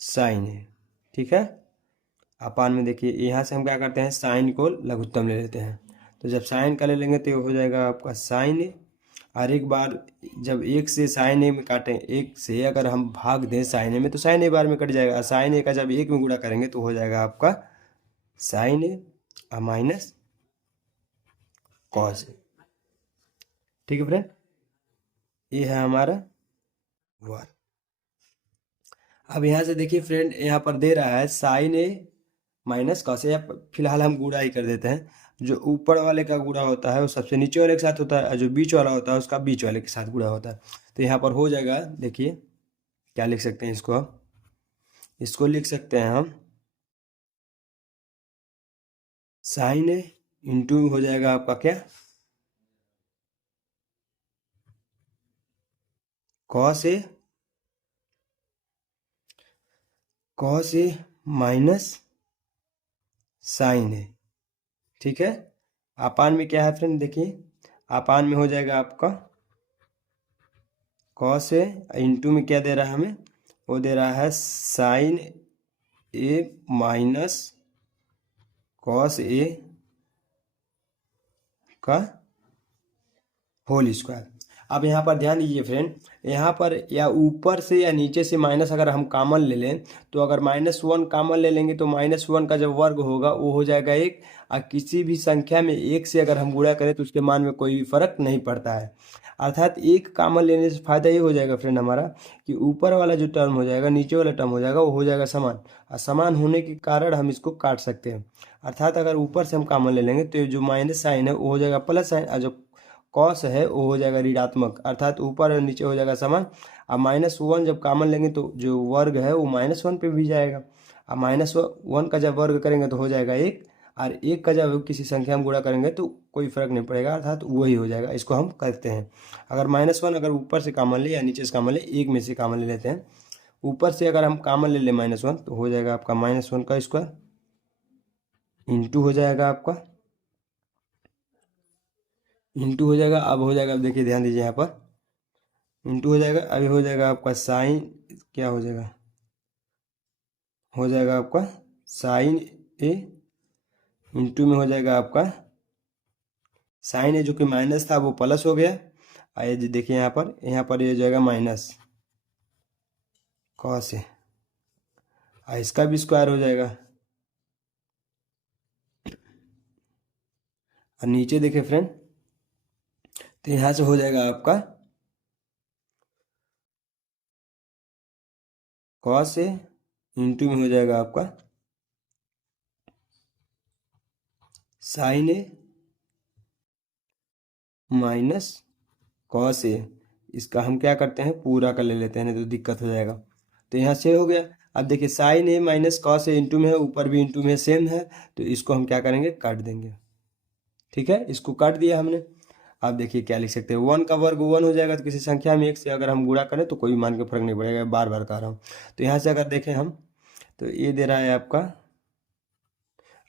साइन ए। ठीक है, अपान में देखिए यहाँ से हम क्या करते हैं, साइन को लघुत्तम ले लेते हैं, तो जब साइन का ले लेंगे तो ये हो जाएगा आपका साइन ए, और एक बार जब एक से साइन ए में काटें, एक से अगर हम भाग दें साइन ए में तो साइन ए बार में कट जाएगा, साइन ए का जब एक में गुणा करेंगे तो हो जाएगा आपका साइन ए माइनस कॉस ए। ठीक है फ्रेंड, ये है हमारा वन। अब यहाँ से देखिए फ्रेंड, यहाँ पर दे रहा है साइन ए माइनस कॉस ए, फिलहाल हम गुणा ही कर देते हैं। जो ऊपर वाले का गुणा होता है वो सबसे नीचे वाले के साथ होता है, और जो बीच वाला होता है उसका बीच वाले के साथ गुणा होता है। तो यहाँ पर हो जाएगा, देखिए क्या लिख सकते हैं इसको, इसको लिख सकते हैं हम साइन ए इंटू हो जाएगा आपका क्या, कॉस ए माइनस साइन ए। ठीक है, आपान में क्या है फ्रेंड, देखिए आपान में हो जाएगा आपका कॉस ए, इंटू में क्या दे रहा है हमें, वो दे रहा है साइन ए माइनस कॉस ए का होल स्क्वायर। अब यहाँ पर ध्यान दीजिए फ्रेंड, यहाँ पर या ऊपर से या नीचे से माइनस अगर हम कॉमन ले लें, तो अगर माइनस वन कॉमन ले लेंगे तो माइनस वन का जब वर्ग होगा वो हो जाएगा एक, और किसी भी संख्या में एक से अगर हम गुणा करें तो उसके मान में कोई भी फर्क नहीं पड़ता है। अर्थात एक कॉमन लेने से फायदा ये हो जाएगा फ्रेंड हमारा कि ऊपर वाला जो टर्म हो जाएगा नीचे वाला टर्म हो जाएगा, वो हो जाएगा समान, और समान होने के कारण हम इसको काट सकते हैं। अर्थात अगर ऊपर से हम कॉमन ले लेंगे तो जो माइनस साइन है वो हो जाएगा प्लस साइन, और जो कॉस है वो हो जाएगा ऋणात्मक, अर्थात ऊपर और नीचे हो जाएगा समान। अब माइनस वन जब कॉमन लेंगे तो जो वर्ग है वो माइनस वन पे भी जाएगा, अब माइनस वन का जब वर्ग करेंगे तो हो जाएगा एक, और 1 का जब किसी संख्या में गुणा करेंगे तो कोई फर्क नहीं पड़ेगा, अर्थात वही हो जाएगा। इसको हम करते हैं। अगर -1 अगर ऊपर से कॉमन ले या नीचे से कॉमन ले, एक में से कॉमन ले लेते हैं। ऊपर से अगर हम कॉमन ले लें -1 तो हो जाएगा आपका -1 का स्क्वायर इंटू हो जाएगा आपका इंटू हो जाएगा। अब हो जाएगा, अब देखिए ध्यान दीजिए यहाँ पर इंटू हो जाएगा। अभी हो जाएगा आपका साइन, क्या हो जाएगा, हो जाएगा आपका साइन ए इंटू में हो जाएगा आपका साइन ए, जो कि माइनस था वो प्लस हो गया। आइए जी देखिए यहाँ पर ये हो जाएगा माइनस कॉस ए, इसका भी स्क्वायर हो जाएगा। और नीचे देखिए फ्रेंड, तो यहाँ से हो जाएगा आपका कॉस ए इंटू में हो जाएगा आपका साइन ए माइनस कॉस ए। इसका हम क्या करते हैं, पूरा कर ले लेते हैं, नहीं तो दिक्कत हो जाएगा। तो यहाँ से हो गया। अब देखिए sign A minus cos A into में है, ऊपर भी इंटू में सेम है, तो इसको हम क्या करेंगे, काट देंगे। ठीक है, इसको काट दिया हमने। अब देखिए क्या लिख सकते हैं, 1 का वर्ग 1 हो जाएगा। तो किसी संख्या में 1 से अगर हम गुणा करें तो कोई मान के फर्क नहीं पड़ेगा, बार बार कह रहा हूँ। तो यहाँ से अगर देखें हम, तो ये दे रहा है आपका,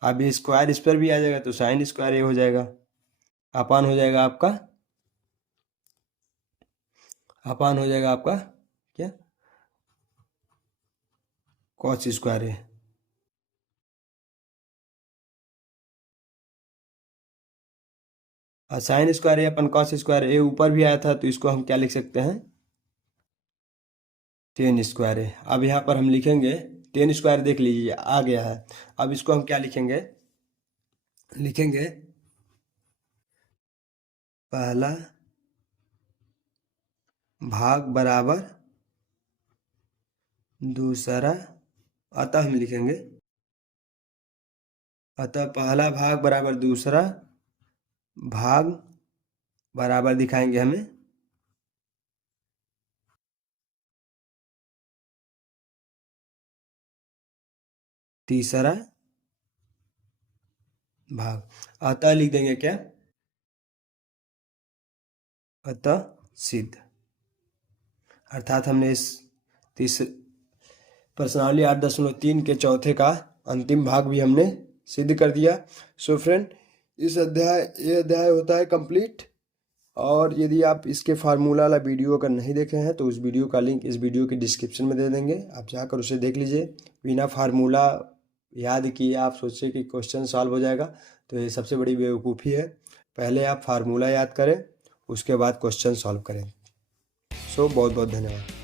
अब ये स्क्वायर इस पर भी आ जाएगा, तो साइन स्क्वायर ये हो जाएगा, अपान हो जाएगा आपका, अपान हो जाएगा आपका क्या, कॉस स्क्वायर है। और साइन स्क्वायर है अपन कॉस स्क्वायर ए ऊपर भी आया था, तो इसको हम क्या लिख सकते हैं, टेन स्क्वायर है। अब यहाँ पर हम लिखेंगे टेन स्क्वायर, देख लीजिए आ गया है। अब इसको हम क्या लिखेंगे, लिखेंगे पहला भाग बराबर दूसरा, अतः हम लिखेंगे, अतः पहला भाग बराबर दूसरा भाग बराबर दिखाएंगे हमें तीसरा भाग। अतः लिख देंगे क्या, अतः सिद्ध। अर्थात हमने इस प्रश्नावली 8.3 के चौथे का अंतिम भाग भी हमने सिद्ध कर दिया। सो फ्रेंड, ये अध्याय होता है कंप्लीट। और यदि आप इसके फार्मूला वाला वीडियो अगर नहीं देखे हैं तो उस वीडियो का लिंक इस वीडियो के डिस्क्रिप्शन में दे देंगे, आप जाकर उसे देख लीजिए। बिना फार्मूला याद किए आप सोचे कि क्वेश्चन सॉल्व हो जाएगा, तो ये सबसे बड़ी बेवकूफ़ी है। पहले आप फार्मूला याद करें, उसके बाद क्वेश्चन सॉल्व करें। सो बहुत बहुत धन्यवाद।